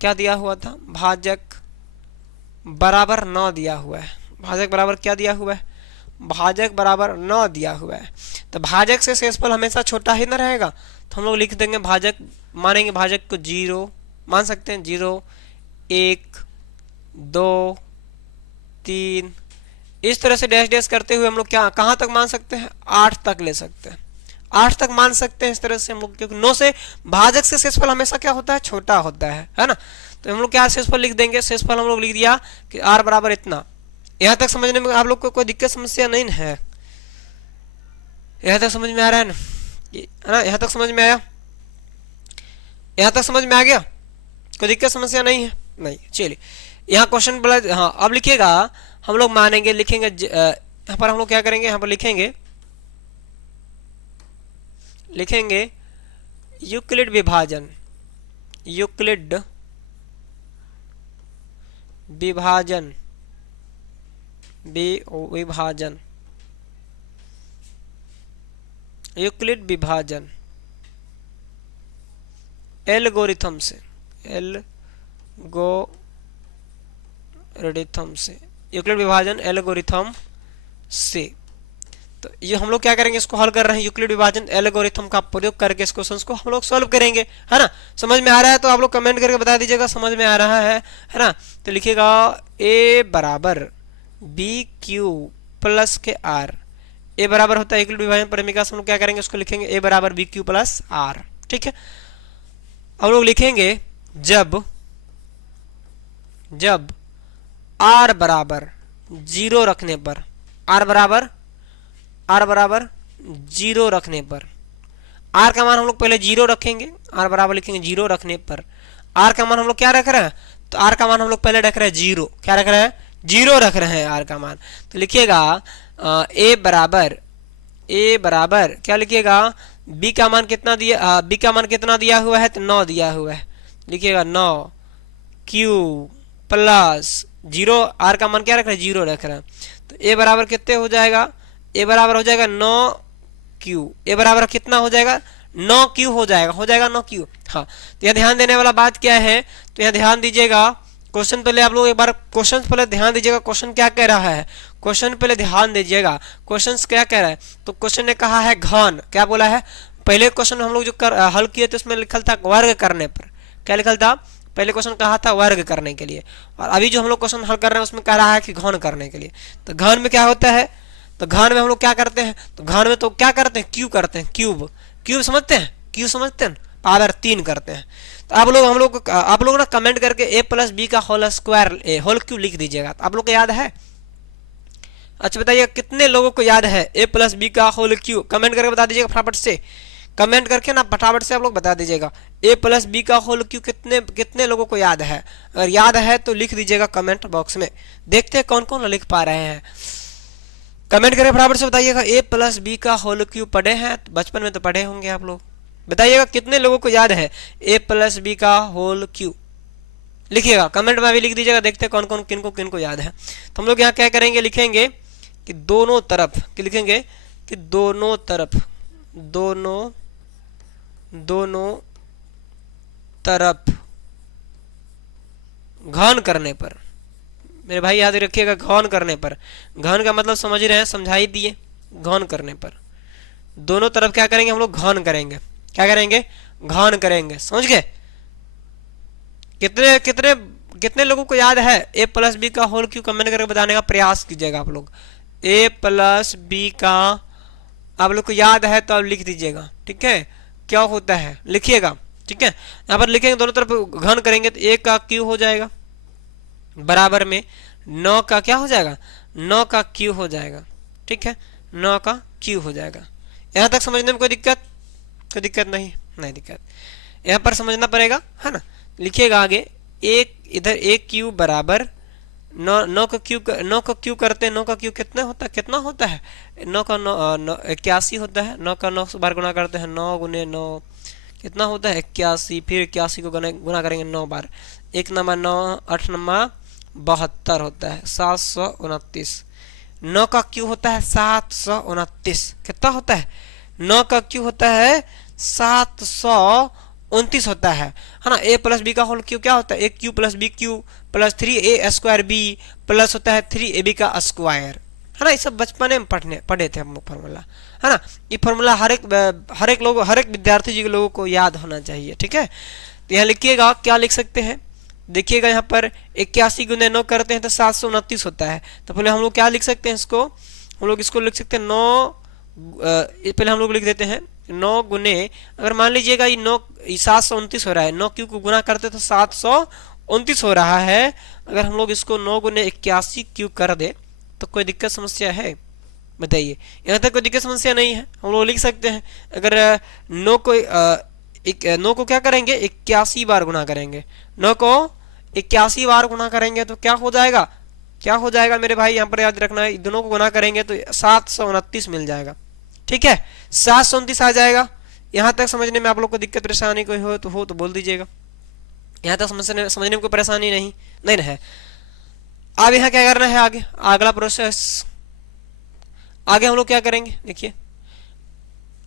क्या दिया हुआ था, भाजक बराबर 9 दिया हुआ है, भाजक बराबर क्या दिया हुआ है, भाजक बराबर 9 दिया हुआ है। तो भाजक से शेषफल हमेशा छोटा ही ना रहेगा, तो हम लोग लिख देंगे भाजक, मानेंगे भाजक को 0 मान सकते हैं, 0 1 2 3, इस तरह से डैश डैश करते हुए हम लोग क्या कहाँ तक मान सकते हैं, 8 तक ले सकते हैं, 8 तक मान सकते हैं इस तरह से हम लोग, क्योंकि 9 से भाजक से शेषफल हमेशा क्या होता है, छोटा होता है ना। तो हम लोग क्या शेषफल लिख देंगे, शेषफल हम लोग लिख दिया कि r बराबर इतना। यहाँ तक समझने में आप लोग को कोई दिक्कत समस्या नहीं है, यहाँ तक समझ में आ रहा है ना, है ना, यहाँ तक समझ में आया, यहाँ तक समझ में आ गया, कोई दिक्कत समस्या नहीं है, नहीं। चलिए यहाँ क्वेश्चन बोला, हाँ अब लिखिएगा, हम लोग मानेंगे, लिखेंगे, यहाँ पर हम लोग क्या करेंगे, यहाँ पर लिखेंगे यूक्लिड विभाजन, यूक्लिड विभाजन एल्गोरिथम से, यूक्लिड विभाजन एल्गोरिथम से। तो ये हम लोग क्या करेंगे, इसको हल कर रहे हैं यूक्लिड विभाजन एल्गोरिथम का प्रयोग करके इस क्वेश्चन को हम लोग सॉल्व करेंगे, है ना। समझ में आ रहा है तो आप लोग कमेंट करके बता दीजिएगा समझ में आ रहा है ना। तो लिखिएगा ए बराबर बी क्यू प्लस के आर। ए बराबर होता है यूक्लिड विभाजन परिमिका से हम लोग क्या करेंगे, उसको लिखेंगे ए बराबर बी क्यू प्लस आर। ठीक है, हम लोग लिखेंगे जब आर बराबर जीरो रखने पर, आर बराबर जीरो रखने पर, आर का मान हम लोग पहले जीरो रखेंगे, आर बराबर लिखेंगे जीरो रखने पर। आर का मान हम लोग क्या रख रहे हैं, तो आर का मान हम लोग पहले रख रहे हैं जीरो। क्या रख रहे हैं, जीरो रख रहे हैं आर का मान। तो लिखिएगा ए बराबर क्या लिखिएगा, बी का मान कितना दिया, बी का मान कितना दिया हुआ है, तो 9 दिया हुआ है। लिखिएगा 9 क्यू प्लस जीरो, आर का मान क्या रख रहे हैं, जीरो रख रहे हैं। तो ए बराबर कितने हो जाएगा, ए बराबर हो जाएगा 9 क्यू। ए बराबर कितना हो जाएगा, 9 क्यू हो जाएगा 9 क्यू। हाँ, तो यहाँ ध्यान देने वाला बात क्या है, तो यहाँ ध्यान दीजिएगा क्वेश्चन पहले आप लोग एक बार क्वेश्चन पहले ध्यान दीजिएगा, क्वेश्चन क्या कह रहा है, क्वेश्चन पहले ध्यान दीजिएगा क्वेश्चन क्या कह रहा है। तो क्वेश्चन ने कहा है घन, क्या बोला है, पहले क्वेश्चन हम लोग जो हल किए थे उसमें लिखा था वर्ग करने पर। क्या लिखा था, पहले क्वेश्चन कहा था वर्ग करने के लिए, और अभी जो हम लोग क्वेश्चन हल कर रहे हैं उसमें कह रहा है कि घन करने के लिए। तो घन में क्या होता है, तो घन में हम लोग क्या करते हैं, तो घन में तो क्या करते हैं, क्यूब करते हैं, क्यूब समझते हैं, क्यूब समझते हैं, पावर 3 करते हैं। तो आप लोग ना कमेंट करके ए प्लस बी का होल स्क्वायर होल क्यूब लिख दीजिएगा। तो आप लोग को याद है, अच्छा बताइए कितने लोगों को याद है ए प्लस बी का होल क्यूब, कमेंट करके बता दीजिएगा फटाफट से, कमेंट करके ना फटाफट से आप लोग बता दीजिएगा ए प्लस बी का होल क्यूब कितने लोगों को याद है। अगर याद है तो लिख दीजिएगा कमेंट बॉक्स में, देखते हैं कौन कौन लिख पा रहे हैं। कमेंट करके फटाफट से बताइएगा ए प्लस बी का होल क्यूब पढ़े हैं, बचपन में तो पढ़े होंगे आप लोग। बताइएगा कितने लोगों को याद है ए प्लस बी का होल क्यूब, लिखिएगा कमेंट में भी लिख दीजिएगा, देखते हैं कौन कौन किनको याद है। तो हम लोग यहाँ क्या करेंगे, लिखेंगे कि दोनों तरफ, कि लिखेंगे कि दोनों तरफ घन करने पर, मेरे भाई याद रखिएगा घन करने पर, घन का मतलब समझ रहे हैं, समझाई दिए, घन करने पर दोनों तरफ क्या करेंगे हम लोग, घन करेंगे। क्या करेंगे, घन करेंगे, समझ गए। कितने कितने कितने लोगों को याद है ए प्लस बी का होल क्यूब, कमेंट करके बताने का प्रयास कीजिएगा आप लोग। ए प्लस बी का आप लोग को याद है तो आप लिख दीजिएगा, ठीक है, क्या होता है लिखिएगा, ठीक है। यहाँ पर लिखेंगे दोनों तरफ घन करेंगे तो 1 का क्यू हो जाएगा, बराबर में 9 का क्या हो जाएगा, 9 का क्यू हो जाएगा, ठीक है, 9 का क्यू हो जाएगा। यहाँ तक समझने में कोई दिक्कत नहीं दिक्कत, यहाँ पर समझना पड़ेगा, है ना। लिखिएगा आगे एक, इधर एक क्यू बराबर 9 का क्यू करते हैं, 9 का क्यू कितना होता है 9 का 9 81 होता है। 9 का 9 बार गुना करते हैं, 9 गुने 9 कितना होता है 81, फिर 81 को गुना करेंगे 9 बार, 1 नमा 9, 8 नमा 72 होता है 729। 9 का क्यू होता है 729, कितना होता है, 9 का क्यू होता है 729 होता है ना। ए प्लस बी का होल क्यू क्या होता है, A cube plus B Q plus 3a square B plus होता है 3ab का स्क्वायर, है ना। ये सब बचपन में पढ़े थे हम लोग फॉर्मूला, है ना। ये फॉर्मूला हर एक विद्यार्थी जी के लोगों को याद होना चाहिए, ठीक है। तो यहाँ लिखिएगा, क्या लिख सकते हैं, देखिएगा यहाँ पर 81 गुने 9 करते हैं तो 729 होता है। तो पहले हम लोग क्या लिख सकते हैं, इसको हम लोग इसको लिख सकते हैं 9, पहले हम लोग लिख देते हैं 9 गुने, अगर मान लीजिएगा ये 9 729 हो रहा है, 9 क्यू को गुना करते तो 729 हो रहा है। अगर हम लोग इसको 9 गुने 81 क्यू कर दे तो कोई दिक्कत समस्या है, बताइए। यहाँ तक कोई दिक्कत समस्या नहीं है, हम लोग लिख सकते हैं। अगर 9 को क्या करेंगे 81 बार गुना करेंगे, 9 को 81 बार गुना करेंगे तो क्या हो जाएगा मेरे भाई, यहाँ पर याद रखना है, दोनों को गुना करेंगे तो 729 मिल जाएगा, ठीक है, 729 आ जाएगा। यहाँ तक समझने में आप लोग को दिक्कत परेशानी कोई हो तो बोल दीजिएगा। यहाँ तक समझने में कोई परेशानी नहीं है। अब यहाँ क्या करना है, आगे अगला प्रोसेस, आगे हम लोग क्या करेंगे, देखिए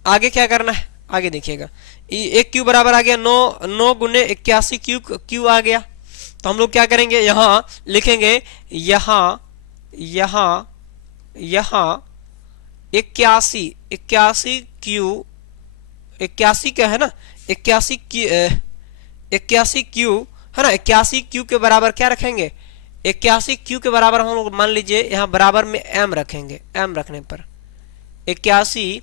आगे क्या करना है, आगे देखिएगा एक क्यू बराबर आ गया 9 गुने 81 क्यू आ गया। तो हम लोग क्या करेंगे, यहाँ लिखेंगे, यहाँ यहाँ 81 81 क्यू 81 क्या है ना 81 क्यू है ना 81 क्यू के बराबर क्या रखेंगे 81 क्यू के बराबर हम लोग मान लीजिए यहाँ बराबर में एम रखेंगे। एम रखने पर 81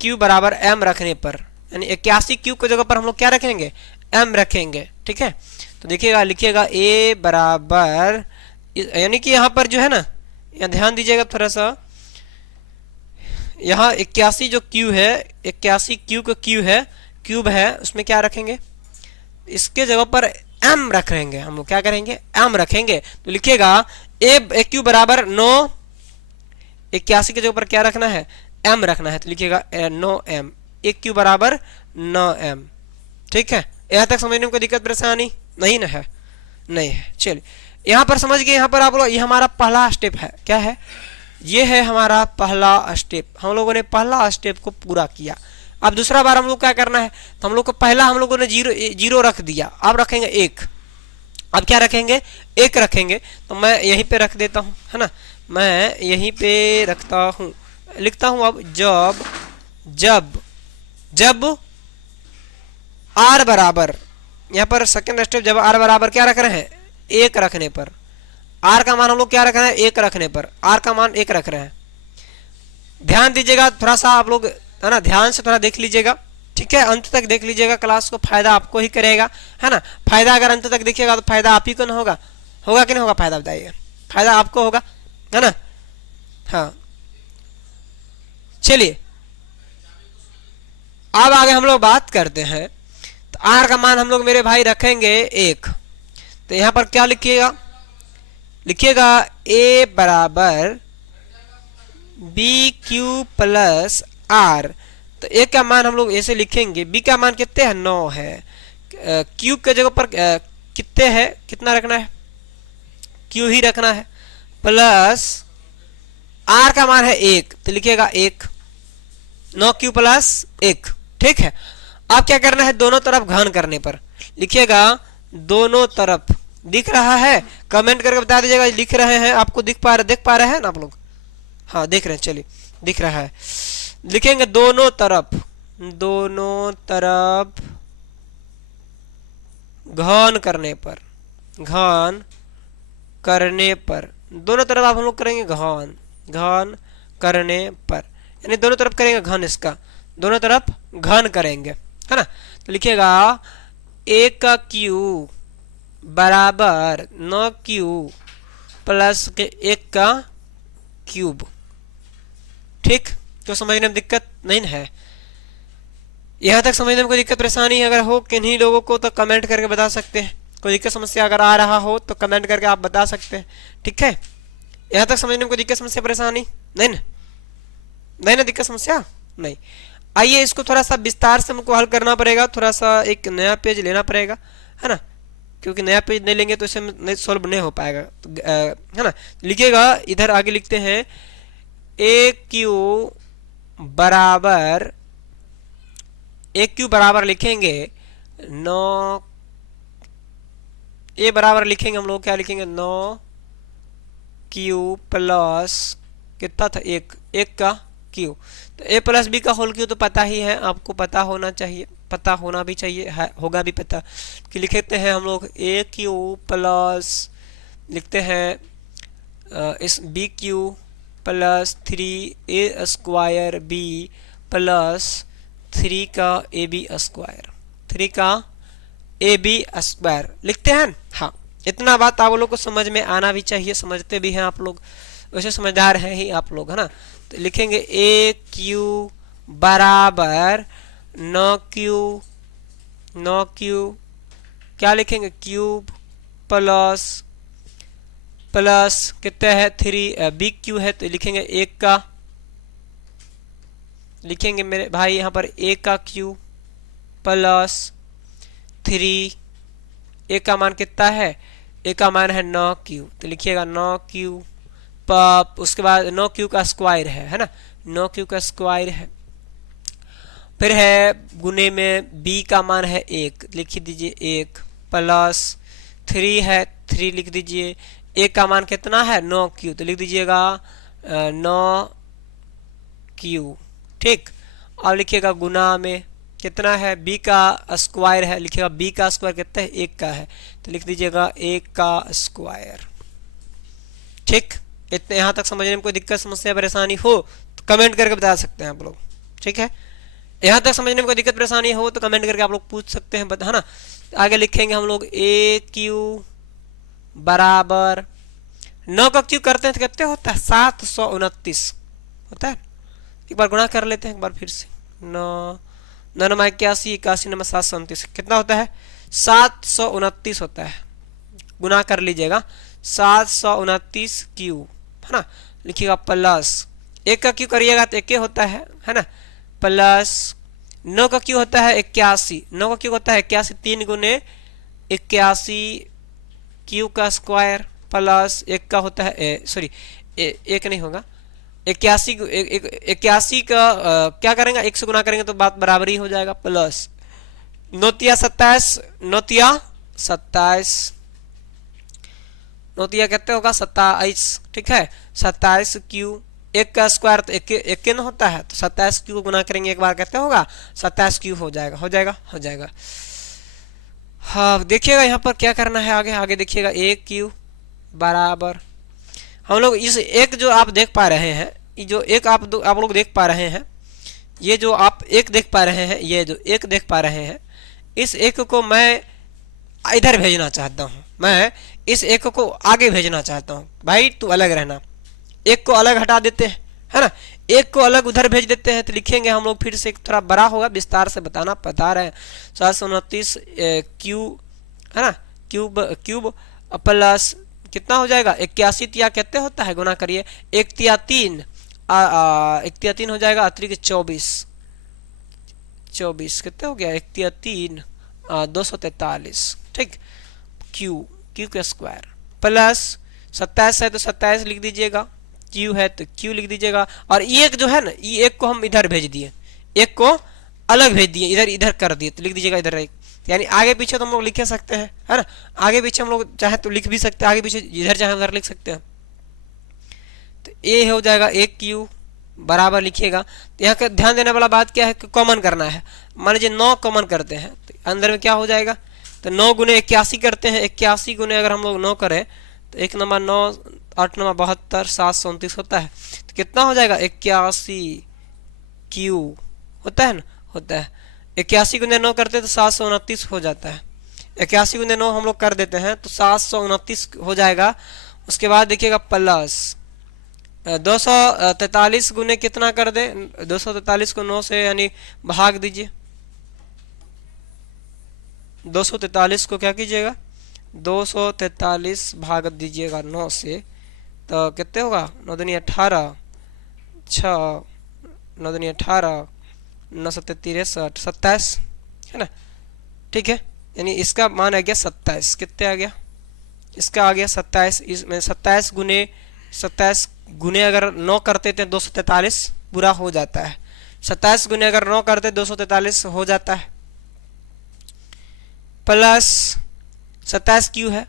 क्यू बराबर एम रखने पर यानी 81 क्यू की जगह पर हम लोग क्या रखेंगे एम रखेंगे। ठीक है तो देखिएगा लिखिएगा ए बराबर यानी कि यहाँ पर जो है ना यहाँ ध्यान दीजिएगा थोड़ा सा यहाँ 81 जो क्यू है 81 क्यू का क्यूब है उसमें क्या रखेंगे इसके जगह पर एम रखेंगे हम लोग क्या करेंगे एम रखेंगे। तो लिखिएगा ए क्यू बराबर 9 81 की जगह पर क्या रखना है एम रखना है तो लिखिएगा 9m ए क्यू बराबर 9m। ठीक है यहाँ तक समझने में कोई दिक्कत परेशानी नहीं ना है नहीं है। चलिए यहाँ पर समझ गए। यहाँ पर आप लोग ये हमारा पहला स्टेप है क्या है ये है हमारा पहला स्टेप। हम लोगों ने पहला स्टेप को पूरा किया। अब दूसरा बार हम लोग क्या करना है तो हम लोग को पहला हम लोगों ने जीरो रख दिया अब रखेंगे 1। अब क्या रखेंगे 1 रखेंगे तो मैं यहीं पे रख देता हूँ है ना मैं यहीं पे रखता हूँ लिखता हूँ। अब जब जब जब आर बराबर यहाँ पर सेकेंड स्टेप जब आर बराबर क्या रख रहे हैं 1 रखने पर आर का मान हम लोग क्या रख रहे हैं 1 रखने पर आर का मान 1 रख रहे हैं। ध्यान दीजिएगा थोड़ा सा आप लोग है ना ध्यान से थोड़ा देख लीजिएगा। ठीक है अंत तक देख लीजिएगा क्लास को फायदा आपको ही करेगा है ना। फायदा अगर अंत तक देखिएगा तो फायदा आप ही को ना होगा कि नहीं होगा फायदा बताइए फायदा आपको होगा है ना। हाँ चलिए अब आगे हम लोग बात करते हैं तो आर का मान हम लोग मेरे भाई रखेंगे 1। तो यहाँ पर क्या लिखिएगा ए बराबर बी क्यू प्लस आर। तो ए का मान हम लोग ऐसे लिखेंगे बी का मान कितने है 9 है क्यू के जगह पर कितने है कितना रखना है क्यू ही रखना है प्लस आर का मान है 1 तो लिखिएगा 1 9 क्यू प्लस 1। ठीक है अब क्या करना है दोनों तरफ घन करने पर लिखिएगा दोनों तरफ दिख रहा है कमेंट करके बता दीजिएगा लिख रहे हैं आपको देख पा रहे हैं ना आप लोग। हाँ देख रहे हैं चलिए दिख रहा है लिखेंगे दोनों तरफ घन करने पर दोनों तरफ आप हम लोग करेंगे घन करने पर यानी दोनों तरफ करेंगे घन इसका दोनों तरफ घन करेंगे है ना। तो लिखिएगा 1 का क्यू बराबर 9 क्यू प्लस के 1 का क्यूब। ठीक तो समझने में दिक्कत नहीं है यहाँ तक समझने में कोई दिक्कत परेशानी अगर हो किन्हीं लोगों को तो कमेंट करके बता सकते हैं। कोई दिक्कत समस्या अगर आ रहा हो तो कमेंट करके आप बता सकते हैं। ठीक है यहाँ तक समझने में कोई दिक्कत समस्या परेशानी नहीं ना दिक्कत समस्या नहीं। आइए इसको थोड़ा सा विस्तार से हमको हल करना पड़ेगा थोड़ा सा एक नया पेज लेना पड़ेगा है ना क्योंकि नया पेज नहीं लेंगे तो इसे नहीं सॉल्व नहीं हो पाएगा तो, है ना। लिखिएगा इधर आगे लिखते हैं ए क्यू बराबर लिखेंगे 9 ए बराबर लिखेंगे हम लोग क्या लिखेंगे 9 क्यू प्लस कितना था 1 का क्यू। तो ए प्लस बी का होल क्यू तो पता ही है आपको पता होना चाहिए पता होना भी चाहिए है होगा भी पता कि लिखते हैं हम लोग ए क्यू प्लस लिखते हैं इस B Q plus 3a square B plus 3 का ए बी स्क्वायर 3 का ए बी स्क्वायर लिखते हैं। हाँ इतना बात आप लोग को समझ में आना भी चाहिए समझते भी हैं आप लोग वैसे समझदार हैं ही आप लोग है ना। तो लिखेंगे ए क्यू बराबर 9 क्यू क्या लिखेंगे क्यूब प्लस कितने है 3 बी क्यू है तो लिखेंगे 1 का लिखेंगे मेरे भाई यहाँ पर 1 का क्यू प्लस 3 ए का मान कितना है ए का मान है 9 क्यू तो लिखिएगा 9 क्यू उसके बाद 9 क्यू का स्क्वायर है ना 9 क्यू का स्क्वायर है। फिर है गुने में b का मान है 1 लिख दीजिए 1 प्लस 3 है 3 लिख दीजिए। a का मान कितना है 9 क्यू तो लिख दीजिएगा 9 क्यू। ठीक, अब लिखिएगा गुना में कितना है, b का स्क्वायर है, लिखिएगा b का स्क्वायर कितना है, 1 का है, तो लिख दीजिएगा 1 का स्क्वायर। ठीक, इतने यहाँ तक समझने में कोई दिक्कत समस्या परेशानी हो तो कमेंट करके बता सकते हैं आप लोग। ठीक है, यहाँ तक समझने में कोई दिक्कत परेशानी हो तो कमेंट करके आप लोग पूछ सकते हैं, है ना। आगे लिखेंगे हम लोग ए क्यू बराबर 9 का क्यू करते हैं तो कितने होता है, 729 होता है। एक बार गुणा कर लेते हैं एक बार फिर से, 9 9 81, 81 9 729 कितना होता है, 729 होता है। गुना कर लीजिएगा, 729 क्यू, है ना। लिखिएगा प्लस 1 का क्यू करिएगा तो 1 होता है ना, प्लस 9 का क्यू होता है 81, 9 का क्यू होता है 81, 3 गुने 81 क्यू का स्क्वायर, प्लस 1 का होता है सॉरी 1 नहीं होगा, 81 का क्या करेंगे, 1 से गुना करेंगे तो बात बराबरी हो जाएगा, प्लस 9 तिया 27, 9 तिया 27, 9 तिया कितने होगा 27। ठीक है, 27 क्यू, 1 का स्क्वायर तो 1 न होता है, तो 27 क्यू को गुना करेंगे एक बार कितने होगा, 27 क्यू हो जाएगा, हो जाएगा, हो जाएगा। हाँ देखिएगा यहाँ पर क्या करना है, आगे आगे देखिएगा, 1 क्यू बराबर हम लोग इस एक जो आप देख पा रहे हैं, ये जो एक आप लोग देख पा रहे हैं, ये जो आप एक देख पा रहे हैं, ये जो एक देख पा रहे हैं, इस एक को मैं इधर भेजना चाहता हूँ, मैं इस एक को आगे भेजना चाहता हूँ। भाई तू अलग रहना, एक को अलग हटा देते हैं, है ना, एक को अलग उधर भेज देते हैं, तो लिखेंगे हम लोग फिर से, थोड़ा बड़ा होगा, विस्तार से बता रहे हैं, 729 क्यू, है ना, क्यूब प्लस कितना हो जाएगा, 81 तिया कितने होता है, गुना करिए, 1 तिया 3, 1 तिया 3 हो जाएगा, अतिरिक्त 24 कितने हो गया, 1 तिया 3 243। ठीक, क्यू का स्क्वायर प्लस 27 है तो 27 लिख दीजिएगा, क्यू है तो क्यू लिख दीजिएगा, और एक जो है ना, ये एक को हम इधर भेज दिए, एक को अलग भेज दिए, इधर इधर कर दिए, तो लिख दीजिएगा इधर एक, यानी आगे पीछे तो हम लोग लिख सकते हैं, है ना, आगे पीछे हम लोग चाहे तो लिख भी सकते हैं, आगे पीछे इधर चाहे उधर लिख सकते हैं। तो ए हो जाएगा 1 क्यू बराबर, लिखिएगा। तो यहाँ का ध्यान देने वाला बात क्या है कि कॉमन करना है, मान लीजिए 9 कॉमन करते हैं तो अंदर में क्या हो जाएगा, तो 9 गुने 81 करते हैं, 81 गुने अगर हम लोग 9 करें तो 1 नंबर 9, 8 नंबर 72, 729 होता है, तो कितना हो जाएगा, 81 क्यू होता है ना, होता है। 81 गुने 9 करते हैं तो 729 हो जाता है, 81 गुने 9 हम लोग कर देते हैं तो 729 हो जाएगा। उसके बाद देखिएगा प्लस 243 गुने कितना कर दे, 243 को 9 से यानी भाग दीजिए, 243 को क्या कीजिएगा, 243 भाग दीजिएगा 9 से, तो कितने होगा, 9 दूनी 18, 6 9 दूनी 18, 9 7 63, 27, है ना। ठीक है, यानी इसका मान आ गया 27, कितने आ गया, इसका आ गया 27, इसमें 27 गुने अगर 9 करते थे 243 पूरा हो जाता है, 27 गुने अगर 9 करते 243 हो जाता है, प्लस 27 क्यू है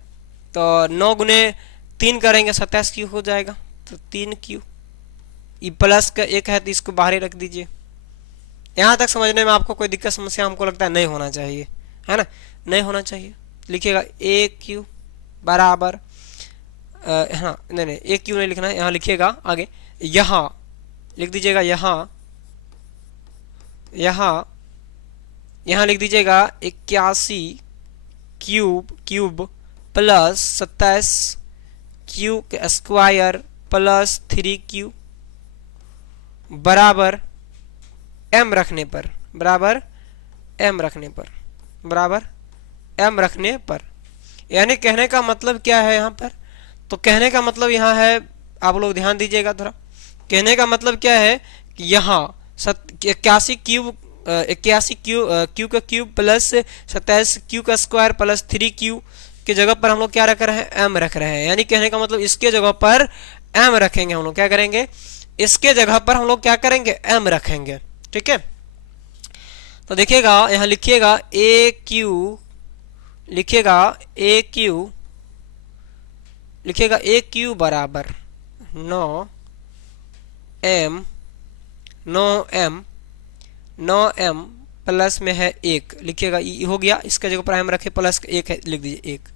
तो 9 गुने 3 करेंगे 27 क्यू हो जाएगा, तो 3 क्यू, ये प्लस का 1 है तो इसको बाहर ही रख दीजिए। यहाँ तक समझने में आपको कोई दिक्कत समस्या हमको लगता है नहीं होना चाहिए, है ना, नहीं होना चाहिए। लिखिएगा ए क्यू बराबर, हाँ नहीं ए क्यू नहीं लिखना है, यहाँ लिखिएगा आगे, यहाँ लिख दीजिएगा, यहाँ लिख दीजिएगा 81 क्यूब प्लस 27 क्यू के स्क्वायर प्लस 3 क्यू बराबर एम रखने पर, यानी कहने का मतलब क्या है यहाँ पर, तो कहने का मतलब यहाँ है, आप लोग ध्यान दीजिएगा थोड़ा, कहने का मतलब क्या है कि यहाँ 81 क्यू का क्यूब प्लस 27 क्यू का स्क्वायर प्लस 3 क्यू की जगह पर हम लोग क्या रख रहे हैं, एम रख रहे हैं, यानी कहने का मतलब इसके जगह पर एम रखेंगे हम लोग, क्या करेंगे, इसके जगह पर हम लोग क्या करेंगे, एम रखेंगे। ठीक है, तो देखिएगा यहाँ लिखिएगा ए क्यू बराबर 9 एम 9m 9m प्लस में है 1 लिखिएगा, ये हो गया। इसका जगह पर हम रखे प्लस 1 है, लिख दीजिए 1।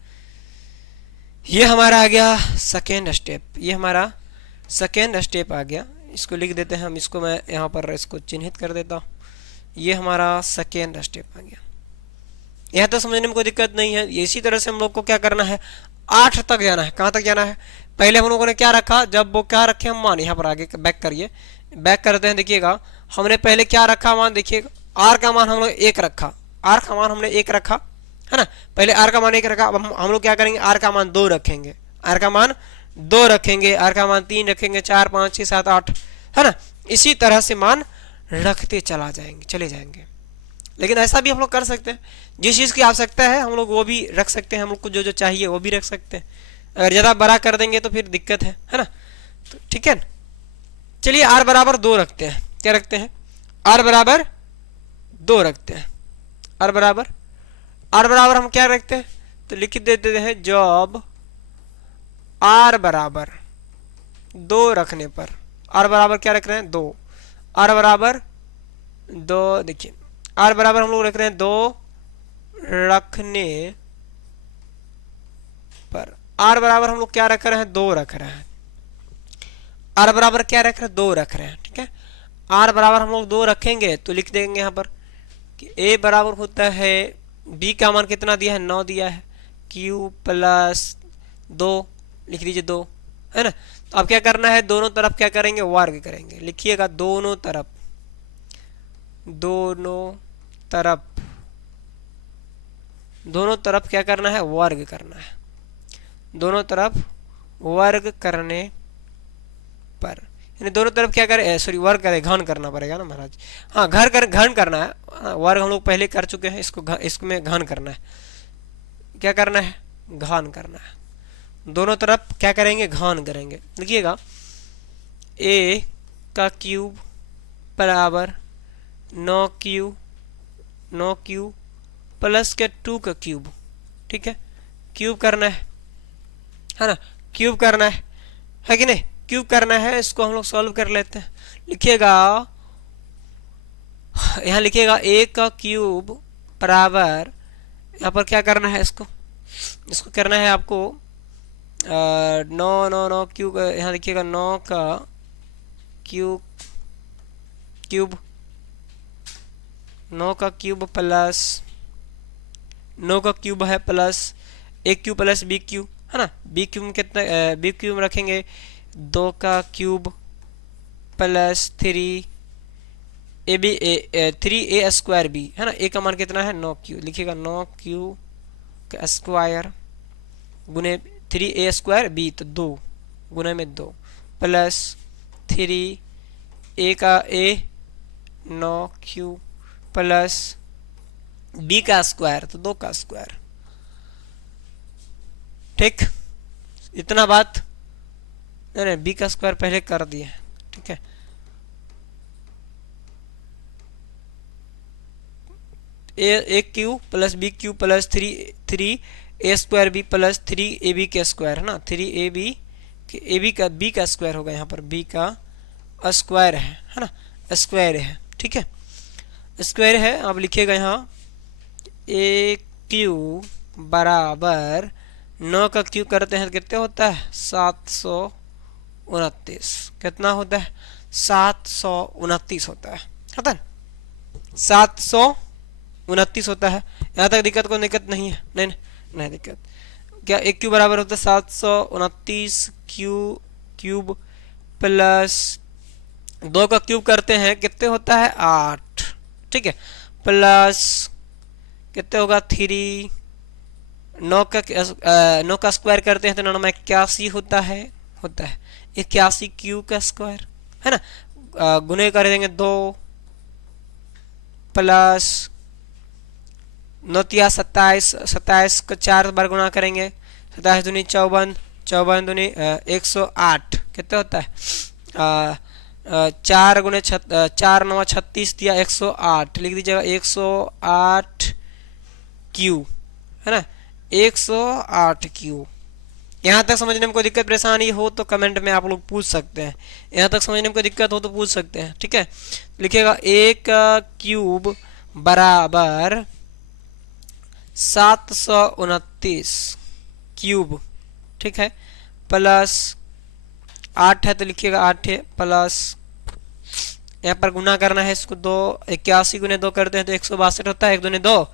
ये हमारा आ गया सेकेंड स्टेप, ये हमारा सेकेंड स्टेप आ गया। इसको लिख देते हैं हम, इसको मैं यहाँ पर इसको चिन्हित कर देता हूँ। ये हमारा सेकेंड स्टेप आ गया। यहाँ तो समझने में कोई दिक्कत नहीं है। इसी तरह से हम लोग को क्या करना है, 8 तक जाना है। कहाँ तक जाना है, पहले हम लोगों ने क्या रखा, जब वो क्या रखे हम मान, यहाँ पर आगे बैक करिए, बैक करते हैं। देखिएगा हमने पहले क्या रखा मान, देखिएगा आर का मान हम लोग 1 रखा, आर का मान हमने 1 रखा है ना, पहले आर का मान 1 रखा। अब हम लोग क्या करेंगे, आर का मान 2 रखेंगे, आर का मान 2 रखेंगे, आर का मान 3 रखेंगे, 4 5 6 7 8 है ना। इसी तरह से मान रखते चले जाएंगे। लेकिन ऐसा भी हम लोग कर सकते हैं, जिस चीज़ की आवश्यकता है हम लोग वो भी रख सकते हैं, हम लोग को जो जो चाहिए वो भी रख सकते हैं। अगर ज़्यादा बड़ा कर देंगे तो फिर दिक्कत है ना। तो ठीक है, चलिए आर बराबर 2 रखते हैं। क्या रखते हैं, आर बराबर 2 रखते हैं। आर बराबर हम क्या रखते हैं, तो लिख देते हैं जब आर बराबर 2 रखने पर, आर बराबर क्या रख रहे हैं 2, आर बराबर 2, देखिए आर बराबर हम लोग रख रहे हैं 2 रखने पर, आर बराबर हम लोग क्या रख रहे हैं 2 रख रहे हैं, आर बराबर क्या रख रहे हैं 2 रख रहे हैं। ठीक है, आर बराबर हम लोग 2 रखेंगे तो लिख देंगे यहाँ पर कि ए बराबर होता है, बी का मान कितना दिया है 9 दिया है, क्यू प्लस 2 लिख दीजिए 2 है ना। तो अब क्या करना है, दोनों तरफ क्या करेंगे, वर्ग करेंगे। लिखिएगा दोनों तरफ क्या करना है, वर्ग करना है। दोनों तरफ वर्ग करने पर, यानी दोनों तरफ क्या करें, सॉरी वर्ग करें, घन करना पड़ेगा ना महाराज। हाँ घन करना है, वर्ग हम लोग पहले कर चुके हैं, इसमें घन करना है। क्या करना है, घन करना है। दोनों तरफ क्या करेंगे, घन करेंगे। लिखिएगा ए का क्यूब बराबर 9q प्लस के 2 का क्यूब। ठीक है, क्यूब करना है ना, क्यूब करना है कि नहीं, क्यूब करना है। इसको हम लोग सॉल्व कर लेते हैं। लिखिएगा यहाँ लिखिएगा ए का क्यूब बराबर, यहाँ पर क्या करना है, इसको करना है आपको 9 क्यूब, यहाँ लिखिएगा 9 का क्यूब 9 का क्यूब प्लस 9 का क्यूब है प्लस ए क्यूब प्लस बी क्यूब है ना। बी क्यूब में कितना, बी क्यूब रखेंगे 2 का cube plus 3a square B है ना। ए का मान कितना है 9q, लिखिएगा 9q का स्क्वायर गुने 3a स्क्वायर बी, तो 2 गुने में 2 प्लस 3a का a 9q प्लस बी का स्क्वायर, तो 2 का स्क्वायर। ठीक, इतना बात नहीं, बी का स्क्वायर पहले कर दिए। ठीक है, A cube plus B Q plus 3 square B plus 3ab के स्क्वायर है ना। 3ab का बी का स्क्वायर होगा, यहाँ पर बी का स्क्वायर है ना, स्क्वायर है। ठीक है, स्क्वायर है। अब लिखिएगा यहाँ ए क्यू बराबर 9 का क्यू करते हैं तो कितने होता है 729। कितना होता है 729 होता है, 729 होता है। यहाँ तक दिक्कत कोई दिक्कत नहीं है, नहीं दिक्कत। क्या एक क्यू बराबर होता है 729 क्यूब प्लस 2 का क्यूब करते हैं कितने होता है 8। ठीक है, प्लस कितने होगा 3, 9 का स्क्वायर करते हैं तो 9 में 81 होता है 81 क्यू का स्क्वायर है ना। गुने कर देंगे 2 प्लस 9 27, 27 को 4 बार गुना करेंगे, 27 दूनी 54, 54 दूनी 108। कितना होता है 4 गुने 4 9 36 दिया 108। लिख दीजिएगा 108 क्यू है ना, 108 क्यू। यहाँ तक समझने में कोई दिक्कत परेशानी हो तो कमेंट में आप लोग पूछ सकते हैं। यहाँ तक समझने में कोई दिक्कत हो तो पूछ सकते हैं, ठीक है। लिखिएगा 1 क्यूब बराबर 729 क्यूब, ठीक है, प्लस 8 है तो लिखिएगा 8 है, प्लस यहाँ पर गुना करना है इसको, 81 गुने 2 करते हैं तो 162 होता है, 1 दूनी 2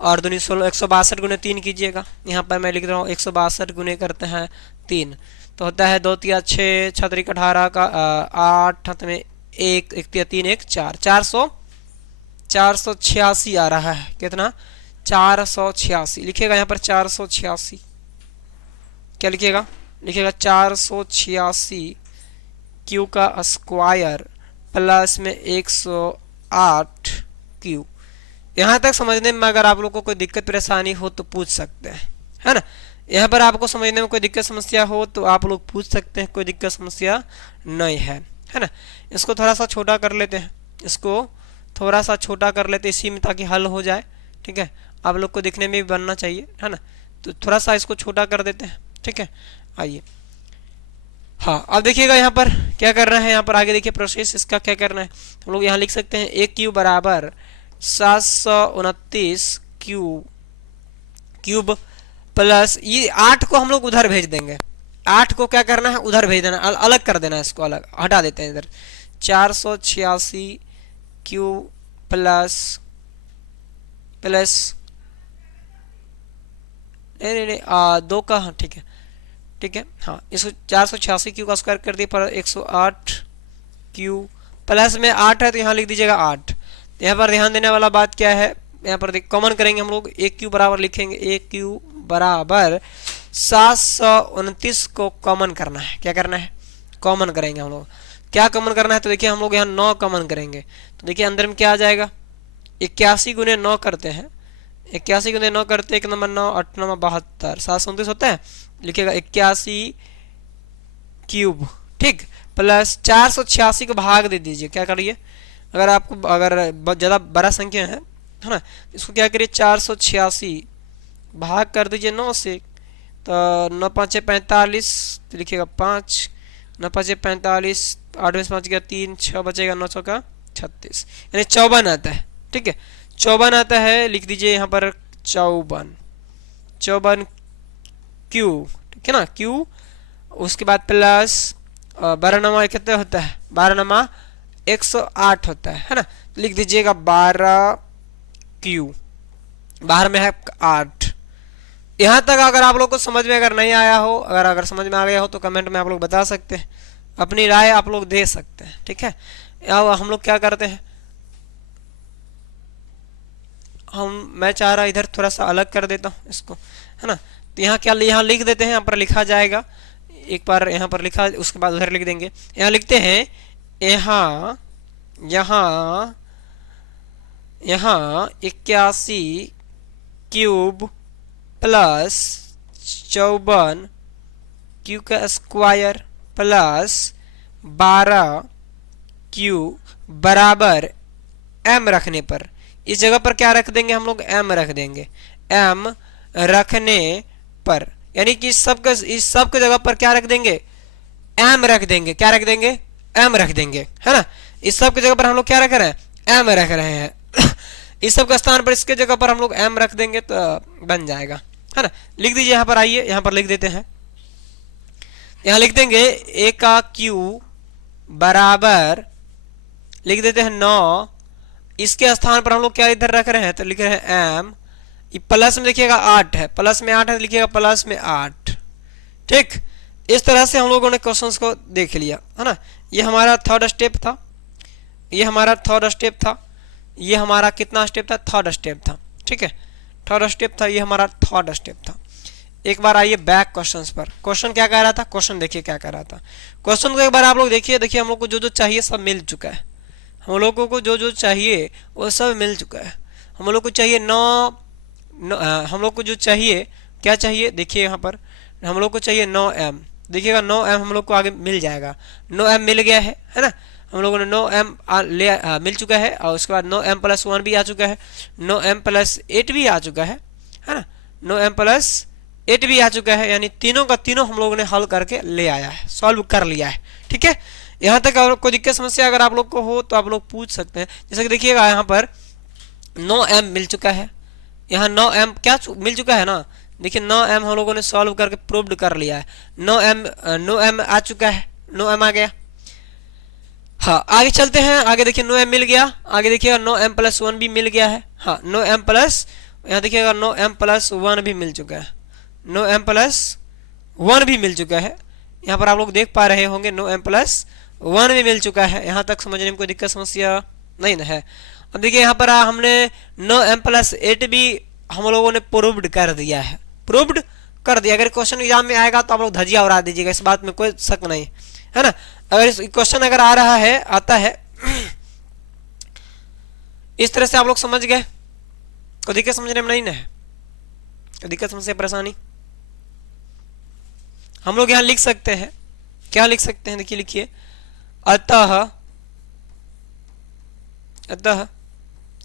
और दूनी 16, 162 गुने 3 कीजिएगा। यहाँ पर मैं लिख रहा हूँ 162 गुने करते हैं 3 तो होता है 2 तिया 6, 6 तिया 18 का 8 हाथ में 1, 1 तिया 3 1 4, 486 आ रहा है। कितना? 486 लिखिएगा यहाँ पर 486। क्या लिखिएगा? लिखिएगा 486 क्यू का स्क्वायर प्लस में 108 क्यू। यहाँ तक समझने में अगर आप लोग को कोई दिक्कत परेशानी हो तो पूछ सकते हैं, है ना। यहाँ पर आपको समझने में कोई दिक्कत समस्या हो तो आप लोग पूछ सकते हैं, कोई दिक्कत समस्या नहीं है ना। इसको थोड़ा सा छोटा कर लेते हैं, इसको थोड़ा सा छोटा कर लेते हैं इसी में, ताकि हल हो जाए, ठीक है। आप लोग को दिखने में भी बनना चाहिए, है ना। तो थोड़ा सा इसको छोटा कर देते हैं, ठीक है। आइए, हाँ, अब देखिएगा यहाँ पर क्या करना है। यहाँ पर आगे देखिए प्रोसेस इसका क्या करना है। हम लोग यहाँ लिख सकते हैं 1 क्यूब बराबर 729 क्यूब प्लस ये 8 को हम लोग उधर भेज देंगे। 8 को क्या करना है? उधर भेज देना, अलग कर देना है, इसको अलग हटा देते हैं इधर। 486 क्यूब प्लस प्लस नहीं 2 का, हाँ ठीक है, ठीक है, हाँ, इसको 486 क्यू का स्क्वायर कर दिए पर 108 क्यू प्लस में 8 है तो यहाँ लिख दीजिएगा 8। यहाँ पर ध्यान देने वाला बात क्या है, यहाँ पर कॉमन करेंगे हम लोग, 1 क्यू बराबर लिखेंगे, 1 क्यू बराबर 729 को कॉमन करना है। क्या करना है? कॉमन करेंगे हम लोग। क्या कॉमन करना है? तो देखिए हम लोग यहाँ 9 कॉमन करेंगे तो देखिए अंदर में क्या आ जाएगा, 81 गुने 9 करते हैं, 81 गुने 9 करते 1 नंबर 9 8 नंबर 72, 729 होता है। लिखिएगा 81 क्यूब, ठीक, प्लस 486 को भाग दे दीजिए। क्या करिए, अगर आपको अगर ज़्यादा बड़ा संख्या है ना, इसको क्या करिए 486 भाग कर दीजिए 9 से, तो 9 5 45, तो लिखिएगा 5, 9 5 45, 8 में 5 गया 3, 6 बचेगा, 9 चौका 36, यानी 54 आता है, ठीक है, 54 आता है। लिख दीजिए यहाँ पर 54 क्यू, ठीक है ना, क्यू। उसके बाद प्लस 12 नमा कितना होता है? 12 नमा 108 होता है ना। लिख दीजिएगा 12 क्यू, बाहर में है 8। यहाँ तक अगर आप लोग को समझ में अगर नहीं आया हो, अगर समझ में आ गया हो तो कमेंट में आप लोग बता सकते हैं, अपनी राय आप लोग दे सकते हैं, ठीक है। अब हम लोग क्या करते हैं, मैं चाह रहा इधर थोड़ा सा अलग कर देता हूँ इसको, है ना। तो यहाँ क्या, यहाँ लिख देते हैं, यहाँ पर लिखा जाएगा, एक बार यहाँ पर लिखा, उसके बाद उधर लिख देंगे। यहाँ लिखते हैं यहाँ 81 क्यूब प्लस 54 क्यू का स्क्वायर प्लस 12 क्यू बराबर m रखने पर, इस जगह पर क्या रख देंगे हम लोग? m रख देंगे। m रखने पर यानी कि इस सब के जगह पर क्या रख देंगे? m रख देंगे। क्या रख देंगे? m रख देंगे, है ना। इस सब की जगह पर हम लोग क्या रख रहे हैं? m रख रहे हैं। इस सब के स्थान पर इसके जगह पर हम लोग m रख देंगे तो बन जाएगा, है ना। लिख दीजिए यहाँ पर, आइए यहाँ पर लिख देते हैं। यहाँ लिख देंगे 1 का क्यू बराबर लिख देते हैं 9, इसके स्थान पर हम लोग क्या इधर रख रहे हैं? तो लिख रहे हैं m, प्लस में देखिएगा 8 है, प्लस में 8 है, लिखिएगा प्लस में 8, ठीक। इस तरह से हम लोगों ने क्वेश्चंस को देख लिया, है ना। ये हमारा थर्ड स्टेप था, ये हमारा थर्ड स्टेप था, ये हमारा कितना स्टेप था? थर्ड स्टेप था, ठीक है, थर्ड स्टेप था, ये हमारा थर्ड स्टेप था। एक बार आइए बैक क्वेश्चंस पर। क्वेश्चन क्या कह रहा था? क्वेश्चन देखिए क्या कह रहा था। क्वेश्चन को एक बार आप लोग देखिए हम लोग को जो जो चाहिए सब मिल चुका है। हम लोगों को जो जो चाहिए वो सब मिल चुका है। हम लोग को चाहिए हम लोग को जो चाहिए क्या चाहिए? देखिए यहाँ पर हम लोग को चाहिए 9m। देखिएगा 9m हम लोग को आगे मिल जाएगा। 9m मिल गया है ना। हम लोगों ने 9m मिल चुका है, और उसके बाद 9m प्लस 1 भी आ चुका है, 9m प्लस 8 भी आ चुका है ना, 9m प्लस 8 भी आ चुका है, यानी तीनों का तीनों हम लोगों ने हल करके ले आया है, सॉल्व कर लिया है। ठीक है, यहाँ तक अगर कोई दिक्कत समस्या अगर आप लोग को हो तो आप लोग पूछ सकते हैं। जैसे कि देखिएगा यहाँ पर 9m मिल चुका है, यहाँ 9m क्या मिल चुका है ना, देखिए 9m हम लोगों ने सॉल्व करके प्रूव्ड कर लिया है। 9m आ चुका है, 9m आ गया। हाँ, आगे चलते हैं, आगे देखिए 9m मिल गया, आगे देखिएगा 9m+1 भी मिल गया है। हाँ, 9m+, यहाँ देखिएगा 9m+1 भी मिल चुका है, 9m+1 भी मिल चुका है। यहाँ पर आप लोग देख पा रहे होंगे 9m+1 भी मिल चुका है। यहाँ तक समझने में कोई दिक्कत समस्या नहीं है। अब देखिए यहाँ पर हमने 9m+8 भी हम लोगों ने प्रूव्ड कर दिया है, प्रूव्ड कर दिया। अगर क्वेश्चन एग्जाम में आएगा तो आप लोग धजिया उड़ा दीजिएगा, इस बात में कोई शक नहीं है ना। अगर क्वेश्चन अगर आ रहा है, आता है इस तरह से आप लोग समझ गए, कोई दिक्कत समझने में नहीं है, कोई दिक्कत समस्या परेशानी। हम लोग यहाँ लिख सकते हैं, क्या लिख सकते हैं, देखिए लिखिए, अतः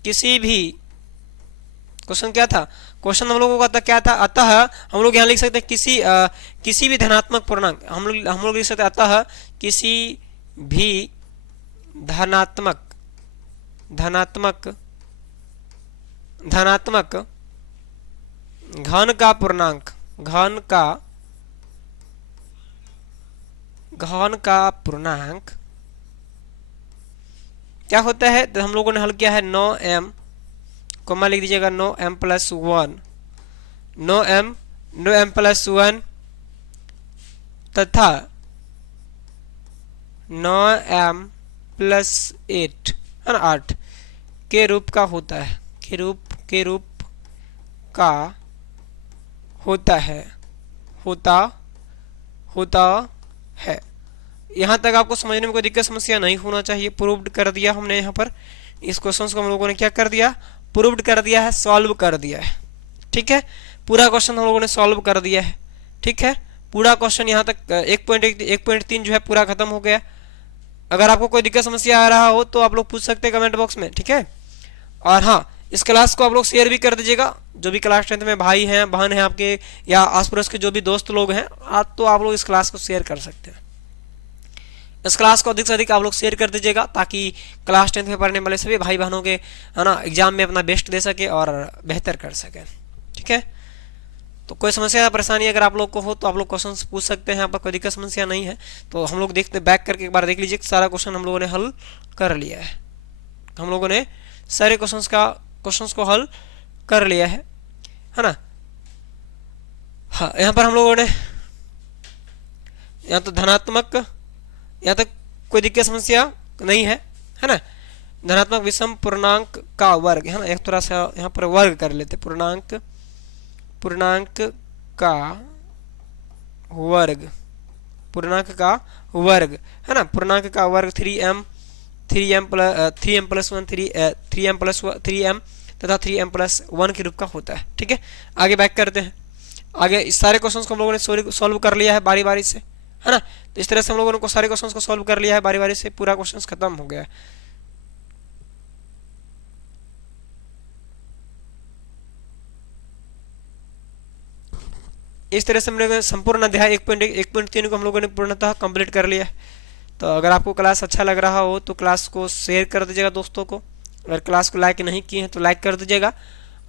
किसी भी, क्वेश्चन क्या था, क्वेश्चन हम लोगों का क्या था, अतः हम लोग यहाँ लिख सकते हैं किसी भी धनात्मक पूर्णांक, हम लोग लिख सकते हैं अतः किसी भी धनात्मक घन का पूर्णांक क्या होता है, तो हम लोगों ने हल किया है 9m, कोमा लिख दीजिएगा 9m+1, 9m+1 तथा 9m+8 है ना, 8 के रूप का होता है, के रूप का होता है। यहाँ तक आपको समझने में कोई दिक्कत समस्या नहीं होना चाहिए। प्रूव्ड कर दिया हमने, यहाँ पर इस क्वेश्चन को हम लोगों ने क्या कर दिया, प्रूव्ड कर दिया है, सॉल्व कर दिया है। ठीक है, पूरा क्वेश्चन हम लोगों ने सॉल्व कर दिया है। ठीक है, पूरा क्वेश्चन यहाँ तक 1.3 जो है पूरा खत्म हो गया। अगर आपको कोई दिक्कत समस्या आ रहा हो तो आप लोग पूछ सकते हैं कमेंट बॉक्स में। ठीक है, और हाँ, इस क्लास को आप लोग शेयर भी कर दीजिएगा, जो भी क्लास 10th में भाई हैं, बहन हैं आपके, या आस पड़ोस के जो भी दोस्त लोग हैं, तो आप लोग इस क्लास को शेयर कर सकते हैं। इस क्लास को अधिक से अधिक आप लोग शेयर कर दीजिएगा, ताकि क्लास 10th में पढ़ने वाले सभी भाई बहनों के, है ना, एग्जाम में अपना बेस्ट दे सके और बेहतर कर सके। ठीक है, तो कोई समस्या या परेशानी अगर आप लोग को हो तो आप लोग क्वेश्चन पूछ सकते हैं, यहाँ पर कोई दिक्कत समस्या नहीं है। तो हम लोग देखते, बैक करके एक बार देख लीजिए, सारा क्वेश्चन हम लोगों ने हल कर लिया है, हम लोगों ने सारे क्वेश्चंस को हल कर लिया है ना। हाँ, यहाँ पर हम लोगों ने, यहाँ तो धनात्मक, यहाँ तक कोई दिक्कत समस्या नहीं है, है ना। धनात्मक विषम पूर्णांक का वर्ग, है ना, एक थोड़ा सा यहाँ पर वर्ग कर लेते, पूर्णांक का वर्ग, है ना, पूर्णांक का वर्ग 3m तथा 3m+1 के रूप का होता है। ठीक है, आगे बैक करते हैं। आगे इस सारे क्वेश्चंस को हम लोगों ने सॉल्व कर लिया है बारी बारी से, है ना। तो इस तरह से हम लोगों ने सारे क्वेश्चंस को सॉल्व कर लिया है बारी बारी से, पूरा क्वेश्चंस खत्म हो गया है। इस तरह से हम लोगों ने संपूर्ण अध्याय 1.3 को हम लोगों ने पूर्णतः कंप्लीट कर लिया है। तो अगर आपको क्लास अच्छा लग रहा हो तो क्लास को शेयर कर दीजिएगा दोस्तों को। अगर क्लास को लाइक नहीं किए हैं तो लाइक कर दीजिएगा,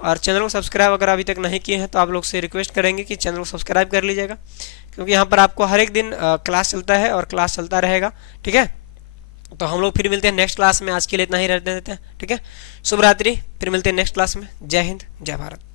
और चैनल को सब्सक्राइब अगर अभी तक नहीं किए हैं तो आप लोग से रिक्वेस्ट करेंगे कि चैनल को सब्सक्राइब कर लीजिएगा, क्योंकि यहाँ पर आपको हर एक दिन क्लास चलता है और क्लास चलता रहेगा। ठीक है, तो हम लोग फिर मिलते हैं नेक्स्ट क्लास में। आज के लिए इतना ही रहते देते हैं। ठीक है, शुभ रात्रि, फिर मिलते हैं नेक्स्ट क्लास में। जय हिंद, जय भारत।